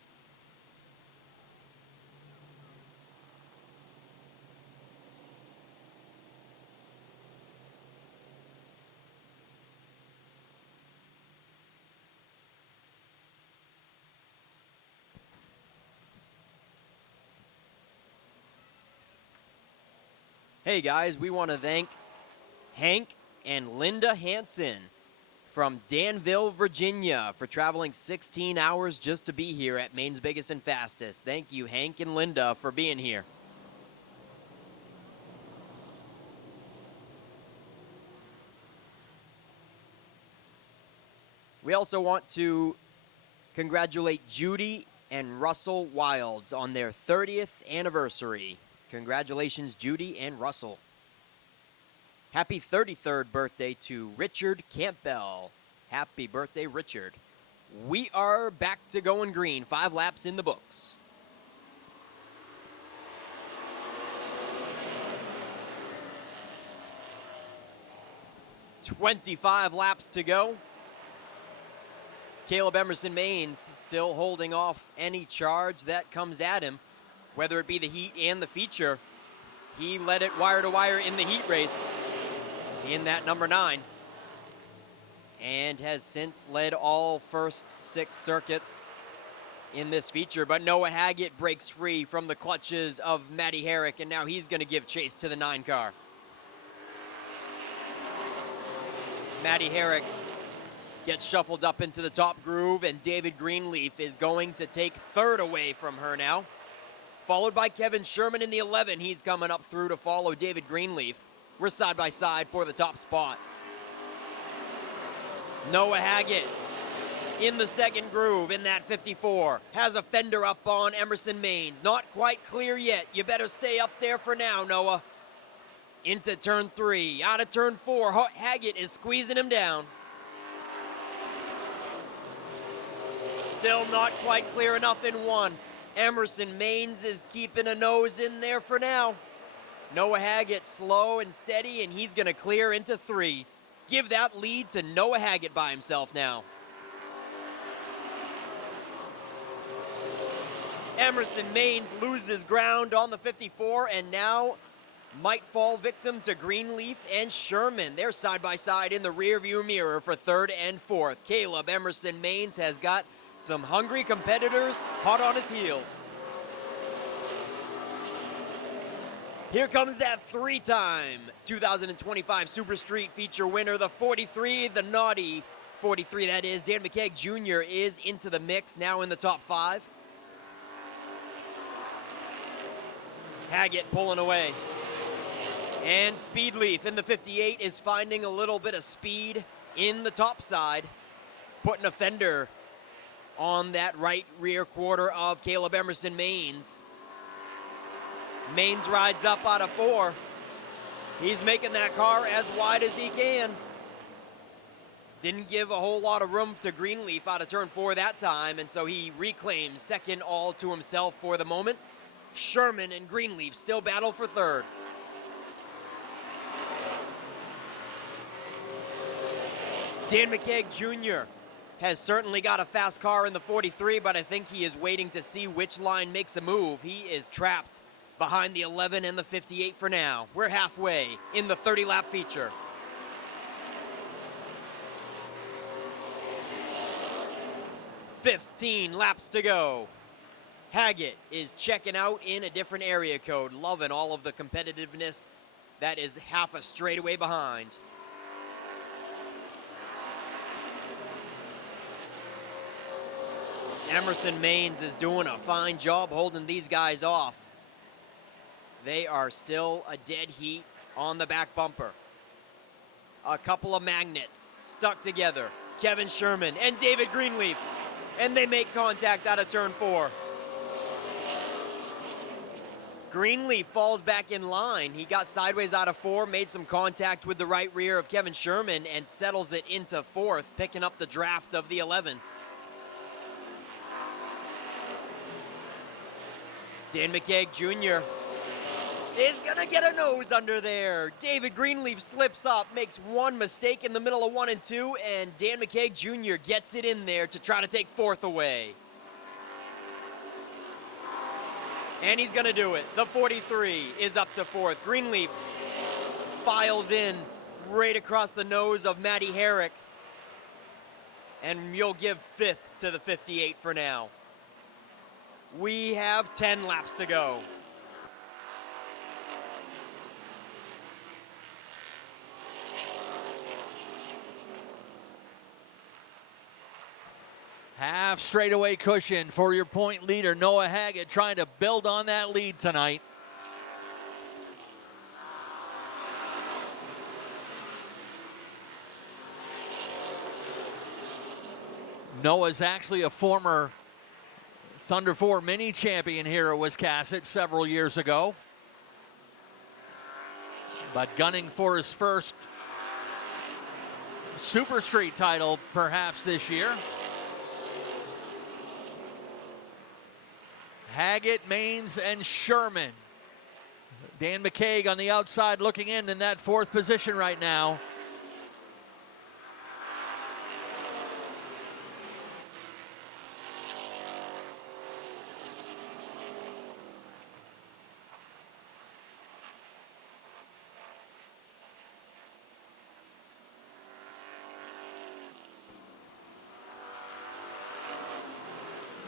Hey guys, we want to thank Hank and Linda Hansen from Danville, Virginia, for traveling 16 hours just to be here at Maine's Biggest and Fastest. Thank you, Hank and Linda, for being here. We also want to congratulate Judy and Russell Wilds on their 30th anniversary. Congratulations, Judy and Russell. Happy 33rd birthday to Richard Campbell. Happy birthday, Richard. We are back to going green. 5 laps in the books. "25 laps to go. Caleb Emerson Maines still holding off any charge that comes at him, whether it be the heat and the feature. He led it wire to wire in the heat race in that number 9, and has since led all first 6 circuits in this feature. But Noah Haggett breaks free from the clutches of Matty Herrick, and now he's going to give chase to the 9 car. Matty Herrick gets shuffled up into the top groove, and David Greenleaf is going to take 3rd away from her now, followed by Kevin Sherman in the 11. He's coming up through to follow David Greenleaf. We're side by side for the top spot. Noah Haggett in the 2nd groove in that 54. Has a fender up on Emerson Maines. Not quite clear yet. You better stay up there for now, Noah. Into turn 3. Out of turn 4. Haggett is squeezing him down. Still not quite clear enough in 1. Emerson Maines is keeping a nose in there for now. Noah Haggett slow and steady, and he's going to clear into 3. Give that lead to Noah Haggett by himself now. Emerson Maines loses ground on the 54 and now might fall victim to Greenleaf and Sherman. They're side by side in the rearview mirror for 3rd and 4th. Caleb Emerson Maines has got some hungry competitors hot on his heels. Here comes that 3-time 2025 Super Street feature winner, the 43, the naughty 43, that is. Dan McCaig Jr. is into the mix, now in the top 5. Haggett pulling away. And Speedleaf in the 58 is finding a little bit of speed in the top side, putting a fender on that right rear quarter of Caleb Emerson Maines. Maines rides up out of 4. He's making that car as wide as he can. Didn't give a whole lot of room to Greenleaf out of turn 4 that time, and so he reclaims second all to himself for the moment. Sherman and Greenleaf still battle for third. Dan McKeag Jr. has certainly got a fast car in the 43, but I think he is waiting to see which line makes a move. He is trapped behind the 11 and the 58 for now. We're halfway in the 30-lap feature. "15 laps to go." Haggett is checking out in a different area code, loving all of the competitiveness that is half a straightaway behind. Emerson Maines is doing a fine job holding these guys off. They are still a dead heat on the back bumper. A couple of magnets stuck together. Kevin Sherman and David Greenleaf. And they make contact out of turn 4. Greenleaf falls back in line. He got sideways out of 4, made some contact with the right rear of Kevin Sherman, and settles it into 4th, picking up the draft of the 11. Dan McKeag Jr. is gonna get a nose under there. David Greenleaf slips up, makes one mistake in the middle of 1 and 2, and Dan McKeag Jr. gets it in there to try to take 4th away. And he's gonna do it. The 43 is up to 4th. Greenleaf files in right across the nose of Matty Herrick. And you'll give 5th to the 58 for now. We have 10 laps to go. Half straightaway cushion for your point leader, Noah Haggett, trying to build on that lead tonight. Noah's actually a former Thunder 4 mini champion here at Wiscasset several years ago, but gunning for his first Super Street title perhaps this year. Haggett, Maines, and Sherman. Dan McKeag on the outside looking in that 4th position right now.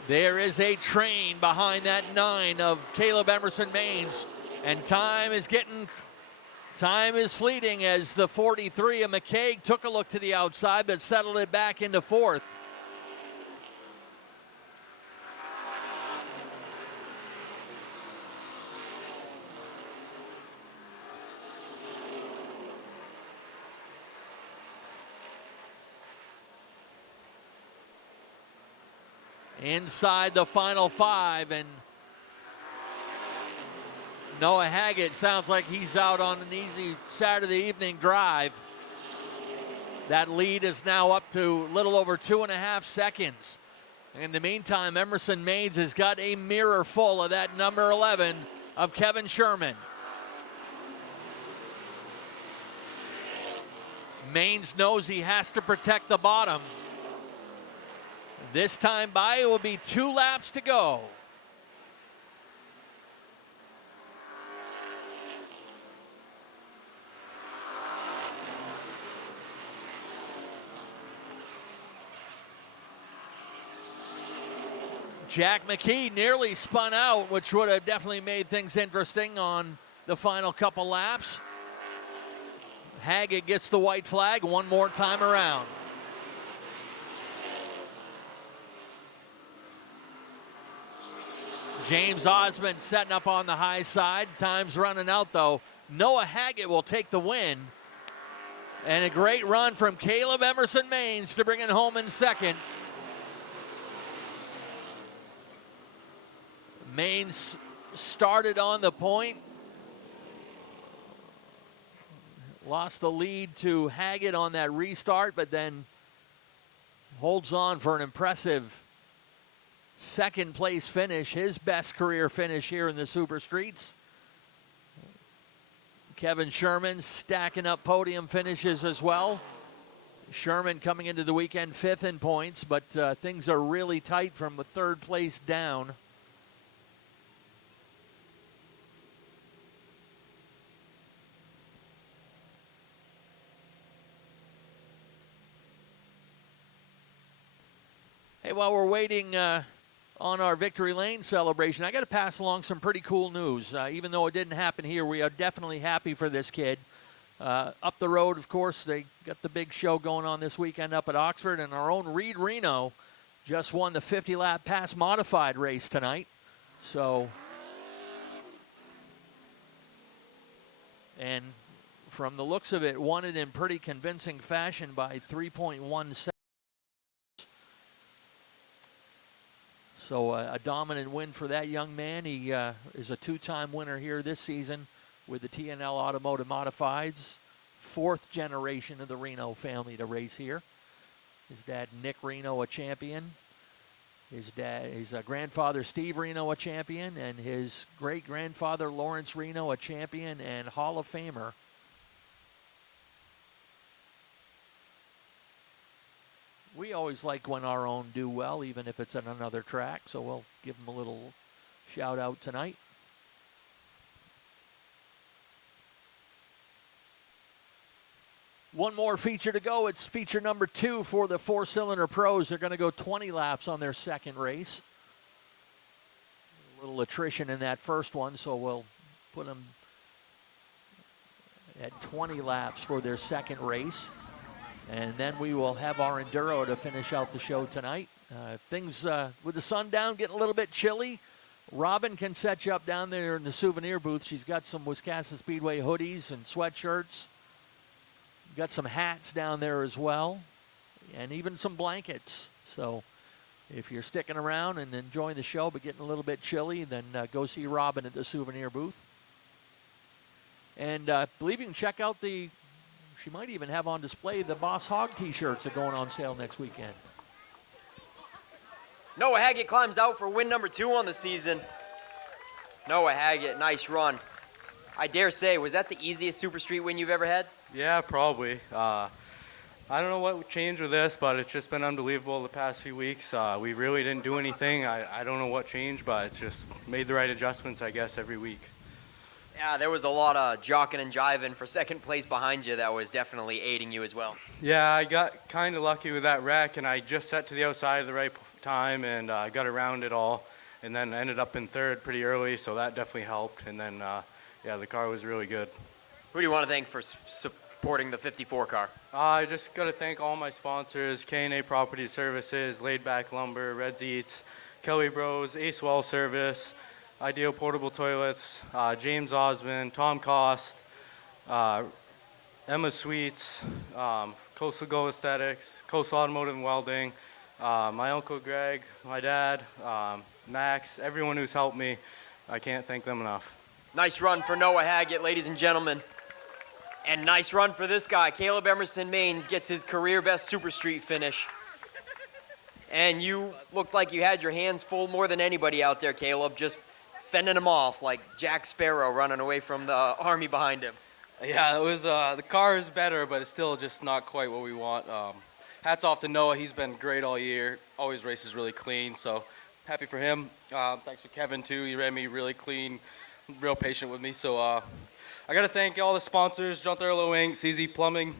There is a train behind that 9 of Caleb Emerson Maines, and time is fleeting as the 43 of McKeag took a look to the outside but settled it back into 4th. Inside the final 5, and Noah Haggett sounds like he's out on an easy Saturday evening drive. That lead is now up to a little over 2.5 seconds. In the meantime, Emerson Maines has got a mirror full of that number 11 of Kevin Sherman. Maines knows he has to protect the bottom. This time by, it will be 2 laps to go. Jack McKee nearly spun out, which would have definitely made things interesting on the final couple laps. Haggett gets the white flag one more time around. James Osmond setting up on the high side. Time's running out, though. Noah Haggett will take the win. And a great run from Caleb Emerson Maines to bring it home in second. Maines started on the point. Lost the lead to Haggett on that restart, but then holds on for an impressive second place finish, his best career finish here in the Super Streets. Kevin Sherman stacking up podium finishes as well. Sherman coming into the weekend 5th in points, but things are really tight from the 3rd place down. Hey, while we're waiting on our Victory Lane celebration, I got to pass along some pretty cool news. Even though it didn't happen here, we are definitely happy for this kid. Up the road, of course, they got the big show going on this weekend up at Oxford, and our own Reed Reno just won the 50-lap pass modified race tonight. So, and from the looks of it, won it in pretty convincing fashion by 3.17. So a dominant win for that young man. He is a 2-time winner here this season with the TNL Automotive Modifieds. 4th generation of the Reno family to race here. His dad, Nick Reno, a champion. His grandfather, Steve Reno, a champion. And his great-grandfather, Lawrence Reno, a champion and Hall of Famer. We always like when our own do well, even if it's on another track, so we'll give them a little shout out tonight. One more feature to go. It's feature number 2 for the 4-cylinder pros. They're going to go 20 laps on their second race. A little attrition in that first one, so we'll put them at 20 laps for their second race. And then we will have our Enduro to finish out the show tonight. Things with the sun down, getting a little bit chilly. Robin can set you up down there in the souvenir booth. She's got some Wisconsin Speedway hoodies and sweatshirts. Got some hats down there as well, and even some blankets. So if you're sticking around and enjoying the show but getting a little bit chilly, then go see Robin at the souvenir booth. And I believe you can check out she might even have on display the Boss Hog t-shirts that are going on sale next weekend. Noah Haggett climbs out for win number 2 on the season. Noah Haggett, nice run. I dare say, was that the easiest Super Street win you've ever had? Yeah, probably. I don't know what changed with this, but it's just been unbelievable the past few weeks. We really didn't do anything. I don't know what changed, but it's just made the right adjustments, I guess, every week. Yeah, there was a lot of jocking and jiving for second place behind you that was definitely aiding you as well. Yeah, I got kind of lucky with that wreck, and I just set to the outside at the right time and got around it all, and then ended up in 3rd pretty early, so that definitely helped. And then, yeah, the car was really good. Who do you want to thank for supporting the 54 car? I just got to thank all my sponsors, K&A Property Services, Laid Back Lumber, Red's Eats, Kelly Bros, Ace Well Service, Ideal Portable Toilets, James Osmond, Tom Cost, Emma Sweets, Coastal Go Aesthetics, Coastal Automotive and Welding, my Uncle Greg, my dad, Max, everyone who's helped me. I can't thank them enough. Nice run for Noah Haggett, ladies and gentlemen. And nice run for this guy. Caleb Emerson Maines gets his career best Super Street finish. And you looked like you had your hands full more than anybody out there, Caleb, just fending him off like Jack Sparrow running away from the army behind him. Yeah, it was the car is better, but it's still just not quite what we want. Hats off to Noah. He's been great all year. Always races really clean, so happy for him. Thanks for Kevin, too. He ran me really clean, real patient with me. So I got to thank all the sponsors, John Thurlow Inc., CZ Plumbing,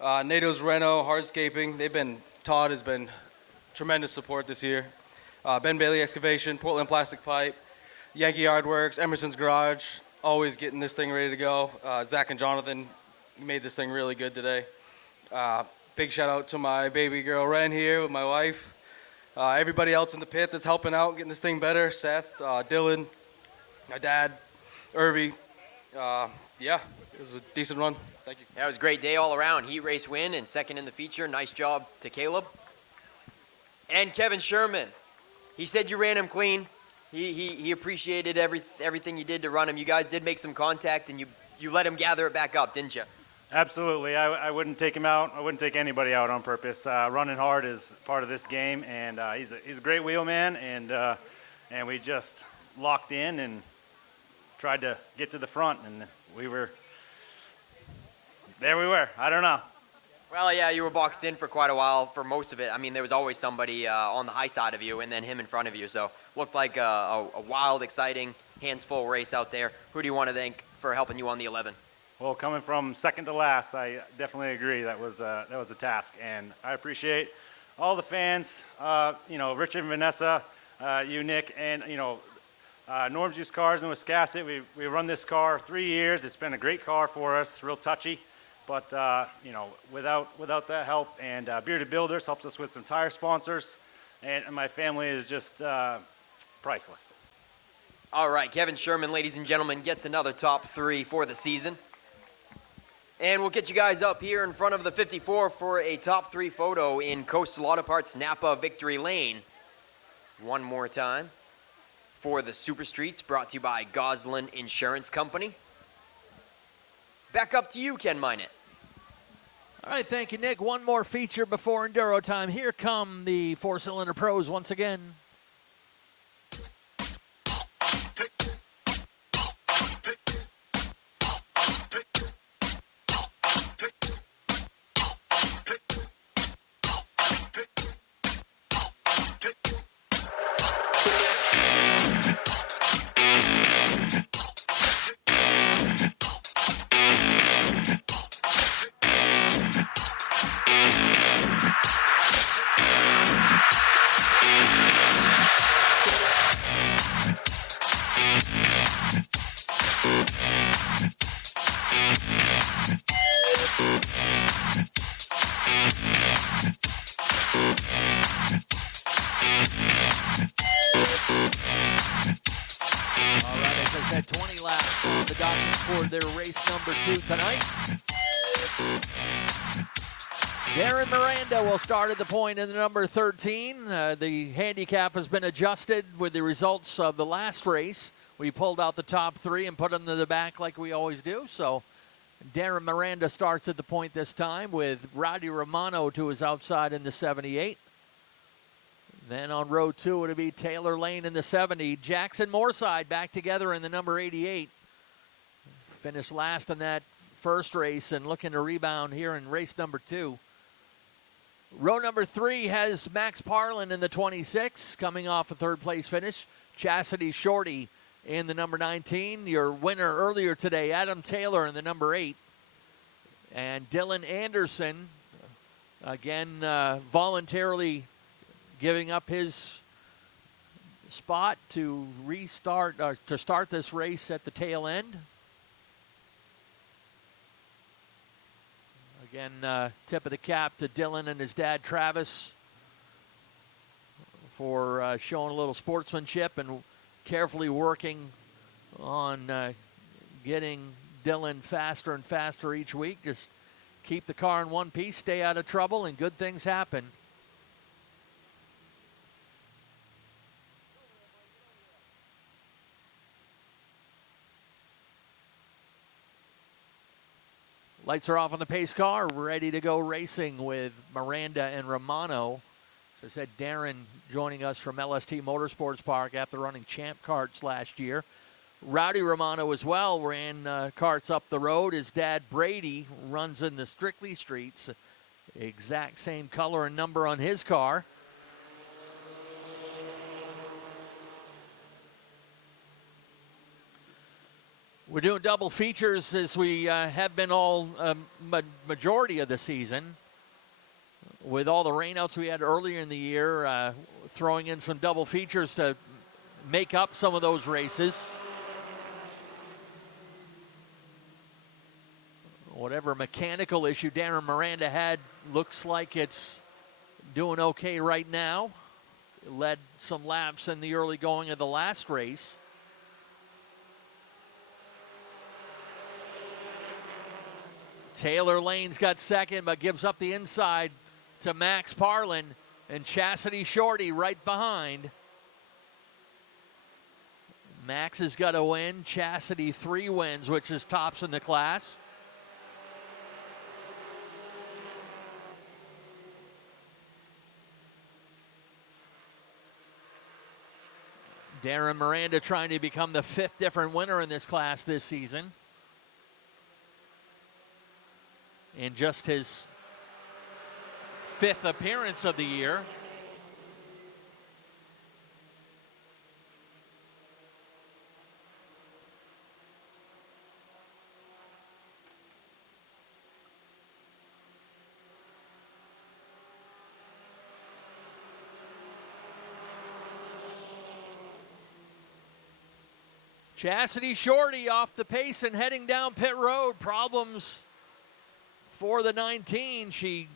NATO's Reno, Hardscaping. Todd has been tremendous support this year. Ben Bailey Excavation, Portland Plastic Pipe, Yankee Yardworks, Emerson's Garage, always getting this thing ready to go. Zach and Jonathan made this thing really good today. Big shout out to my baby girl Ren here with my wife. Everybody else in the pit that's helping out, getting this thing better. Seth, Dylan, my dad, Irvy. Yeah, it was a decent run. Thank you. That was a great day all around. Heat race win and second in the feature. Nice job to Caleb. And Kevin Sherman. He said you ran him clean. He appreciated everything you did to run him. You guys did make some contact, and you let him gather it back up, didn't you? Absolutely. I wouldn't take him out. I wouldn't take anybody out on purpose. Running hard is part of this game, and he's a great wheelman, and we just locked in and tried to get to the front, and there we were. I don't know. Well, yeah, you were boxed in for quite a while for most of it. I mean, there was always somebody on the high side of you and then him in front of you. So looked like a wild, exciting, hands-full race out there. Who do you want to thank for helping you on the 11? Well, coming from second to last, I definitely agree. That was a task, and I appreciate all the fans. Richard and Vanessa, you, Nick, and Norm's Used Cars in Wiscasset. We run this car 3 years. It's been a great car for us. Real touchy. But, without that help, and Bearded Builders helps us with some tire sponsors, and my family is just priceless. All right, Kevin Sherman, ladies and gentlemen, gets another top 3 for the season. And we'll get you guys up here in front of the 54 for a top 3 photo in Coastal Auto Parts Napa Victory Lane. One more time for the Super Streets, brought to you by Goslin Insurance Company. Back up to you, Ken Minot. All right, thank you, Nick. One more feature before Enduro time. Here come the four-cylinder pros once again. Tonight. Darren Miranda will start at the point in the number 13. The handicap has been adjusted with the results of the last race. We pulled out the top 3 and put them to the back like we always do. So Darren Miranda starts at the point this time with Rowdy Romano to his outside in the 78. Then on row 2, it'll be Taylor Lane in the 70. Jackson Moorside back together in the number 88. Finished last in that first race and looking to rebound here in race number 2. Row number 3 has Max Parlin in the 26, coming off a third-place finish. Chastity Shorty in the number 19. Your winner earlier today, Adam Taylor in the number 8. And Dylan Anderson, again, voluntarily giving up his spot to start this race at the tail end. Again, tip of the cap to Dylan and his dad, Travis, for showing a little sportsmanship and carefully working on getting Dylan faster and faster each week. Just keep the car in one piece, stay out of trouble, and good things happen. Lights are off on the pace car, ready to go racing with Miranda and Romano. As I said, Darren joining us from LST Motorsports Park after running Champ Karts last year. Rowdy Romano as well ran karts up the road. His dad, Brady, runs in the Strictly Streets. Exact same color and number on his car. We're doing double features as we have been all majority of the season. With all the rainouts we had earlier in the year, throwing in some double features to make up some of those races. Whatever mechanical issue Darren Miranda had, looks like it's doing okay right now. It led some laps in the early going of the last race. Taylor Lane's got second, but gives up the inside to Max Parlin, and Chastity Shorty right behind. Max has got a win. Chastity 3 wins, which is tops in the class. Darren Miranda trying to become the 5th different winner in this class this season. In just his 5th appearance of the year. Chastity Shorty off the pace and heading down pit road. Problems for the 19. She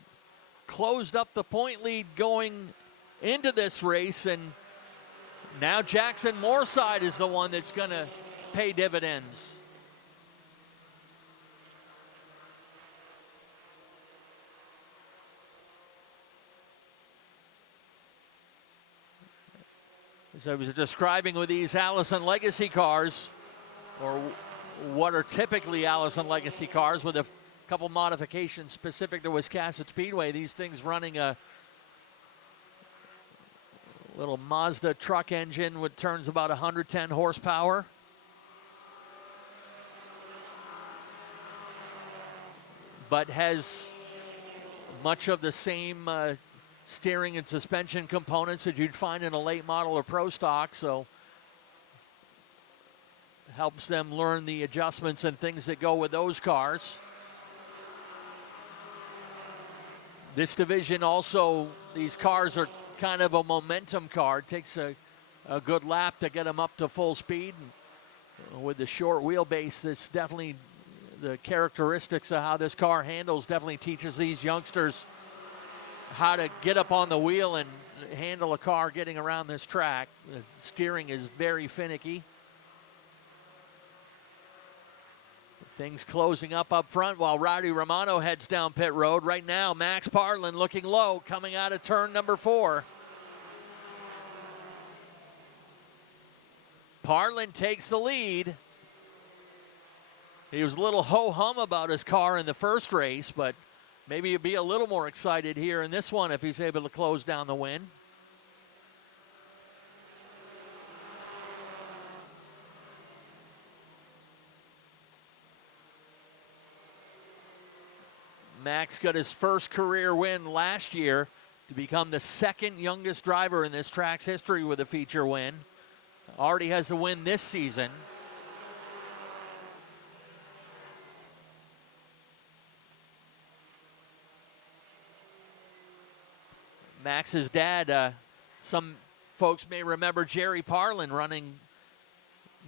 closed up the point lead going into this race, and now Jackson Moorside is the one that's going to pay dividends. As I was describing with these Allison Legacy cars, or what are typically Allison Legacy cars with a couple modifications specific to Wiscasset Speedway, these things running a little Mazda truck engine with turns about 110 horsepower. But has much of the same steering and suspension components that you'd find in a late model or pro stock, so helps them learn the adjustments and things that go with those cars. This division also, these cars are kind of a momentum car. It takes a good lap to get them up to full speed. And with the short wheelbase, this definitely, the characteristics of how this car handles definitely teaches these youngsters how to get up on the wheel and handle a car getting around this track. The steering is very finicky. Things closing up front while Rowdy Romano heads down pit road. Right now, Max Parlin looking low, coming out of turn number 4. Parlin takes the lead. He was a little ho-hum about his car in the first race, but maybe he'll be a little more excited here in this one if he's able to close down the win. Max got his first career win last year to become the 2nd youngest driver in this track's history with a feature win. Already has a win this season. Max's dad, some folks may remember Jerry Parlin running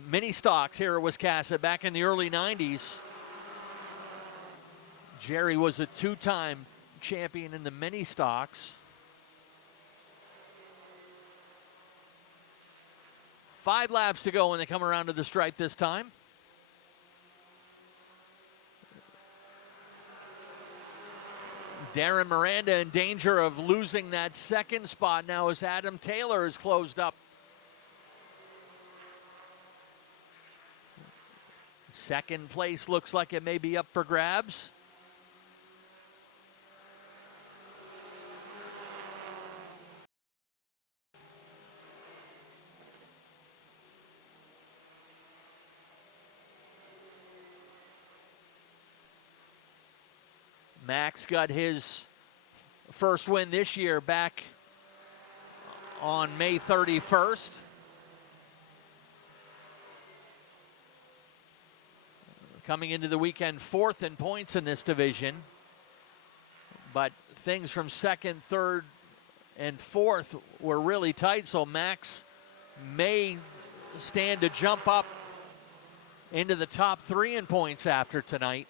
mini stocks here at Wiscasset back in the early 90s. Jerry was a 2-time champion in the mini stocks. 5 laps to go when they come around to the stripe this time. Darren Miranda in danger of losing that 2nd spot now as Adam Taylor is closed up. 2nd place looks like it may be up for grabs. Max got his first win this year back on May 31st. Coming into the weekend 4th in points in this division. But things from 2nd, 3rd, and 4th were really tight, so Max may stand to jump up into the top 3 in points after tonight.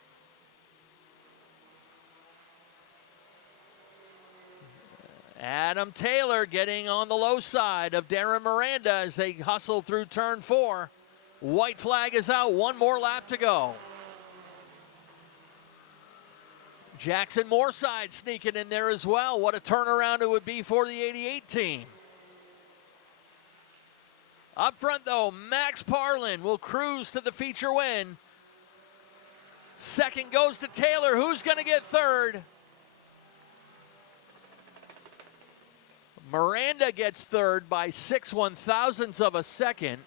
Adam Taylor getting on the low side of Darren Miranda as they hustle through turn 4. White flag is out, 1 more lap to go. Jackson Moorside sneaking in there as well. What a turnaround it would be for the 88 team. Up front, though, Max Parlin will cruise to the feature win. Second goes to Taylor. Who's going to get third? Miranda gets third by 6/1000ths of a second.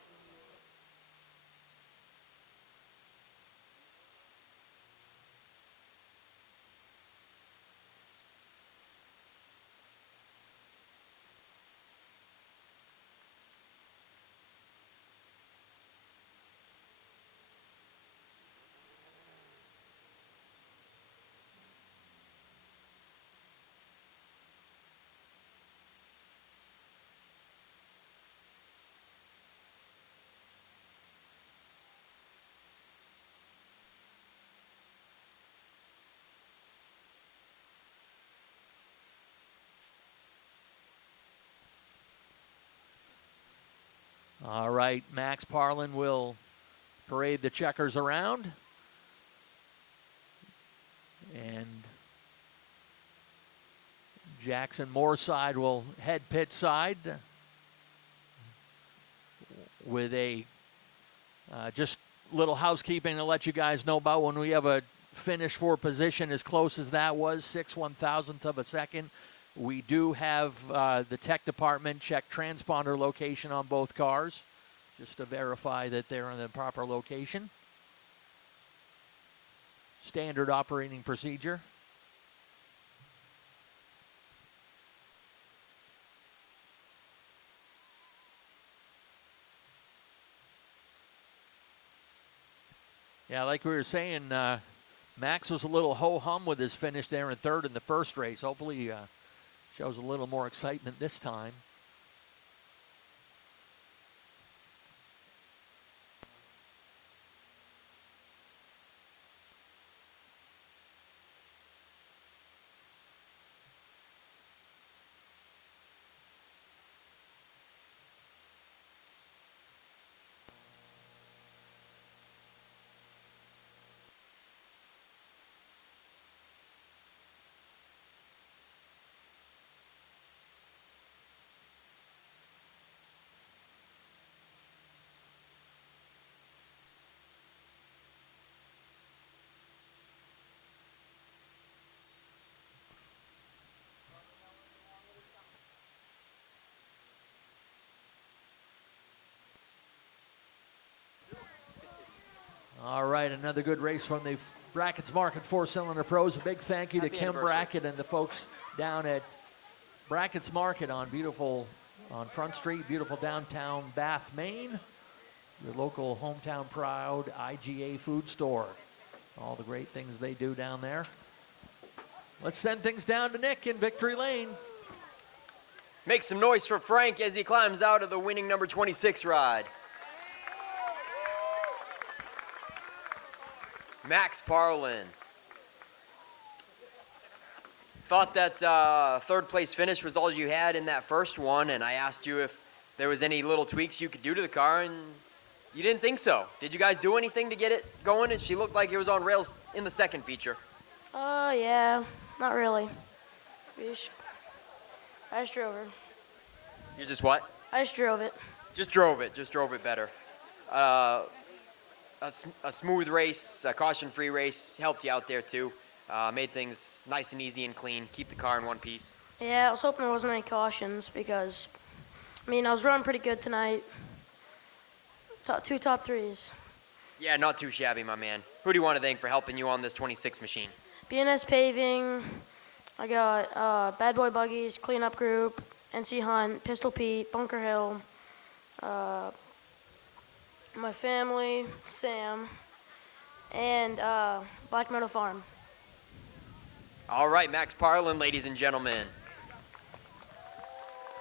All right, Max Parlin will parade the checkers around. And Jackson Moorside will head pit side with a just little housekeeping to let you guys know about when we have a finish for position as close as that was, 6/1000th of a second. We do have the tech department check transponder location on both cars just to verify that they're in the proper location. Standard operating procedure. Yeah, like we were saying, Max was a little ho-hum with his finish there in third in the first race. Hopefully shows a little more excitement this time. All right, another good race from the Brackett's Market four-cylinder pros. A big thank you to Kim Brackett and the folks down at Brackett's Market on Front Street, beautiful downtown Bath, Maine. Your local hometown proud IGA food store. All the great things they do down there. Let's send things down to Nick in Victory Lane. Make some noise for Frank as he climbs out of the winning number 26 ride. Max Parlin. Thought that third place finish was all you had in that first one, and I asked you if there was any little tweaks you could do to the car, and you didn't think so. Did you guys do anything to get it going? And she looked like it was on rails in the second feature. Yeah, not really. I just drove her. You just what? I just drove it. Just drove it better. A smooth race, a caution-free race helped you out there too. Made things nice and easy and clean. Keep the car in one piece. Yeah, I was hoping there wasn't any cautions because, I was running pretty good tonight. Two top threes. Yeah, not too shabby, my man. Who do you want to thank for helping you on this 26 machine? BNS Paving. I got Bad Boy Buggies, Cleanup Group, NC Hunt, Pistol Pete, Bunker Hill, my family, Sam, and Black Meadow Farm. All right, Max Parlin, ladies and gentlemen.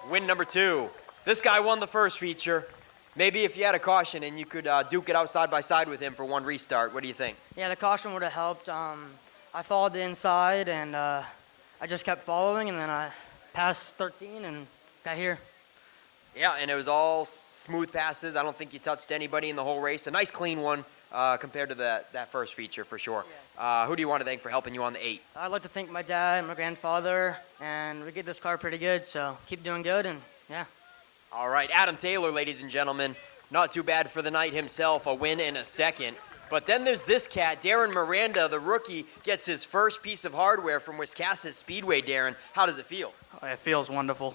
Win number 2. This guy won the first feature. Maybe if you had a caution and you could duke it out side by side with him for one restart, what do you think? Yeah, the caution would have helped. I followed the inside, and I just kept following, and then I passed 13 and got here. Yeah, and it was all smooth passes. I don't think you touched anybody in the whole race. A nice clean one compared to that first feature for sure. Yeah. Who do you want to thank for helping you on the 8? I'd like to thank my dad and my grandfather, and we get this car pretty good, so keep doing good, and yeah. All right, Adam Taylor, ladies and gentlemen. Not too bad for the night himself, a win and a second. But then there's this cat, Darren Miranda, the rookie, gets his first piece of hardware from Wiscasset Speedway. Darren, how does it feel? It feels wonderful.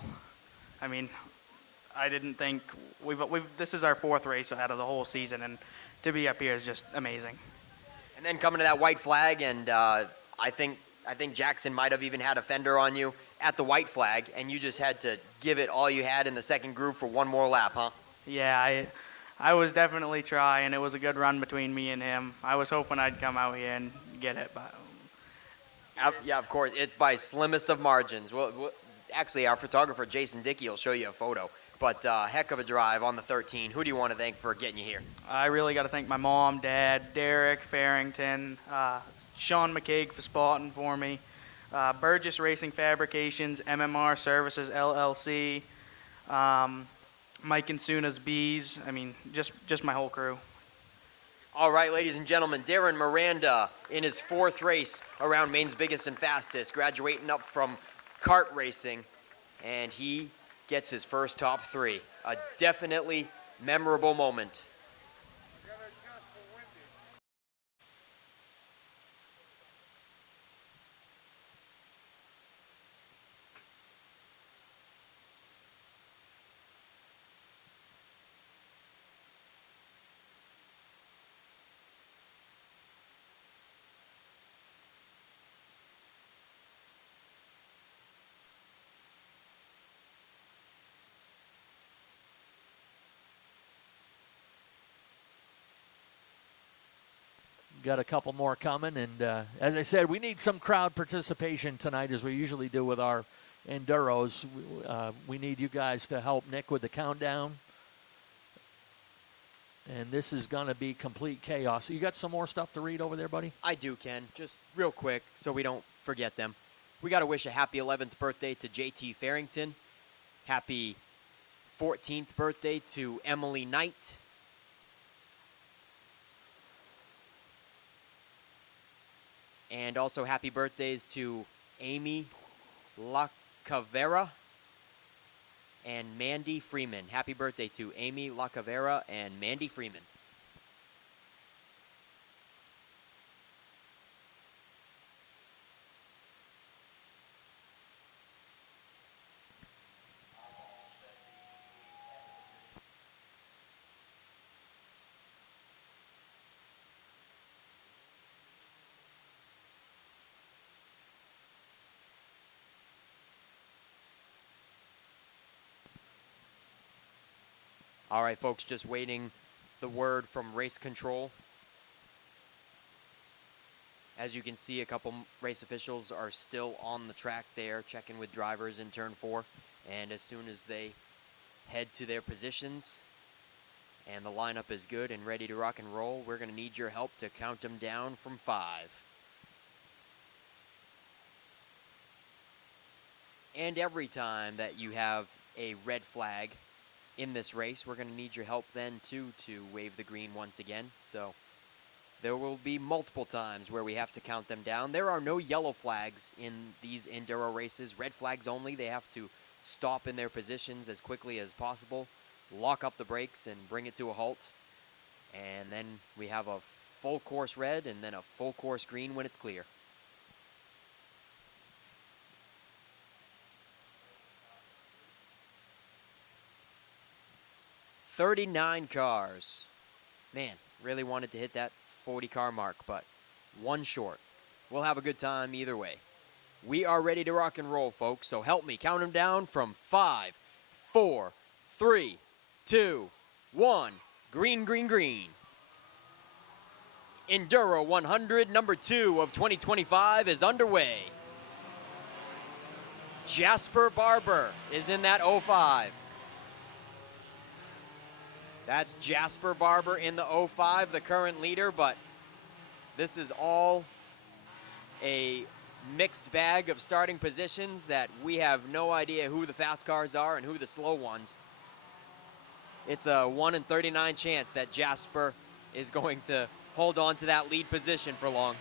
I mean, I didn't think this is our 4th race out of the whole season, and to be up here is just amazing. And then coming to that white flag, and I think Jackson might have even had a fender on you at the white flag, and you just had to give it all you had in the second groove for one more lap, huh? Yeah, I was definitely trying. It was a good run between me and him. I was hoping I'd come out here and get it, but yeah, of course. It's by slimmest of margins. Well, actually, our photographer, Jason Dickey, will show you a photo. But heck of a drive on the 13. Who do you want to thank for getting you here? I really got to thank my mom, Dad, Derek Farrington, Sean McCaig for spotting for me, Burgess Racing Fabrications, MMR Services LLC, Mike and Suna's Bees. I mean, just my whole crew. All right, ladies and gentlemen, Darren Miranda in his 4th race around Maine's biggest and fastest, graduating up from kart racing, and he gets his first top 3. A definitely memorable moment. Got a couple more coming, and as I said, we need some crowd participation tonight, as we usually do with our Enduros. We need you guys to help Nick with the countdown, and this is going to be complete chaos. You got some more stuff to read over there, buddy? I do, Ken. Just real quick, so we don't forget them. We got to wish a happy 11th birthday to J.T. Farrington. Happy 14th birthday to Emily Knight. And also happy birthdays to Amy Lacavera and Mandy Freeman. Happy birthday to Amy Lacavera and Mandy Freeman. All right, folks, just waiting the word from race control. As you can see, a couple race officials are still on the track there, checking with drivers in turn 4. And as soon as they head to their positions and the lineup is good and ready to rock and roll, we're going to need your help to count them down from 5. And every time that you have a red flag in this race, we're going to need your help then too to wave the green once again. So there will be multiple times where we have to count them down. There are no yellow flags in these Enduro races. Red flags only. They have to stop in their positions as quickly as possible, lock up the brakes and bring it to a halt. And then we have a full course red and then a full course green when it's clear. $39 cars. Man, really wanted to hit that 40 car mark, but one short. We'll have a good time either way. We are ready to rock and roll, folks, so help me count them down from 5, 4, 3, 2, 1. Green, green, green. Enduro 100, number 2 of 2025 is underway. Jasper Barber is in that 05. That's Jasper Barber in the 05, the current leader, but this is all a mixed bag of starting positions that we have no idea who the fast cars are and who the slow ones. It's a 1 in 39 chance that Jasper is going to hold on to that lead position for long.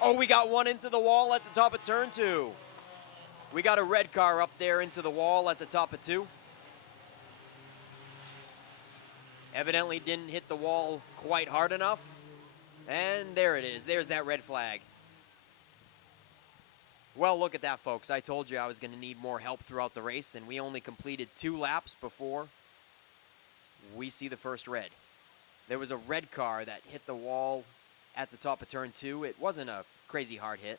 Oh, we got one into the wall at the top of turn 2. We got a red car up there into the wall at the top of 2. Evidently didn't hit the wall quite hard enough. And there it is. There's that red flag. Well, look at that, folks. I told you I was going to need more help throughout the race, and we only completed 2 laps before we see the first red. There was a red car that hit the wall at the top of turn 2. It wasn't a crazy hard hit.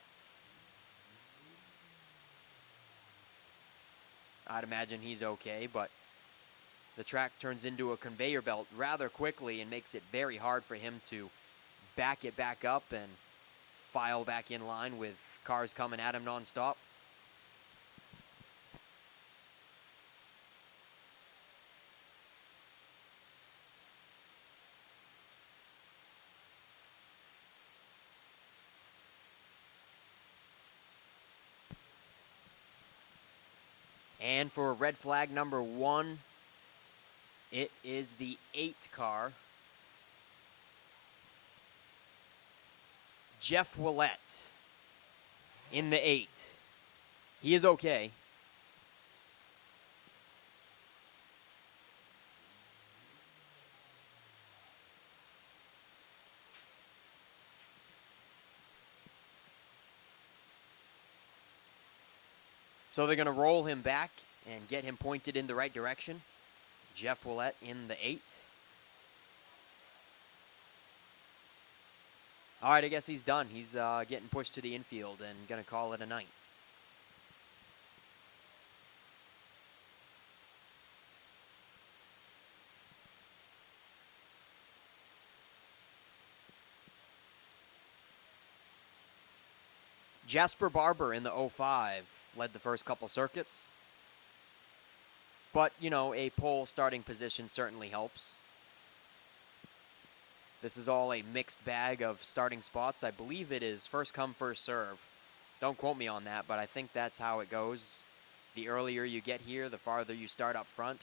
I'd imagine he's okay, but the track turns into a conveyor belt rather quickly and makes it very hard for him to back it back up and file back in line with cars coming at him nonstop. And for red flag number 1, it is the 8 car. Jeff Willett in the 8. He is okay. So they're going to roll him back and get him pointed in the right direction. Jeff Willett in the 8. All right, I guess he's done. He's getting pushed to the infield and going to call it a night. Jasper Barber in the 05 led the first couple circuits. But, you know, a pole starting position certainly helps. This is all a mixed bag of starting spots. I believe it is first come, first serve. Don't quote me on that, but I think that's how it goes. The earlier you get here, the farther you start up front.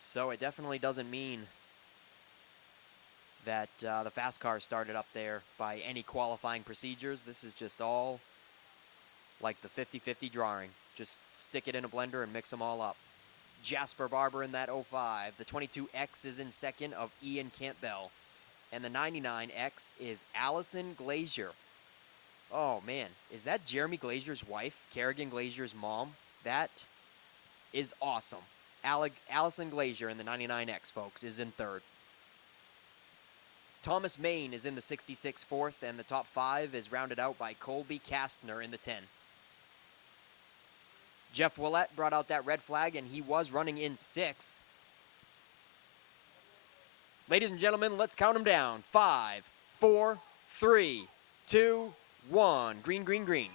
So it definitely doesn't mean that the fast cars started up there by any qualifying procedures. This is just all like the 50-50 drawing. Just stick it in a blender and mix them all up. Jasper Barber in that 05. The 22X is in second of Ian Campbell. And the 99X is Allison Glazier. Oh, man. Is that Jeremy Glazier's wife? Kerrigan Glazier's mom? That is awesome. Allison Glazier in the 99X, folks, is in third. Thomas Main is in the 66 fourth, and the top 5 is rounded out by Colby Kastner in the 10. Jeff Willett brought out that red flag, and he was running in 6th. Ladies and gentlemen, let's count them down. 5, 4, 3, 2, 1. Green, green, green.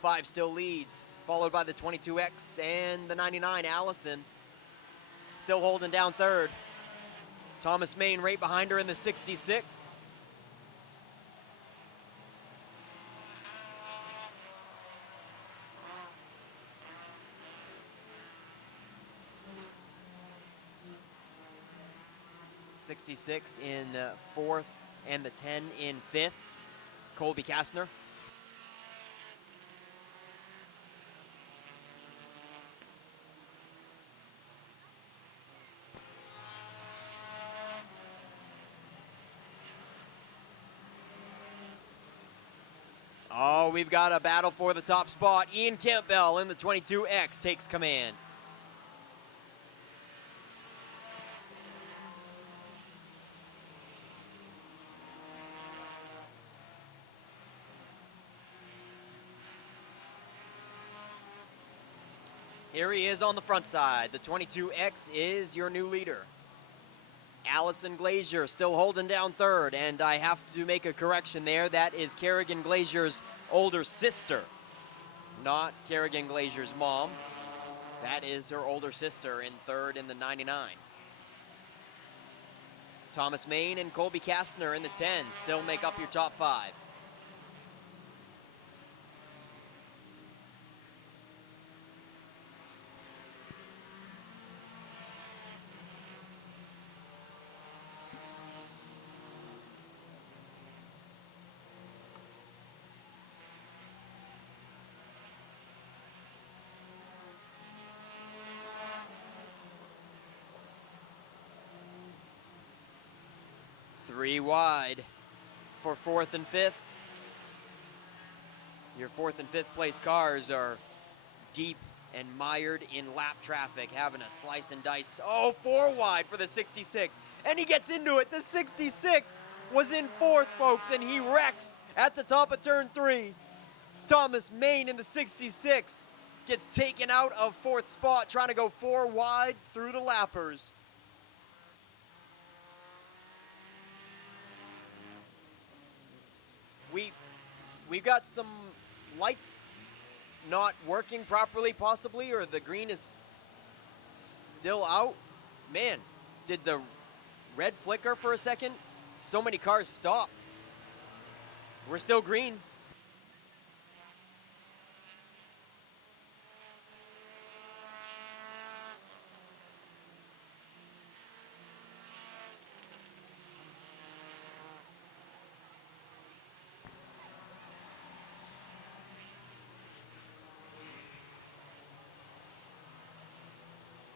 '05 still leads, followed by the 22X and the 99 Allison. Still holding down third. Thomas Main right behind her in the 66. '66 in 4th and the 10 in 5th. Colby Kastner. Oh, we've got a battle for the top spot. Ian Campbell in the 22X takes command. Here he is on the front side. The 22X is your new leader. Allison Glazier still holding down third, and I have to make a correction there. That is Kerrigan Glazier's older sister, not Kerrigan Glazier's mom. That is her older sister in third in the 99. Thomas Main and Colby Kastner in the 10 still make up your top 5. Three wide for 4th and 5th. Your 4th and 5th place cars are deep and mired in lap traffic, having a slice and dice. Oh, 4 wide for the 66. And he gets into it. The 66 was in 4th, folks, and he wrecks at the top of turn 3. Thomas Main in the 66 gets taken out of 4th spot, trying to go 4 wide through the lappers. We've got some lights not working properly, possibly, or the green is still out. Man, did the red flicker for a second? So many cars stopped. We're still green.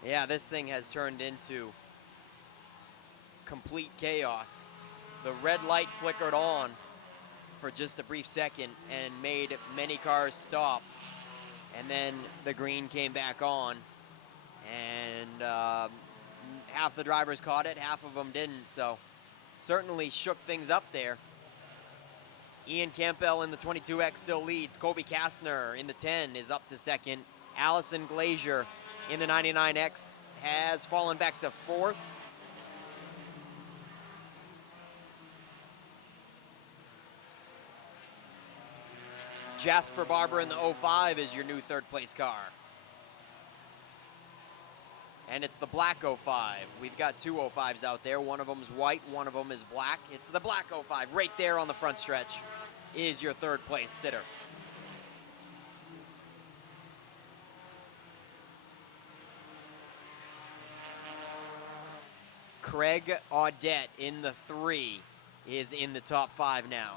Yeah, this thing has turned into complete chaos. The red light flickered on for just a brief second and made many cars stop. And then the green came back on, and half the drivers caught it, half of them didn't. So certainly shook things up there. Ian Campbell in the 22X still leads. Colby Kastner in the 10 is up to second. Allison Glazier in the 99X has fallen back to 4th. Jasper Barber in the 05 is your new 3rd place car. And it's the black 05. We've got 2 05s out there. One of them is white, one of them is black. It's the black 05 right there on the front stretch is your 3rd place sitter. Craig Audette in the 3 is in the top 5 now.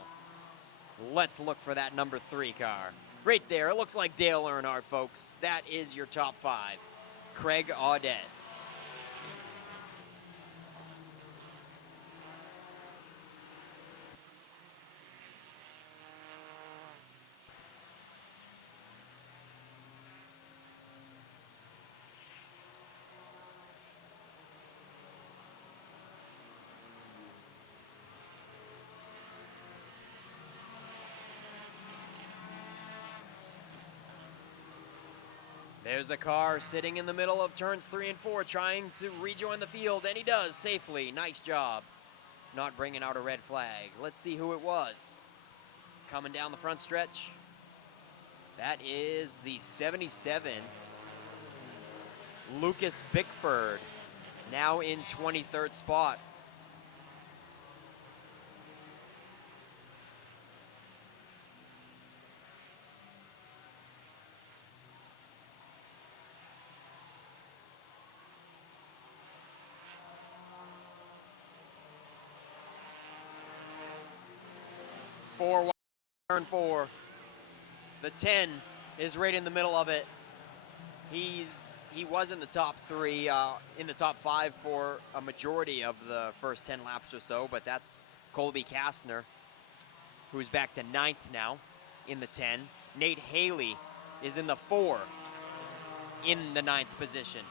Let's look for that number 3 car. Right there, it looks like Dale Earnhardt, folks. That is your top 5. Craig Audette. There's a car sitting in the middle of turns 3 and 4 trying to rejoin the field, and he does safely. Nice job not bringing out a red flag. Let's see who it was. Coming down the front stretch. That is the 77, Lucas Bickford, now in 23rd spot. Turn 4. The 10 is right in the middle of it. He was in the top 3, in the top 5 for a majority of the first 10 laps or so, but that's Colby Kastner, who's back to 9th now in the 10. Nate Haley is in the 4 in the 9th position.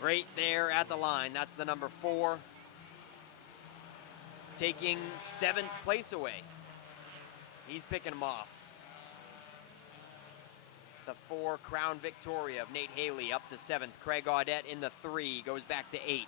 Right there at the line, that's the number 4, taking 7th place away. He's picking him off. The 4 Crown Victoria of Nate Haley up to 7th. Craig Audette in the 3 goes back to 8th.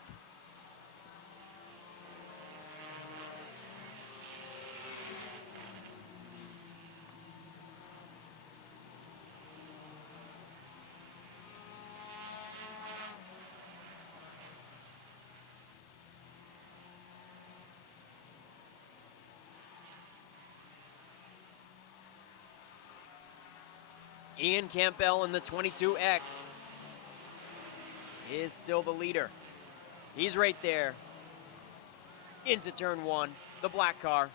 Ian Campbell in the 22X is still the leader. He's right there into turn one, the black car.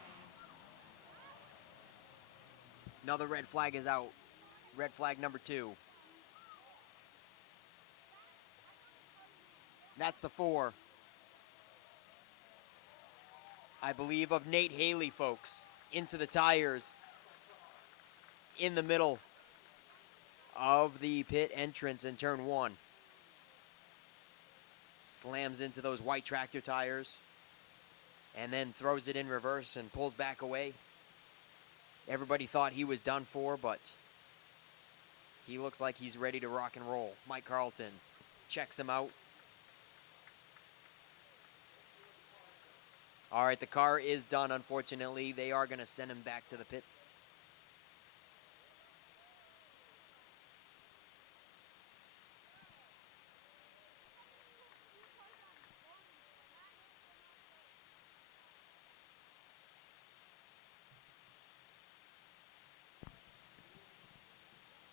Another red flag is out. Red flag number 2. That's the 4. I believe of Nate Haley, folks, into the tires in the middle of the pit entrance in turn 1. Slams into those white tractor tires and then throws it in reverse and pulls back away. Everybody thought he was done for, but he looks like he's ready to rock and roll. Mike Carlton checks him out. All right, the car is done, unfortunately. They are going to send him back to the pits.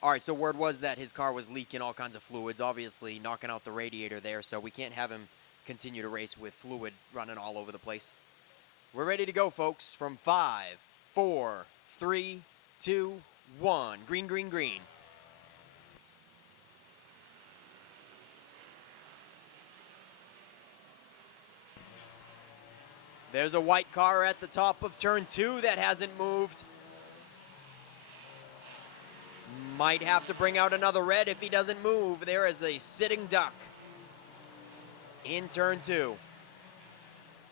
All right, so word was that his car was leaking all kinds of fluids, obviously knocking out the radiator there, so we can't have him continue to race with fluid running all over the place. We're ready to go, folks, from 5, 4, 3, 2, 1. Green, green, green. There's a white car at the top of turn 2 that hasn't moved. Might have to bring out another red if he doesn't move. There is a sitting duck in turn 2.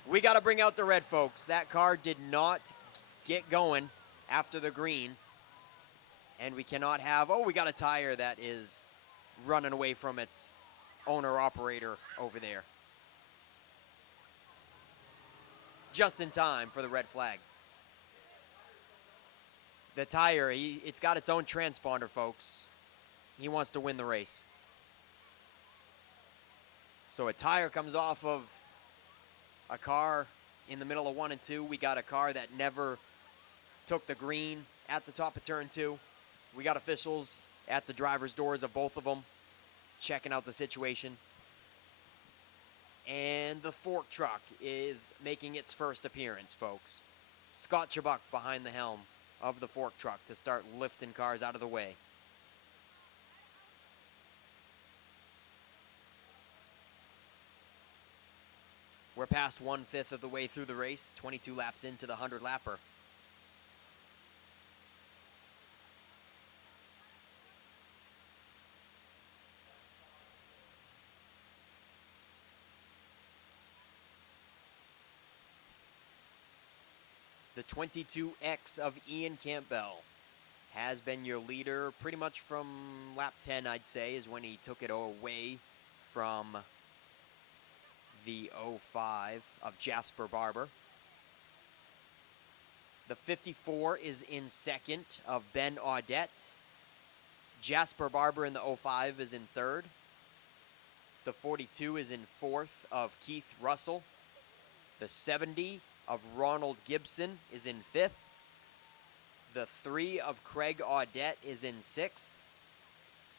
We got to bring out the red, folks. That car did not get going after the green. And we cannot have, oh, we got a tire that is running away from its owner-operator over there. Just in time for the red flag. The tire, it's got its own transponder, folks. He wants to win the race. So a tire comes off of a car in the middle of 1 and 2. We got a car that never took the green at the top of turn 2. We got officials at the driver's doors of both of them checking out the situation. And the fork truck is making its first appearance, folks. Scott Chubbuck behind the helm of the fork truck to start lifting cars out of the way. We're past 1/5 of the way through the race, 22 laps into the 100-lapper. The 22X of Ian Campbell has been your leader pretty much from lap 10, I'd say, is when he took it away from the 05 of Jasper Barber. The 54 is in second of Ben Audette. Jasper Barber in the 05 is in third. The 42 is in fourth of Keith Russell. The 70 of Ronald Gibson is in fifth. The 3 of Craig Audette is in sixth.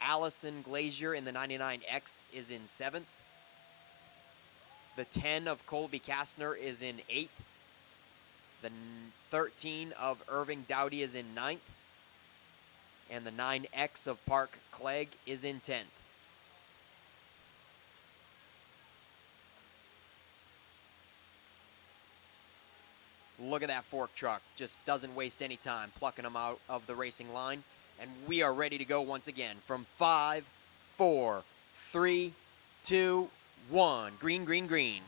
Allison Glazier in the 99X is in seventh. The 10 of Colby Kastner is in eighth. The 13 of Irving Dowdy is in ninth. And the 9X of Park Clegg is in 10th. Look at that fork truck. Just doesn't waste any time plucking them out of the racing line. And we are ready to go once again from 5, 4, 3, 2, 1. Green, green, green.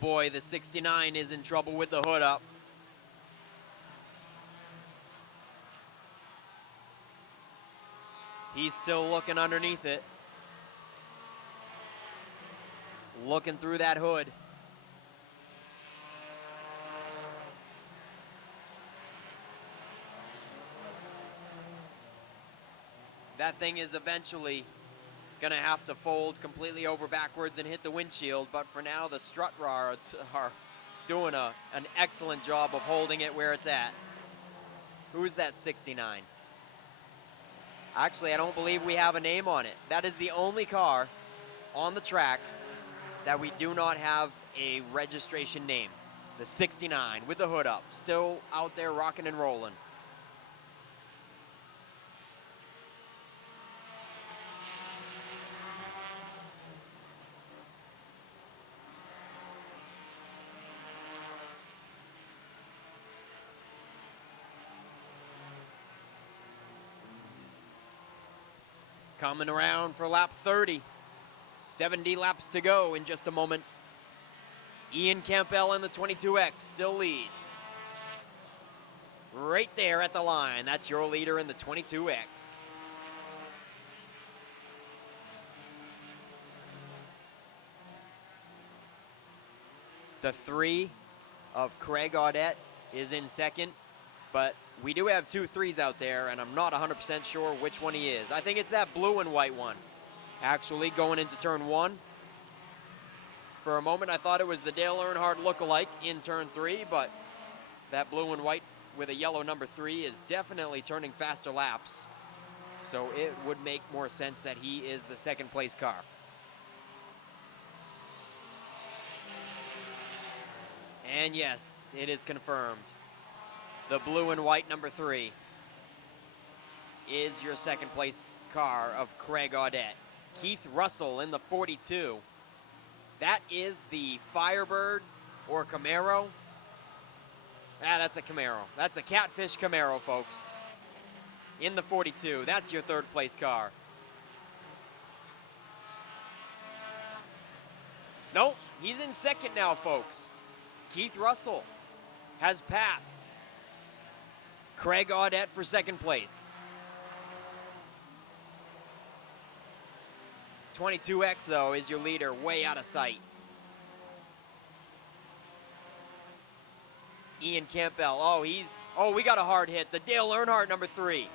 boy, the 69 is in trouble with the hood up. He's still looking underneath it. Looking through that hood. That thing is eventually gonna have to fold completely over backwards and hit the windshield, but for now the strut rods are doing an excellent job of holding it where it's at. Who's that 69? Actually, I don't believe we have a name on it. That is the only car on the track that we do not have a registration name. The 69 with the hood up, still out there rocking and rolling. Coming around for lap 30. 70 laps to go in just a moment. Ian Campbell in the 22X still leads. Right there at the line. That's your leader in the 22X. The 3 of Craig Audette is in second, but we do have 2 3s out there, and I'm not 100% sure which one he is. I think it's that blue and white one. Actually, going into turn 1. For a moment, I thought it was the Dale Earnhardt look-alike in turn 3, but that blue and white with a yellow number 3 is definitely turning faster laps. So it would make more sense that he is the second place car. And yes, it is confirmed. The blue and white number 3 is your second place car of Craig Audette. Keith Russell in the 42. That is the Firebird or Camaro. That's a Camaro. That's a Catfish Camaro, folks. In the 42. That's your third place car. Nope, he's in second now, folks. Keith Russell has passed Craig Audette for second place. 22X, though, is your leader, way out of sight. Ian Campbell, we got a hard hit. The Dale Earnhardt number 3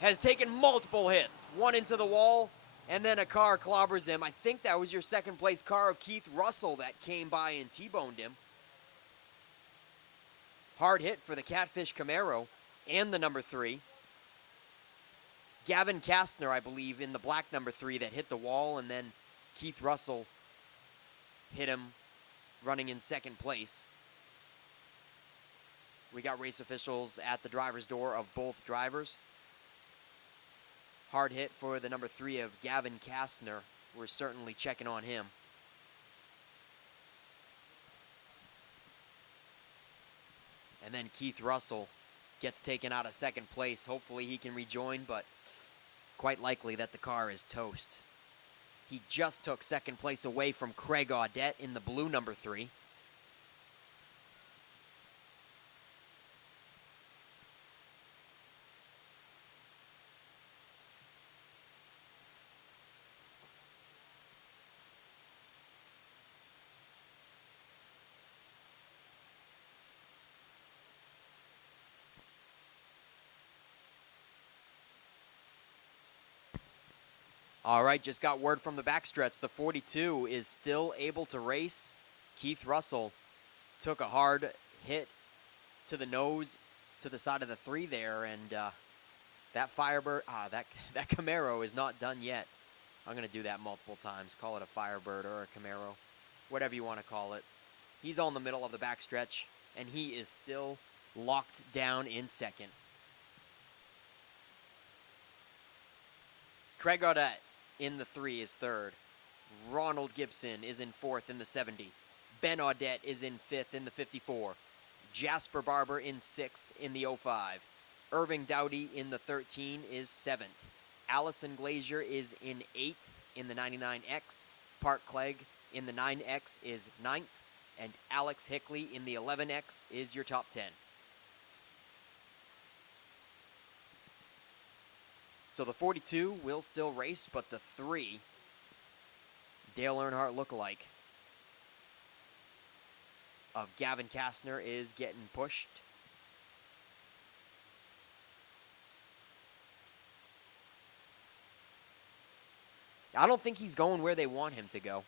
has taken multiple hits. One into the wall, and then a car clobbers him. I think that was your second place car of Keith Russell that came by and T-boned him. Hard hit for the Catfish Camaro and the number 3. Gavin Kastner, I believe, in the black number 3 that hit the wall, and then Keith Russell hit him running in second place. We got race officials at the driver's door of both drivers. Hard hit for the number 3 of Gavin Kastner. We're certainly checking on him. And then Keith Russell gets taken out of second place. Hopefully he can rejoin, but quite likely that the car is toast. He just took second place away from Craig Audette in the blue number 3. All right, just got word from the backstretch. The 42 is still able to race. Keith Russell took a hard hit to the nose, to the side of the 3 there, and that Firebird, that Camaro is not done yet. I'm going to do that multiple times. Call it a Firebird or a Camaro, whatever you want to call it. He's all in the middle of the backstretch, and he is still locked down in second. Craig Audette in the 3 is third. Ronald Gibson is in 4th in the 70. Ben Audette is in 5th in the 54. Jasper Barber in 6th in the 05. Irving Dowdy in the 13 is 7th. Allison Glazier is in 8th in the 99X. Park Clegg in the 9X is 9th. and Alex Hickley in the 11X is your top 10. So the 42 will still race, but the 3, Dale Earnhardt lookalike of Gavin Kastner is getting pushed. I don't think he's going where they want him to go.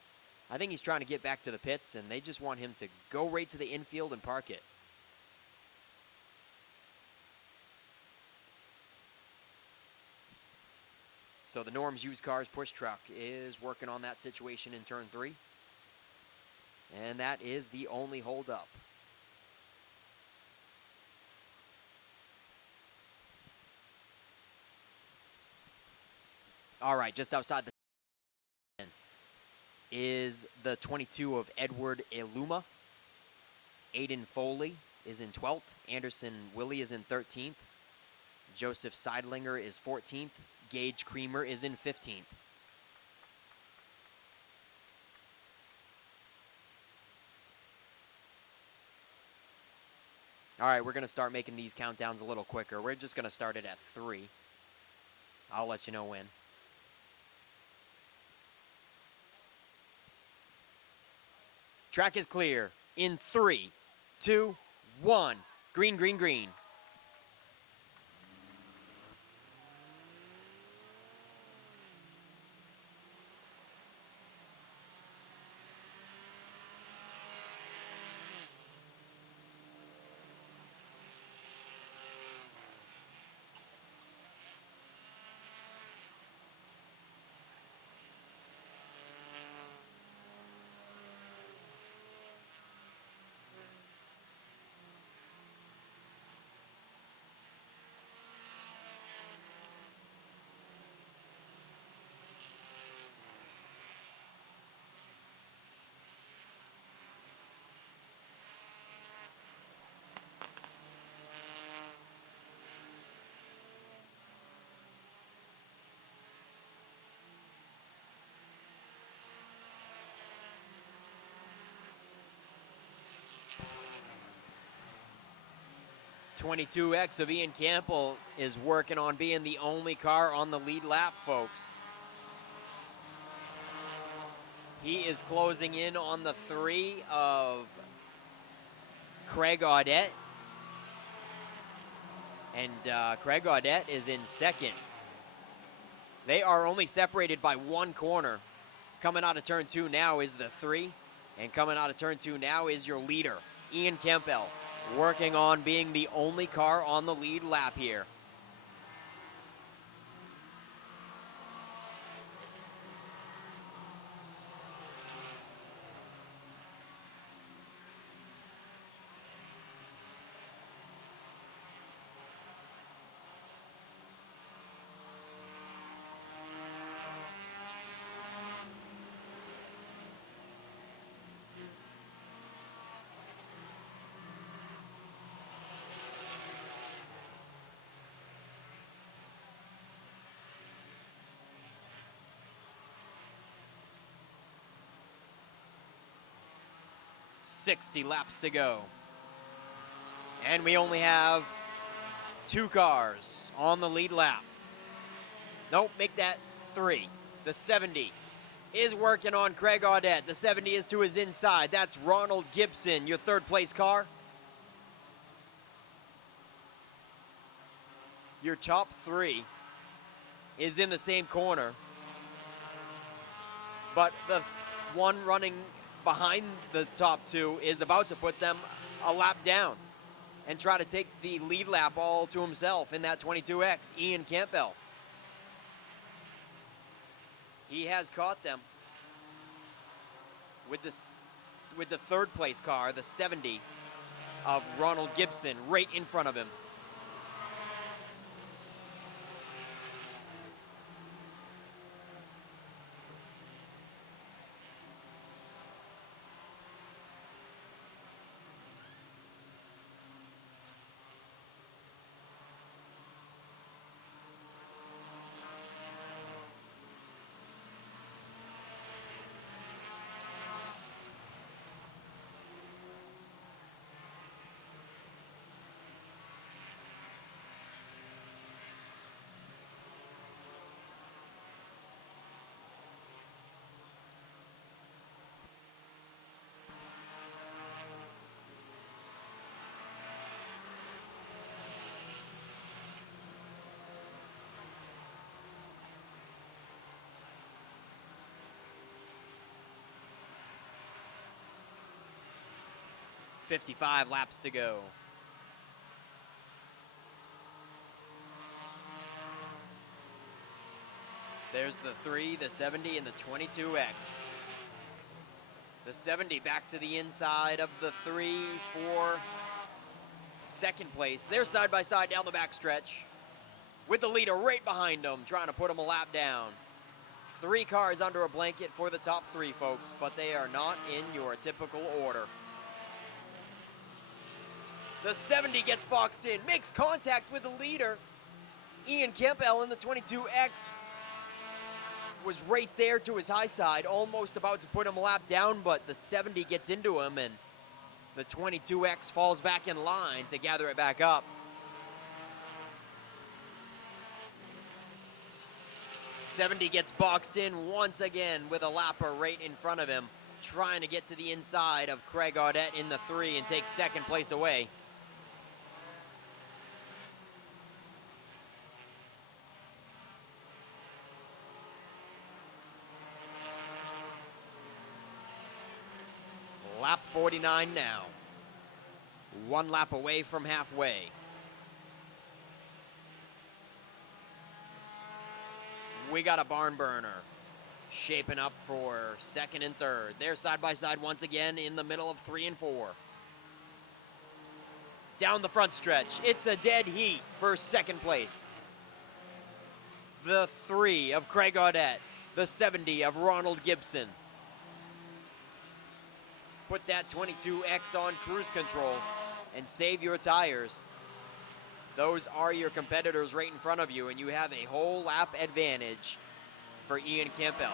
I think he's trying to get back to the pits, and they just want him to go right to the infield and park it. So the Norm's Used Cars push truck is working on that situation in turn 3. And that is the only holdup. All right, just outside the is the 22 of Edward Iluma. Aiden Foley is in 12th. Anderson Willie is in 13th. Joseph Seidlinger is 14th. Gage Creamer is in 15th. All right, we're going to start making these countdowns a little quicker. We're just going to start it at 3. I'll let you know when. Track is clear in 3, 2, 1. Green, green, green. .22X of Ian Campbell is working on being the only car on the lead lap, folks. He is closing in on the 3 of Craig Audette. And Craig Audette is in 2nd. They are only separated by 1 corner. Coming out of turn 2 now is the 3. And coming out of turn 2 now is your leader, Ian Campbell, working on being the only car on the lead lap here. .60 laps to go. And we only have 2 cars on the lead lap. Nope, make that 3. The 70 is working on Craig Audette. The 70 is to his inside. That's Ronald Gibson, your 3rd place car. Your top 3 is in the same corner. But the one running behind the top 2 is about to put them a lap down and try to take the lead lap all to himself in that 22X, Ian Campbell. He has caught them with the 3rd place car, the 70 of Ronald Gibson, right in front of him. 55 laps to go. There's the 3, the 70, and the 22X. The 70 back to the inside of the 3 for second place. They're side by side down the back stretch with the leader right behind them, trying to put them a lap down. 3 cars under a blanket for the top 3, folks, but they are not in your typical order. The 70 gets boxed in, makes contact with the leader. Ian Campbell in the 22X was right there to his high side, almost about to put him a lap down, but the 70 gets into him, and the 22X falls back in line to gather it back up. 70 gets boxed in once again with a lapper right in front of him, trying to get to the inside of Craig Audette in the 3 and take second place away. Lap 49 now. 1 lap away from halfway. We got a barn burner shaping up for second and third. They're side by side once again in the middle of 3 and 4. Down the front stretch, it's a dead heat for second place. The 3 of Craig Audette, the 70 of Ronald Gibson. Put that 22X on cruise control and save your tires. Those are your competitors right in front of you, and you have a whole lap advantage for Ian Campbell.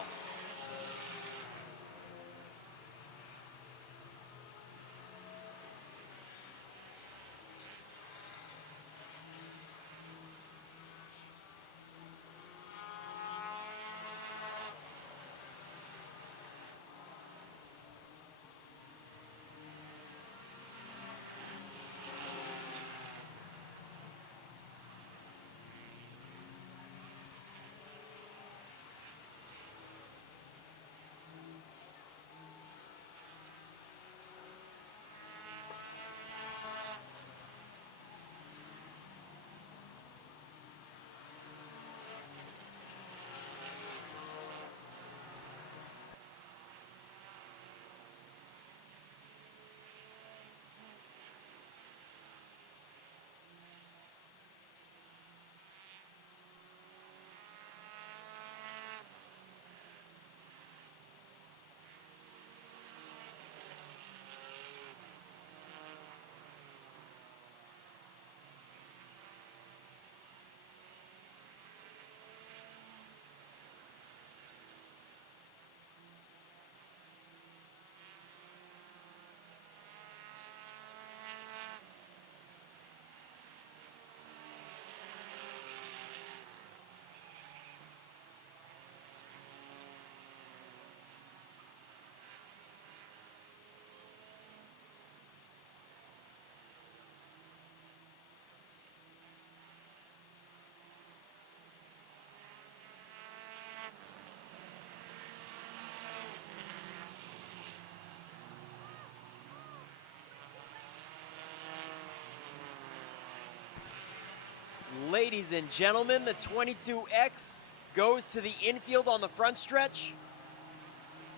Ladies and gentlemen, the 22X goes to the infield on the front stretch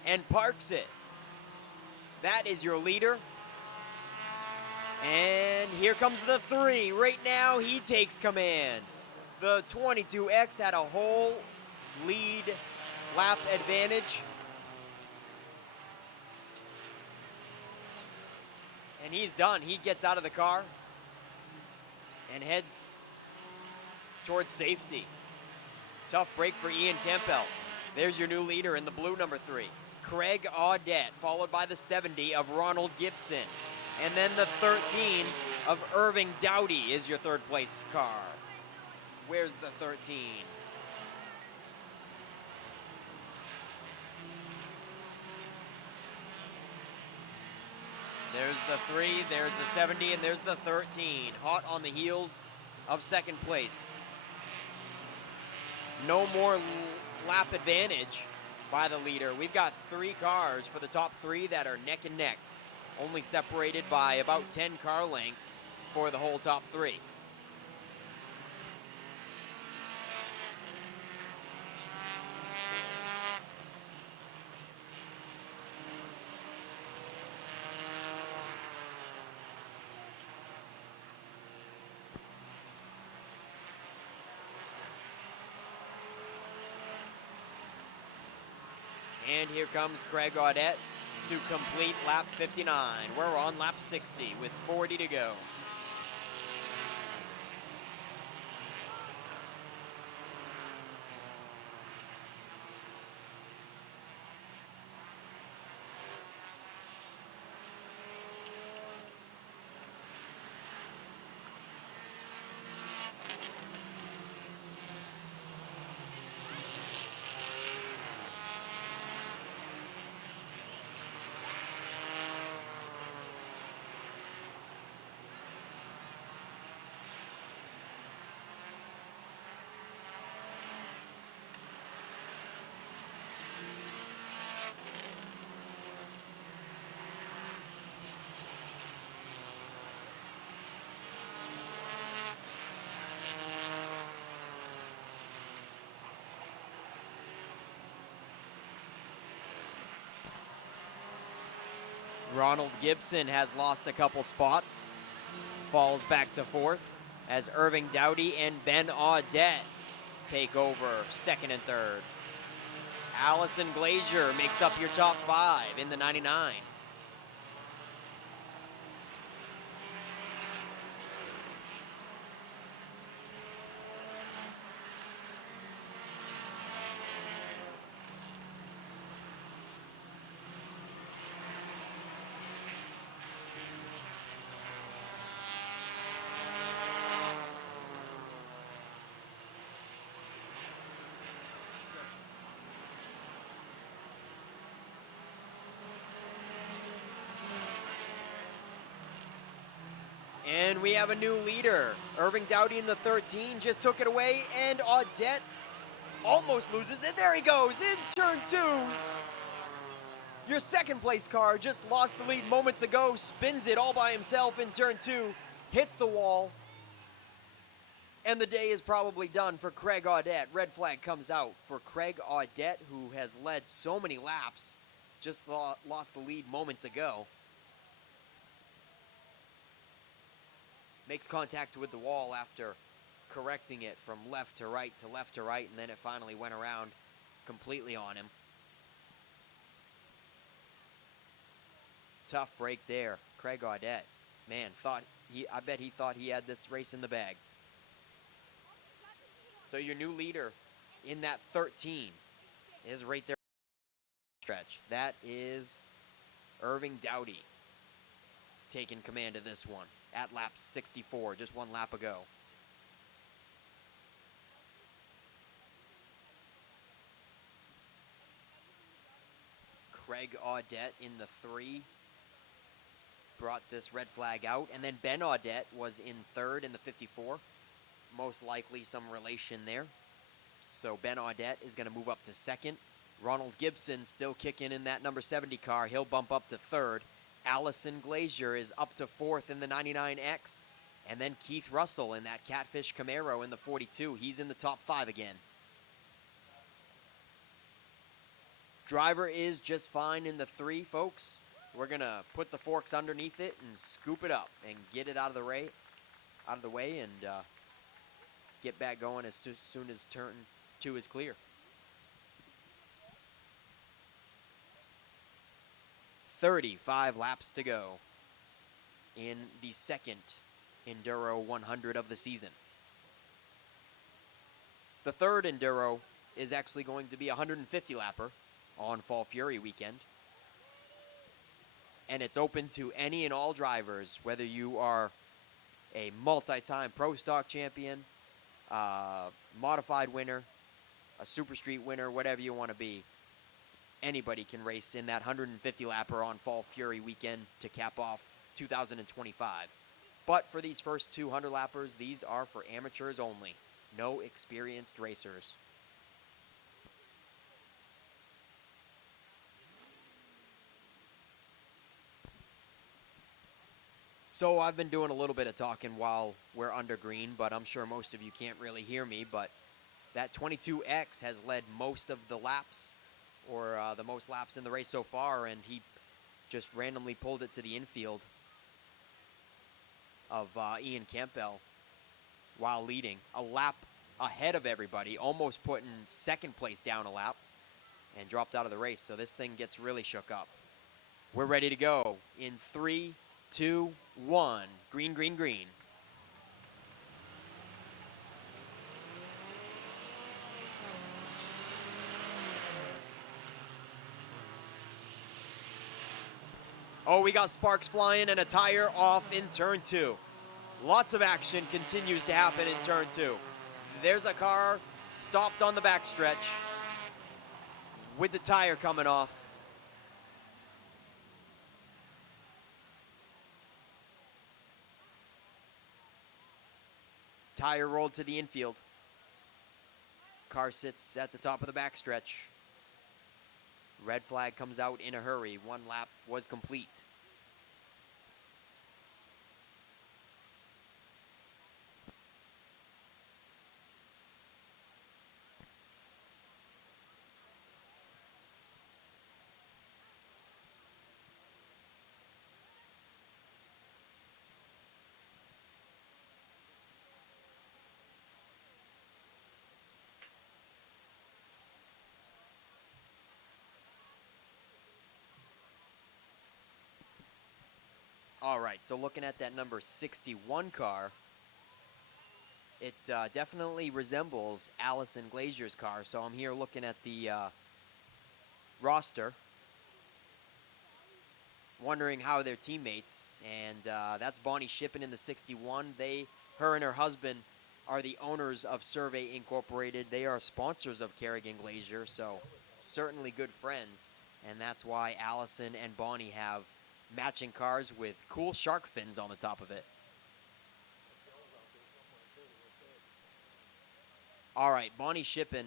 and parks it. That is your leader. And here comes the 3. Right now, he takes command. The 22X had a whole lead lap advantage. And he's done. He gets out of the car and heads towards safety. Tough break for Ian Campbell. There's your new leader in the blue number 3. Craig Audette, followed by the 70 of Ronald Gibson. And then the 13 of Irving Dowdy is your third place car. Where's the 13? There's the 3, there's the 70, and there's the 13. Hot on the heels of second place. No more lap advantage by the leader. We've got 3 cars for the top 3 that are neck and neck. only separated by about 10 car lengths for the whole top three. And here comes Craig Audette to complete lap 59. We're on lap 60 with 40 to go. Ronald Gibson has lost a couple spots, falls back to fourth as Irving Dowdy and Ben Audette take over second and third. Allison Glazier makes up your top five in the 99. And we have a new leader. Irving Dowdy in the 13 just took it away, and Audette almost loses it. There he goes in turn two. Your second place car just lost the lead moments ago, spins it all by himself in turn two, hits the wall, and the day is probably done for Craig Audette. Red flag comes out for Craig Audette, who has led so many laps, just lost the lead moments ago. Makes contact with the wall after correcting it from left to right, and then it finally went around completely on him. Tough break there. Craig Audette, man, I bet he thought he had this race in the bag. So your new leader in that 13 is right there stretch. That is Irving Dowdy taking command of this one at lap 64, just one lap ago. Craig Audette in the 3 brought this red flag out, and then Ben Audette was in third in the 54. Most likely some relation there. So Ben Audette is going to move up to second. Ronald Gibson still kicking in that number 70 car. He'll bump up to third. Allison Glazier is up to fourth in the 99X. And then Keith Russell in that Catfish Camaro in the 42. He's in the top 5 again. Driver is just fine in the 3, folks. We're going to put the forks underneath it and scoop it up and get it out of the way and get back going as soon as turn 2 is clear. 35 laps to go in the second Enduro 100 of the season. The third Enduro is actually going to be a 150 lapper on Fall Fury weekend. And it's open to any and all drivers, whether you are a multi-time Pro Stock champion, modified winner, a Super Street winner, whatever you want to be. Anybody can race in that 150 lapper on Fall Fury weekend to cap off 2025. But for these first 200 lappers, these are for amateurs only. No experienced racers. So I've been doing a little bit of talking while we're under green, but I'm sure most of you can't really hear me. But that 22X has led most of the laps, or the most laps in the race so far, and he just randomly pulled it to the infield of Ian Campbell while leading. A lap ahead of everybody, almost putting second place down a lap, and dropped out of the race. So this thing gets really shook up. We're ready to go in 3, 2, 1. Green, green, green. Oh, we got sparks flying and a tire off in turn 2. Lots of action continues to happen in turn 2. There's a car stopped on the backstretch with the tire coming off. Tire rolled to the infield. Car sits at the top of the backstretch. Red flag comes out in a hurry. One lap was complete. All right, so looking at that number 61 car, it definitely resembles Allison Glazier's car. So I'm here looking at the roster, wondering how they're teammates. And that's Bonnie Shippen in the 61. Her and her husband are the owners of Survey Incorporated. They are sponsors of Kerrigan Glazier, so certainly good friends. And that's why Allison and Bonnie have matching cars with cool shark fins on the top of it. All right, Bonnie Shippen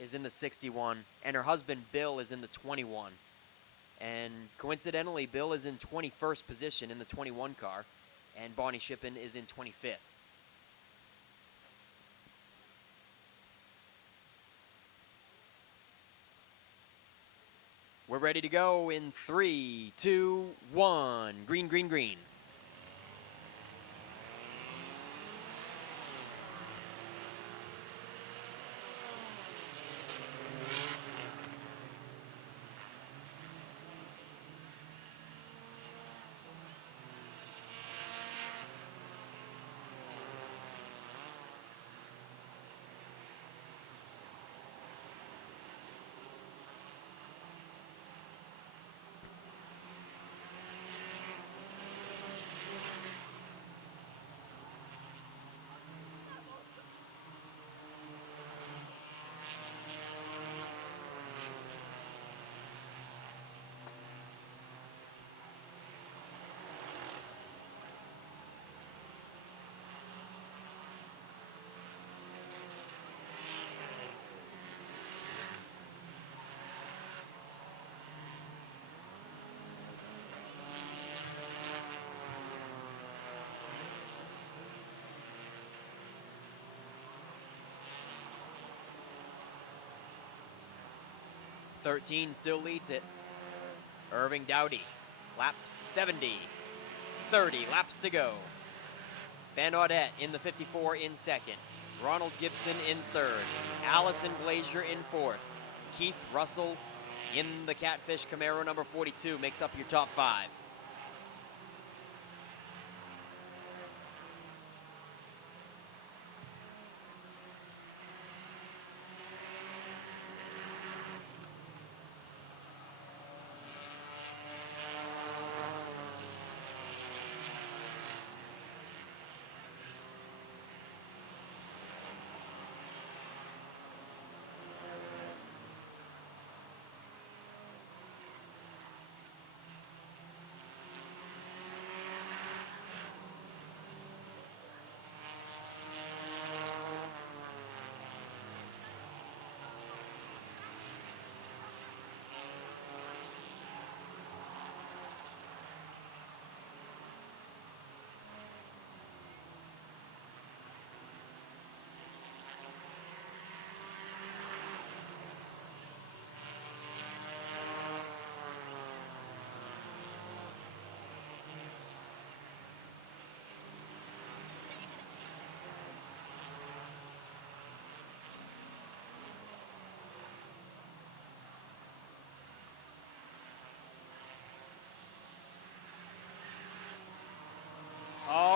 is in the 61, and her husband Bill is in the 21. And coincidentally, Bill is in 21st position in the 21 car, and Bonnie Shippen is in 25th. We're ready to go in 3, 2, 1. Green, green, green. .13 still leads it. Irving Dowdy, lap 70. 30 laps to go. Van Audette in the 54 in second. Ronald Gibson in third. Allison Glazier in fourth. Keith Russell in the Catfish Camaro number 42 makes up your top 5.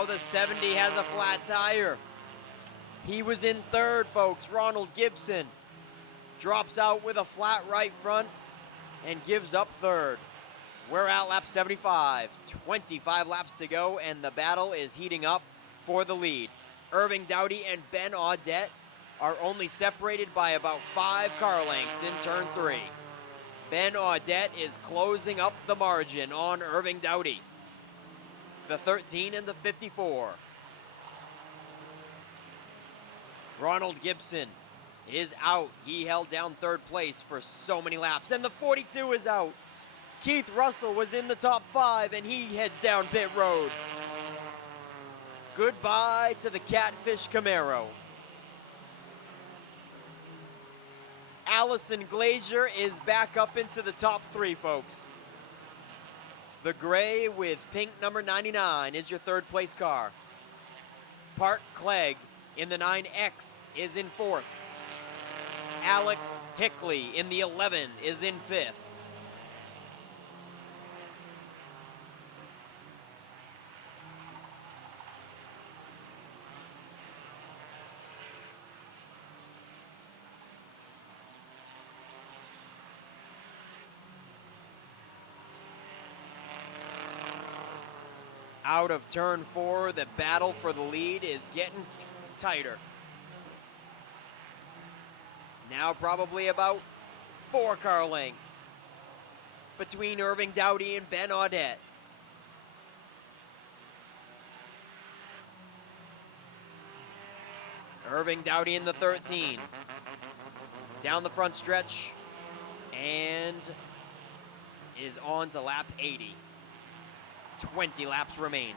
the 70 has a flat tire. He was in third, folks. Ronald Gibson drops out with a flat right front and gives up third. We're at lap 75. 25 laps to go, and the battle is heating up for the lead. Irving Dowdy and Ben Audette are only separated by about 5 car lengths in turn 3. Ben Audette is closing up the margin on Irving Dowdy. The 13 and the 54. Ronald Gibson is out. He held down third place for so many laps, and the 42 is out. Keith Russell was in the top 5, and he heads down pit road. Goodbye to the Catfish Camaro. Allison Glazier is back up into the top 3, folks. The gray with pink number 99 is your third place car. Park Clegg in the 9X is in 4th. Alex Hickley in the 11 is in 5th. Out of turn 4, the battle for the lead is getting tighter. Now probably about 4 car lengths between Irving Dowdy and Ben Audette. Irving Dowdy in the 13. Down the front stretch and is on to lap 80. 20 laps remain.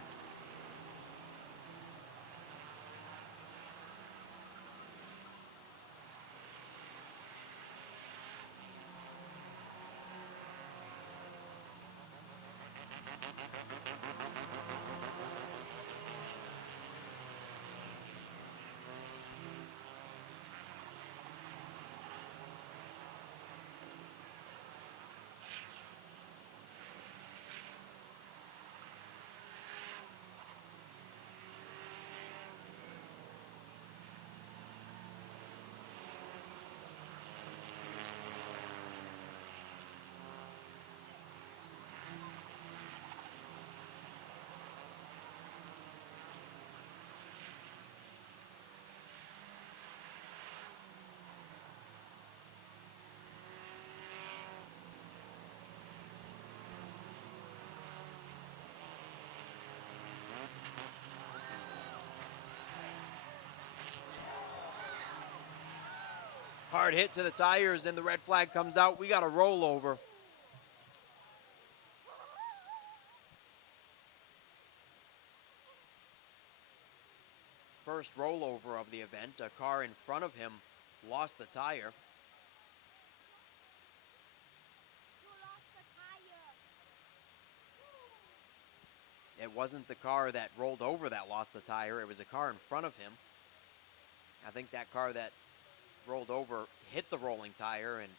Hard hit to the tires, and the red flag comes out. We got a rollover. First rollover of the event. A car in front of him lost the tire. It wasn't the car that rolled over that lost the tire. It was a car in front of him. I think that car that rolled over hit the rolling tire, and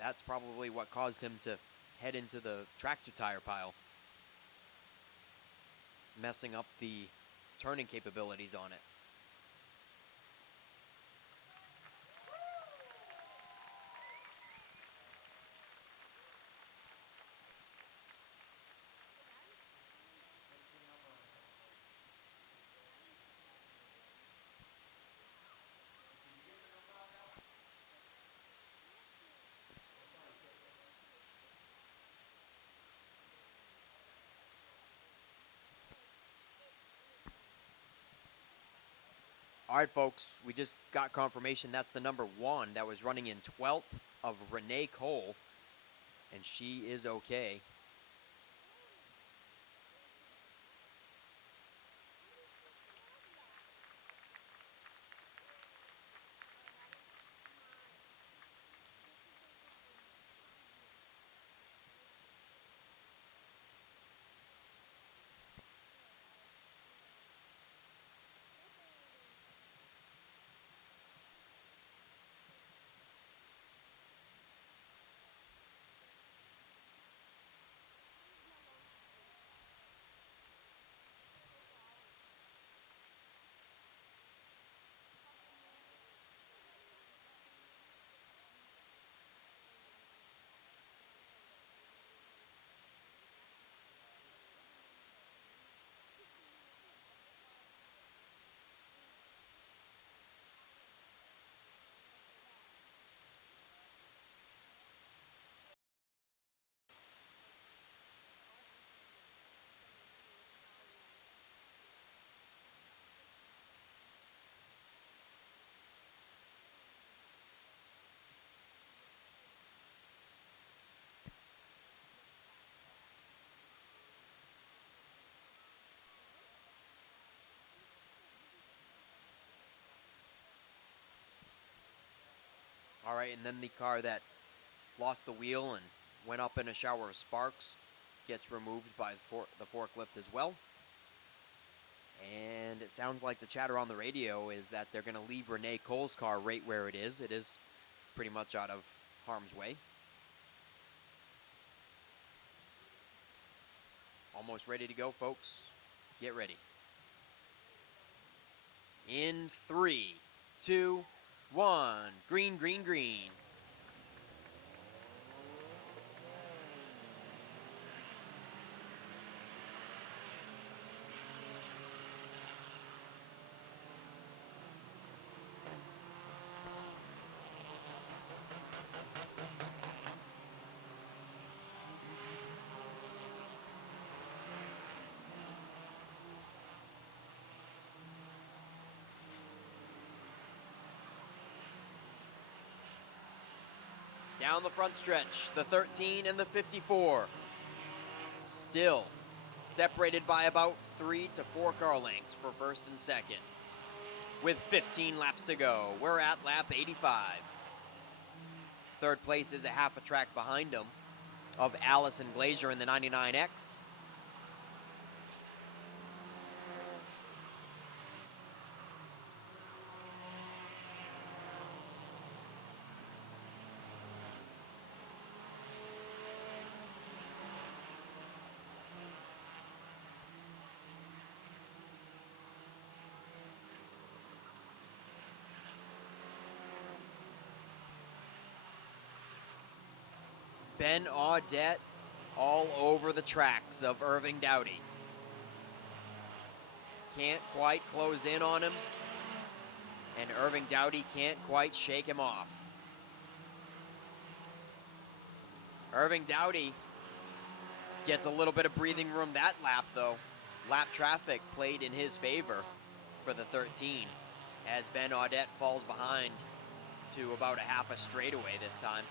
that's probably what caused him to head into the tractor tire pile, messing up the turning capabilities on it. All right, folks, we just got confirmation that's the number 1 that was running in 12th of Renee Cole, and she is okay. right, and then the car that lost the wheel and went up in a shower of sparks gets removed by the forklift as well. And it sounds like the chatter on the radio is that they're going to leave Renee Cole's car right where it is. It is pretty much out of harm's way. Almost ready to go, folks. Get ready. In 3, 2, 1. Green, green, green. Down the front stretch, the 13 and the 54. Still separated by about 3 to 4 car lengths for first and second. With 15 laps to go, we're at lap 85. Third place is a half a track behind them of Allison Glazier in the 99X. Ben Audette all over the tracks of Irving Dowdy. Can't quite close in on him, and Irving Dowdy can't quite shake him off. Irving Dowdy gets a little bit of breathing room that lap, though. Lap traffic played in his favor for the 13, as Ben Audette falls behind to about a half a straightaway this time.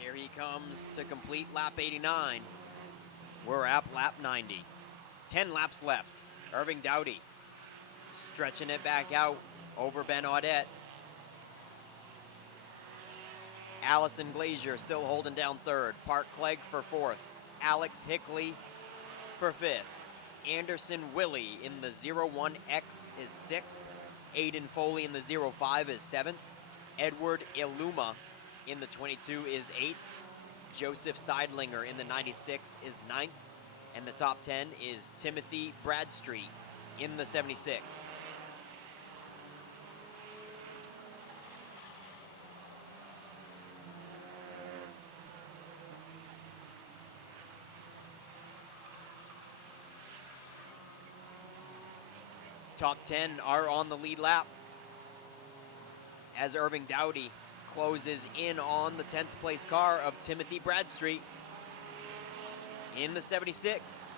Here he comes to complete lap 89. We're at lap 90. 10 laps left. Irving Dowdy stretching it back out over Ben Audette. Allison Glazier still holding down third. Park Clegg for fourth. Alex Hickley for fifth. Anderson Willie in the 01X is sixth. Aiden Foley in the 05 is seventh. Edward Iluma in the 22 is 8th. Joseph Seidlinger in the 96 is 9th. And the top 10 is Timothy Bradstreet in the 76. Top 10 are on the lead lap as Irving Dowdy closes in on the 10th place car of Timothy Bradstreet in the 76.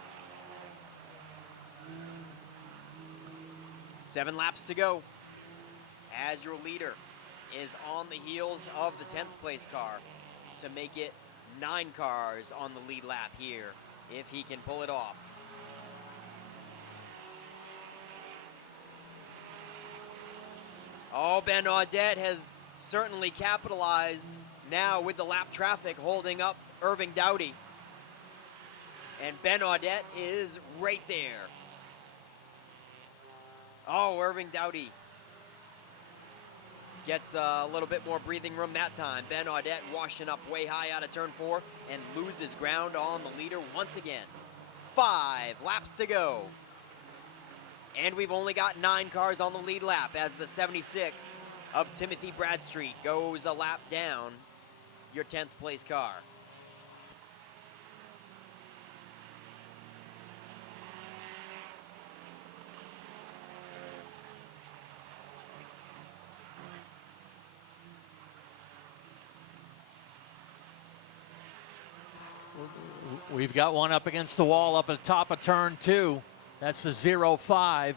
7 laps to go as your leader is on the heels of the 10th place car to make it 9 cars on the lead lap here if he can pull it off. Oh, Ben Audette has certainly capitalized now with the lap traffic holding up Irving Dowdy. And Ben Audette is right there. Oh, Irving Dowdy gets a little bit more breathing room that time. Ben Audette washing up way high out of turn 4 and loses ground on the leader once again. 5 laps to go. And we've only got 9 cars on the lead lap as the 76 of Timothy Bradstreet goes a lap down your 10th place car. We've got one up against the wall up at the top of turn 2. That's the 0-5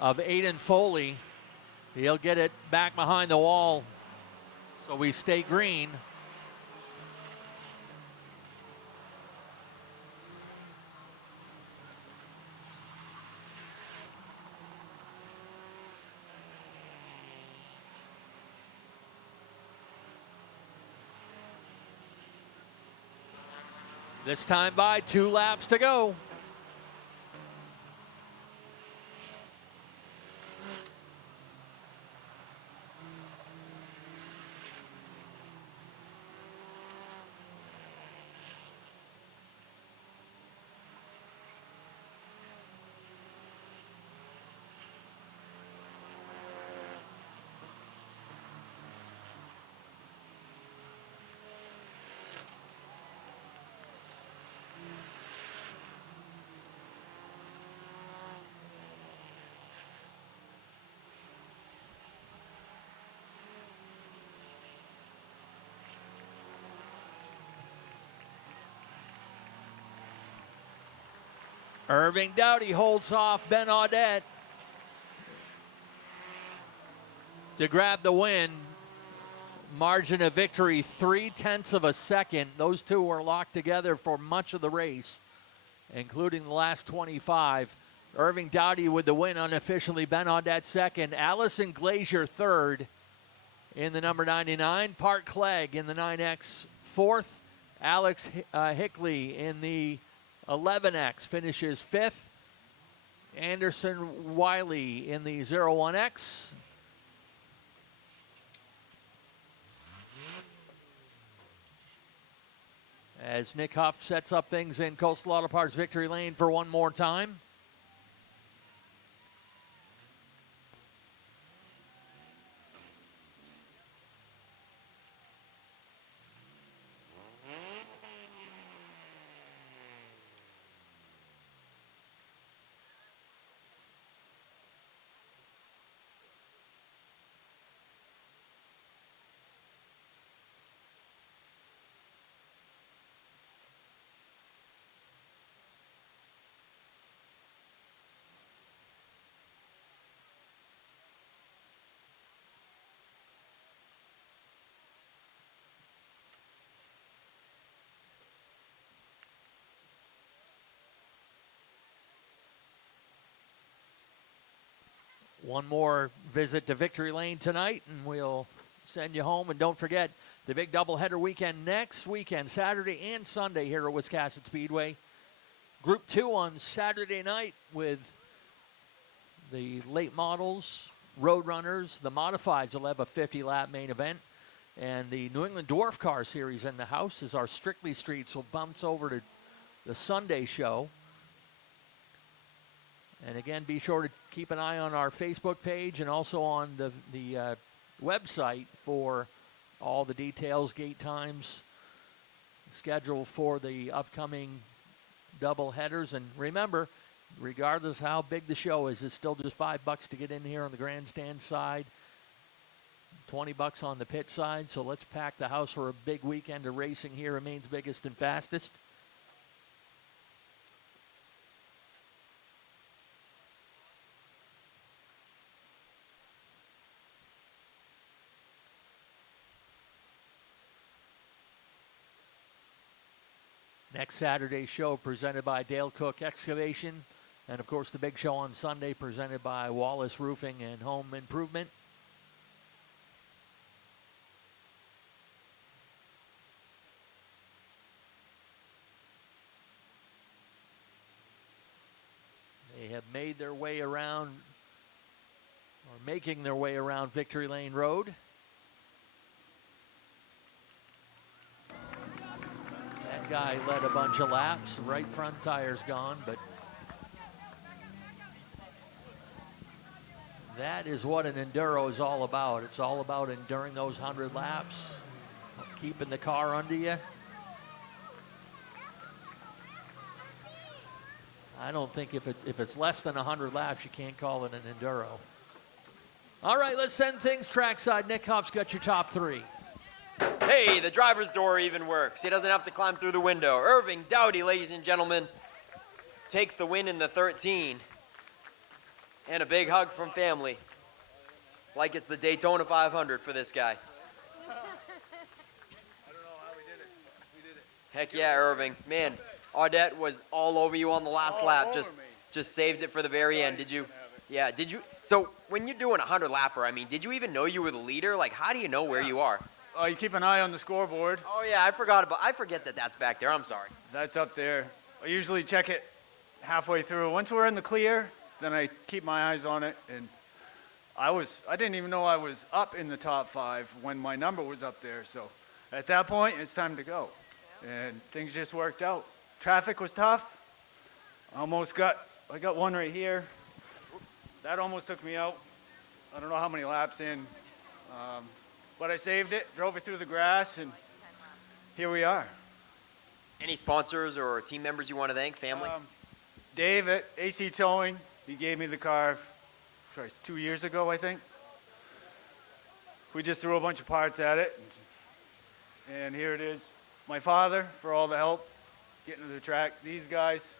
of Aiden Foley. He'll get it back behind the wall, so we stay green. This time by 2 laps to go. Irving Dowdy holds off Ben Audette to grab the win. Margin of victory, 0.3 of a second. Those two were locked together for much of the race, including the last 25. Irving Dowdy with the win unofficially. Ben Audette second. Allison Glazier third in the number 99. Park Clegg in the 9X fourth. Alex Hickley in the 11X finishes fifth. Anderson Wiley in the 01X. As Nick Huff sets up things in Coastal Auto Parts victory lane for one more time. One more visit to Victory Lane tonight, and we'll send you home. And don't forget the big doubleheader weekend next weekend, Saturday and Sunday here at Wiscasset Speedway. Group 2 on Saturday night with the late models, road runners, the modifieds will have a 50-lap main event. And the New England Dwarf Car Series in the house is our Strictly Street, so bumps over to the Sunday show. And again, be sure to keep an eye on our Facebook page and also on the website for all the details, gate times, schedule for the upcoming double headers. And remember, regardless how big the show is, it's still just $5 to get in here on the grandstand side, $20 on the pit side. So let's pack the house for a big weekend of racing here at Maine's biggest and fastest. Next Saturday's show presented by Dale Cook Excavation. And, of course, the big show on Sunday presented by Wallace Roofing and Home Improvement. They have made their way around, or making their way around Victory Lane Road. Guy led a bunch of laps. Right front tire's gone, but that is what an enduro is all about. It's all about enduring those 100 laps, keeping the car under you. I don't think if it's less than 100 laps, you can't call it an enduro. All right, let's send things trackside. Nick Huff's got your top three. Hey, the driver's door even works. He doesn't have to climb through the window. Irving Dowdy, ladies and gentlemen, takes the win in the 13. And a big hug from family. Like it's the Daytona 500 for this guy. Heck yeah, Irving. Man, Audette was all over you on the last lap. Just saved it for the very end. Did you? Yeah, did you? So when you're doing a 100-lapper, I mean, did you even know you were the leader? Like, how do you know where you are? You keep an eye on the scoreboard. Oh yeah, I forget that that's back there. I'm sorry. That's up there. I usually check it halfway through. Once we're in the clear, then I keep my eyes on it. And I didn't even know I was up in the top 5 when my number was up there. So at that point, it's time to go. And things just worked out. Traffic was tough. I got one right here. That almost took me out. I don't know how many laps in. But I saved it, drove it through the grass, and here we are. Any sponsors or team members you want to thank? Family? Dave at AC Towing, he gave me the car 2 years ago, I think. We just threw a bunch of parts at it, and here it is. My father for all the help getting to the track. These guys,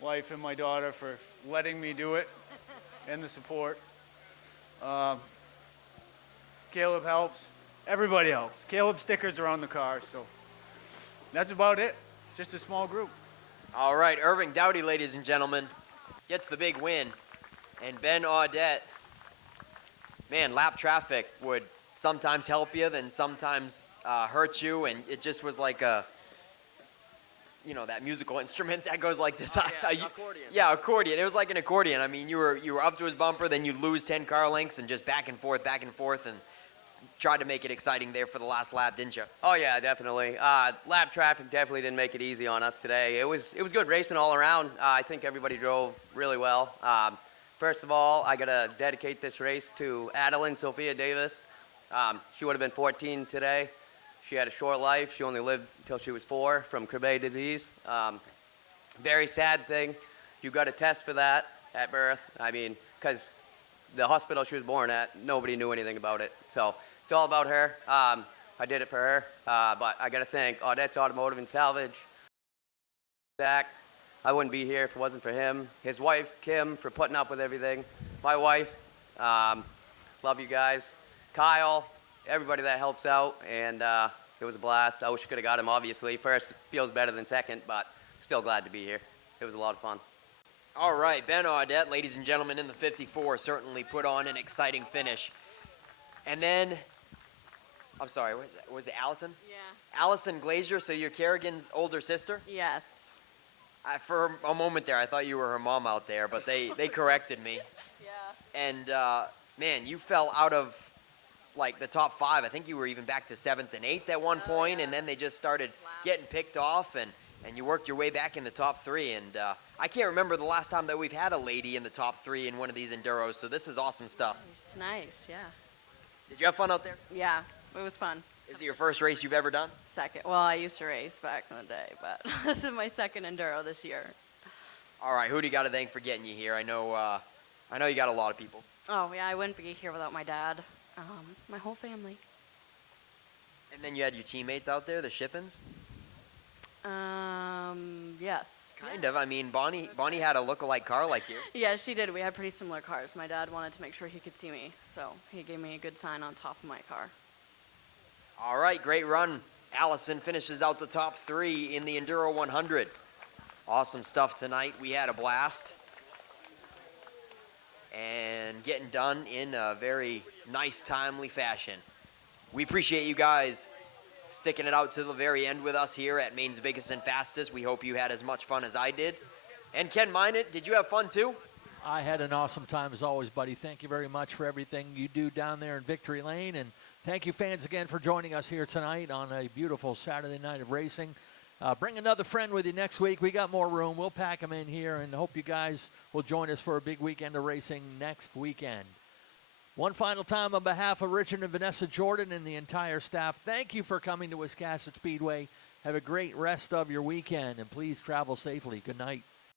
wife and my daughter for letting me do it, and the support. Caleb helps. Everybody helps. Caleb stickers are on the car, so that's about it. Just a small group. All right, Irving Dowdy, ladies and gentlemen, gets the big win. And Ben Audette, man, lap traffic would sometimes help you, then sometimes hurt you, and it just was like a, that musical instrument that goes like this. Accordion. Yeah, accordion. It was like an accordion. I mean, you were up to his bumper, then you lose 10 car lengths, and just back and forth, and tried to make it exciting there for the last lap, didn't you? Oh yeah, definitely. Lap traffic definitely didn't make it easy on us today. It was good racing all around. I think everybody drove really well. First of all, I gotta dedicate this race to Adeline Sophia Davis. She would have been 14 today. She had a short life. She only lived until she was 4 from Krabbe disease. Very sad thing. You got a test for that at birth. I mean, because the hospital she was born at, nobody knew anything about it. So it's all about her. I did it for her. But I got to thank Audette's Automotive and Salvage. Zach, I wouldn't be here if it wasn't for him. His wife, Kim, for putting up with everything. My wife, love you guys. Kyle, everybody that helps out. And it was a blast. I wish I could have got him, obviously. First feels better than second, but still glad to be here. It was a lot of fun. All right, Ben Audette, ladies and gentlemen, in the 54, certainly put on an exciting finish. And then, I'm sorry, was it Allison? Yeah. Allison Glazier, so you're Kerrigan's older sister? Yes. For a moment there, I thought you were her mom out there, but they corrected me. Yeah. And, man, you fell out of, like, the top 5. I think you were even back to 7th and 8th at one point, and then they just started getting picked off, and you worked your way back in the top 3. And I can't remember the last time that we've had a lady in the top 3 in one of these Enduros, so this is awesome stuff. It's nice, yeah. Did you have fun out there? Yeah, it was fun. Is it your first race you've ever done? Second. Well, I used to race back in the day, but this is my second Enduro this year. All right, who do you got to thank for getting you here? I know you got a lot of people. Oh, yeah, I wouldn't be here without my dad. My whole family. And then you had your teammates out there, the Shippens? Yes. Kind of. I mean, Bonnie had a look-alike car like you. Yeah, she did. We had pretty similar cars. My dad wanted to make sure he could see me, so he gave me a good sign on top of my car. All right, great run. Allison finishes out the top 3 in the Enduro 100. Awesome stuff tonight. We had a blast. And getting done in a very nice, timely fashion. We appreciate you guys sticking it out to the very end with us here at Maine's Biggest and Fastest. We hope you had as much fun as I did. And Ken Minot, did you have fun too? I had an awesome time as always, buddy. Thank you very much for everything you do down there in Victory Lane. And thank you, fans, again for joining us here tonight on a beautiful Saturday night of racing. Bring another friend with you next week. We got more room. We'll pack them in here and hope you guys will join us for a big weekend of racing next weekend. One final time on behalf of Richard and Vanessa Jordan and the entire staff, thank you for coming to Wiscasset Speedway. Have a great rest of your weekend, and please travel safely. Good night.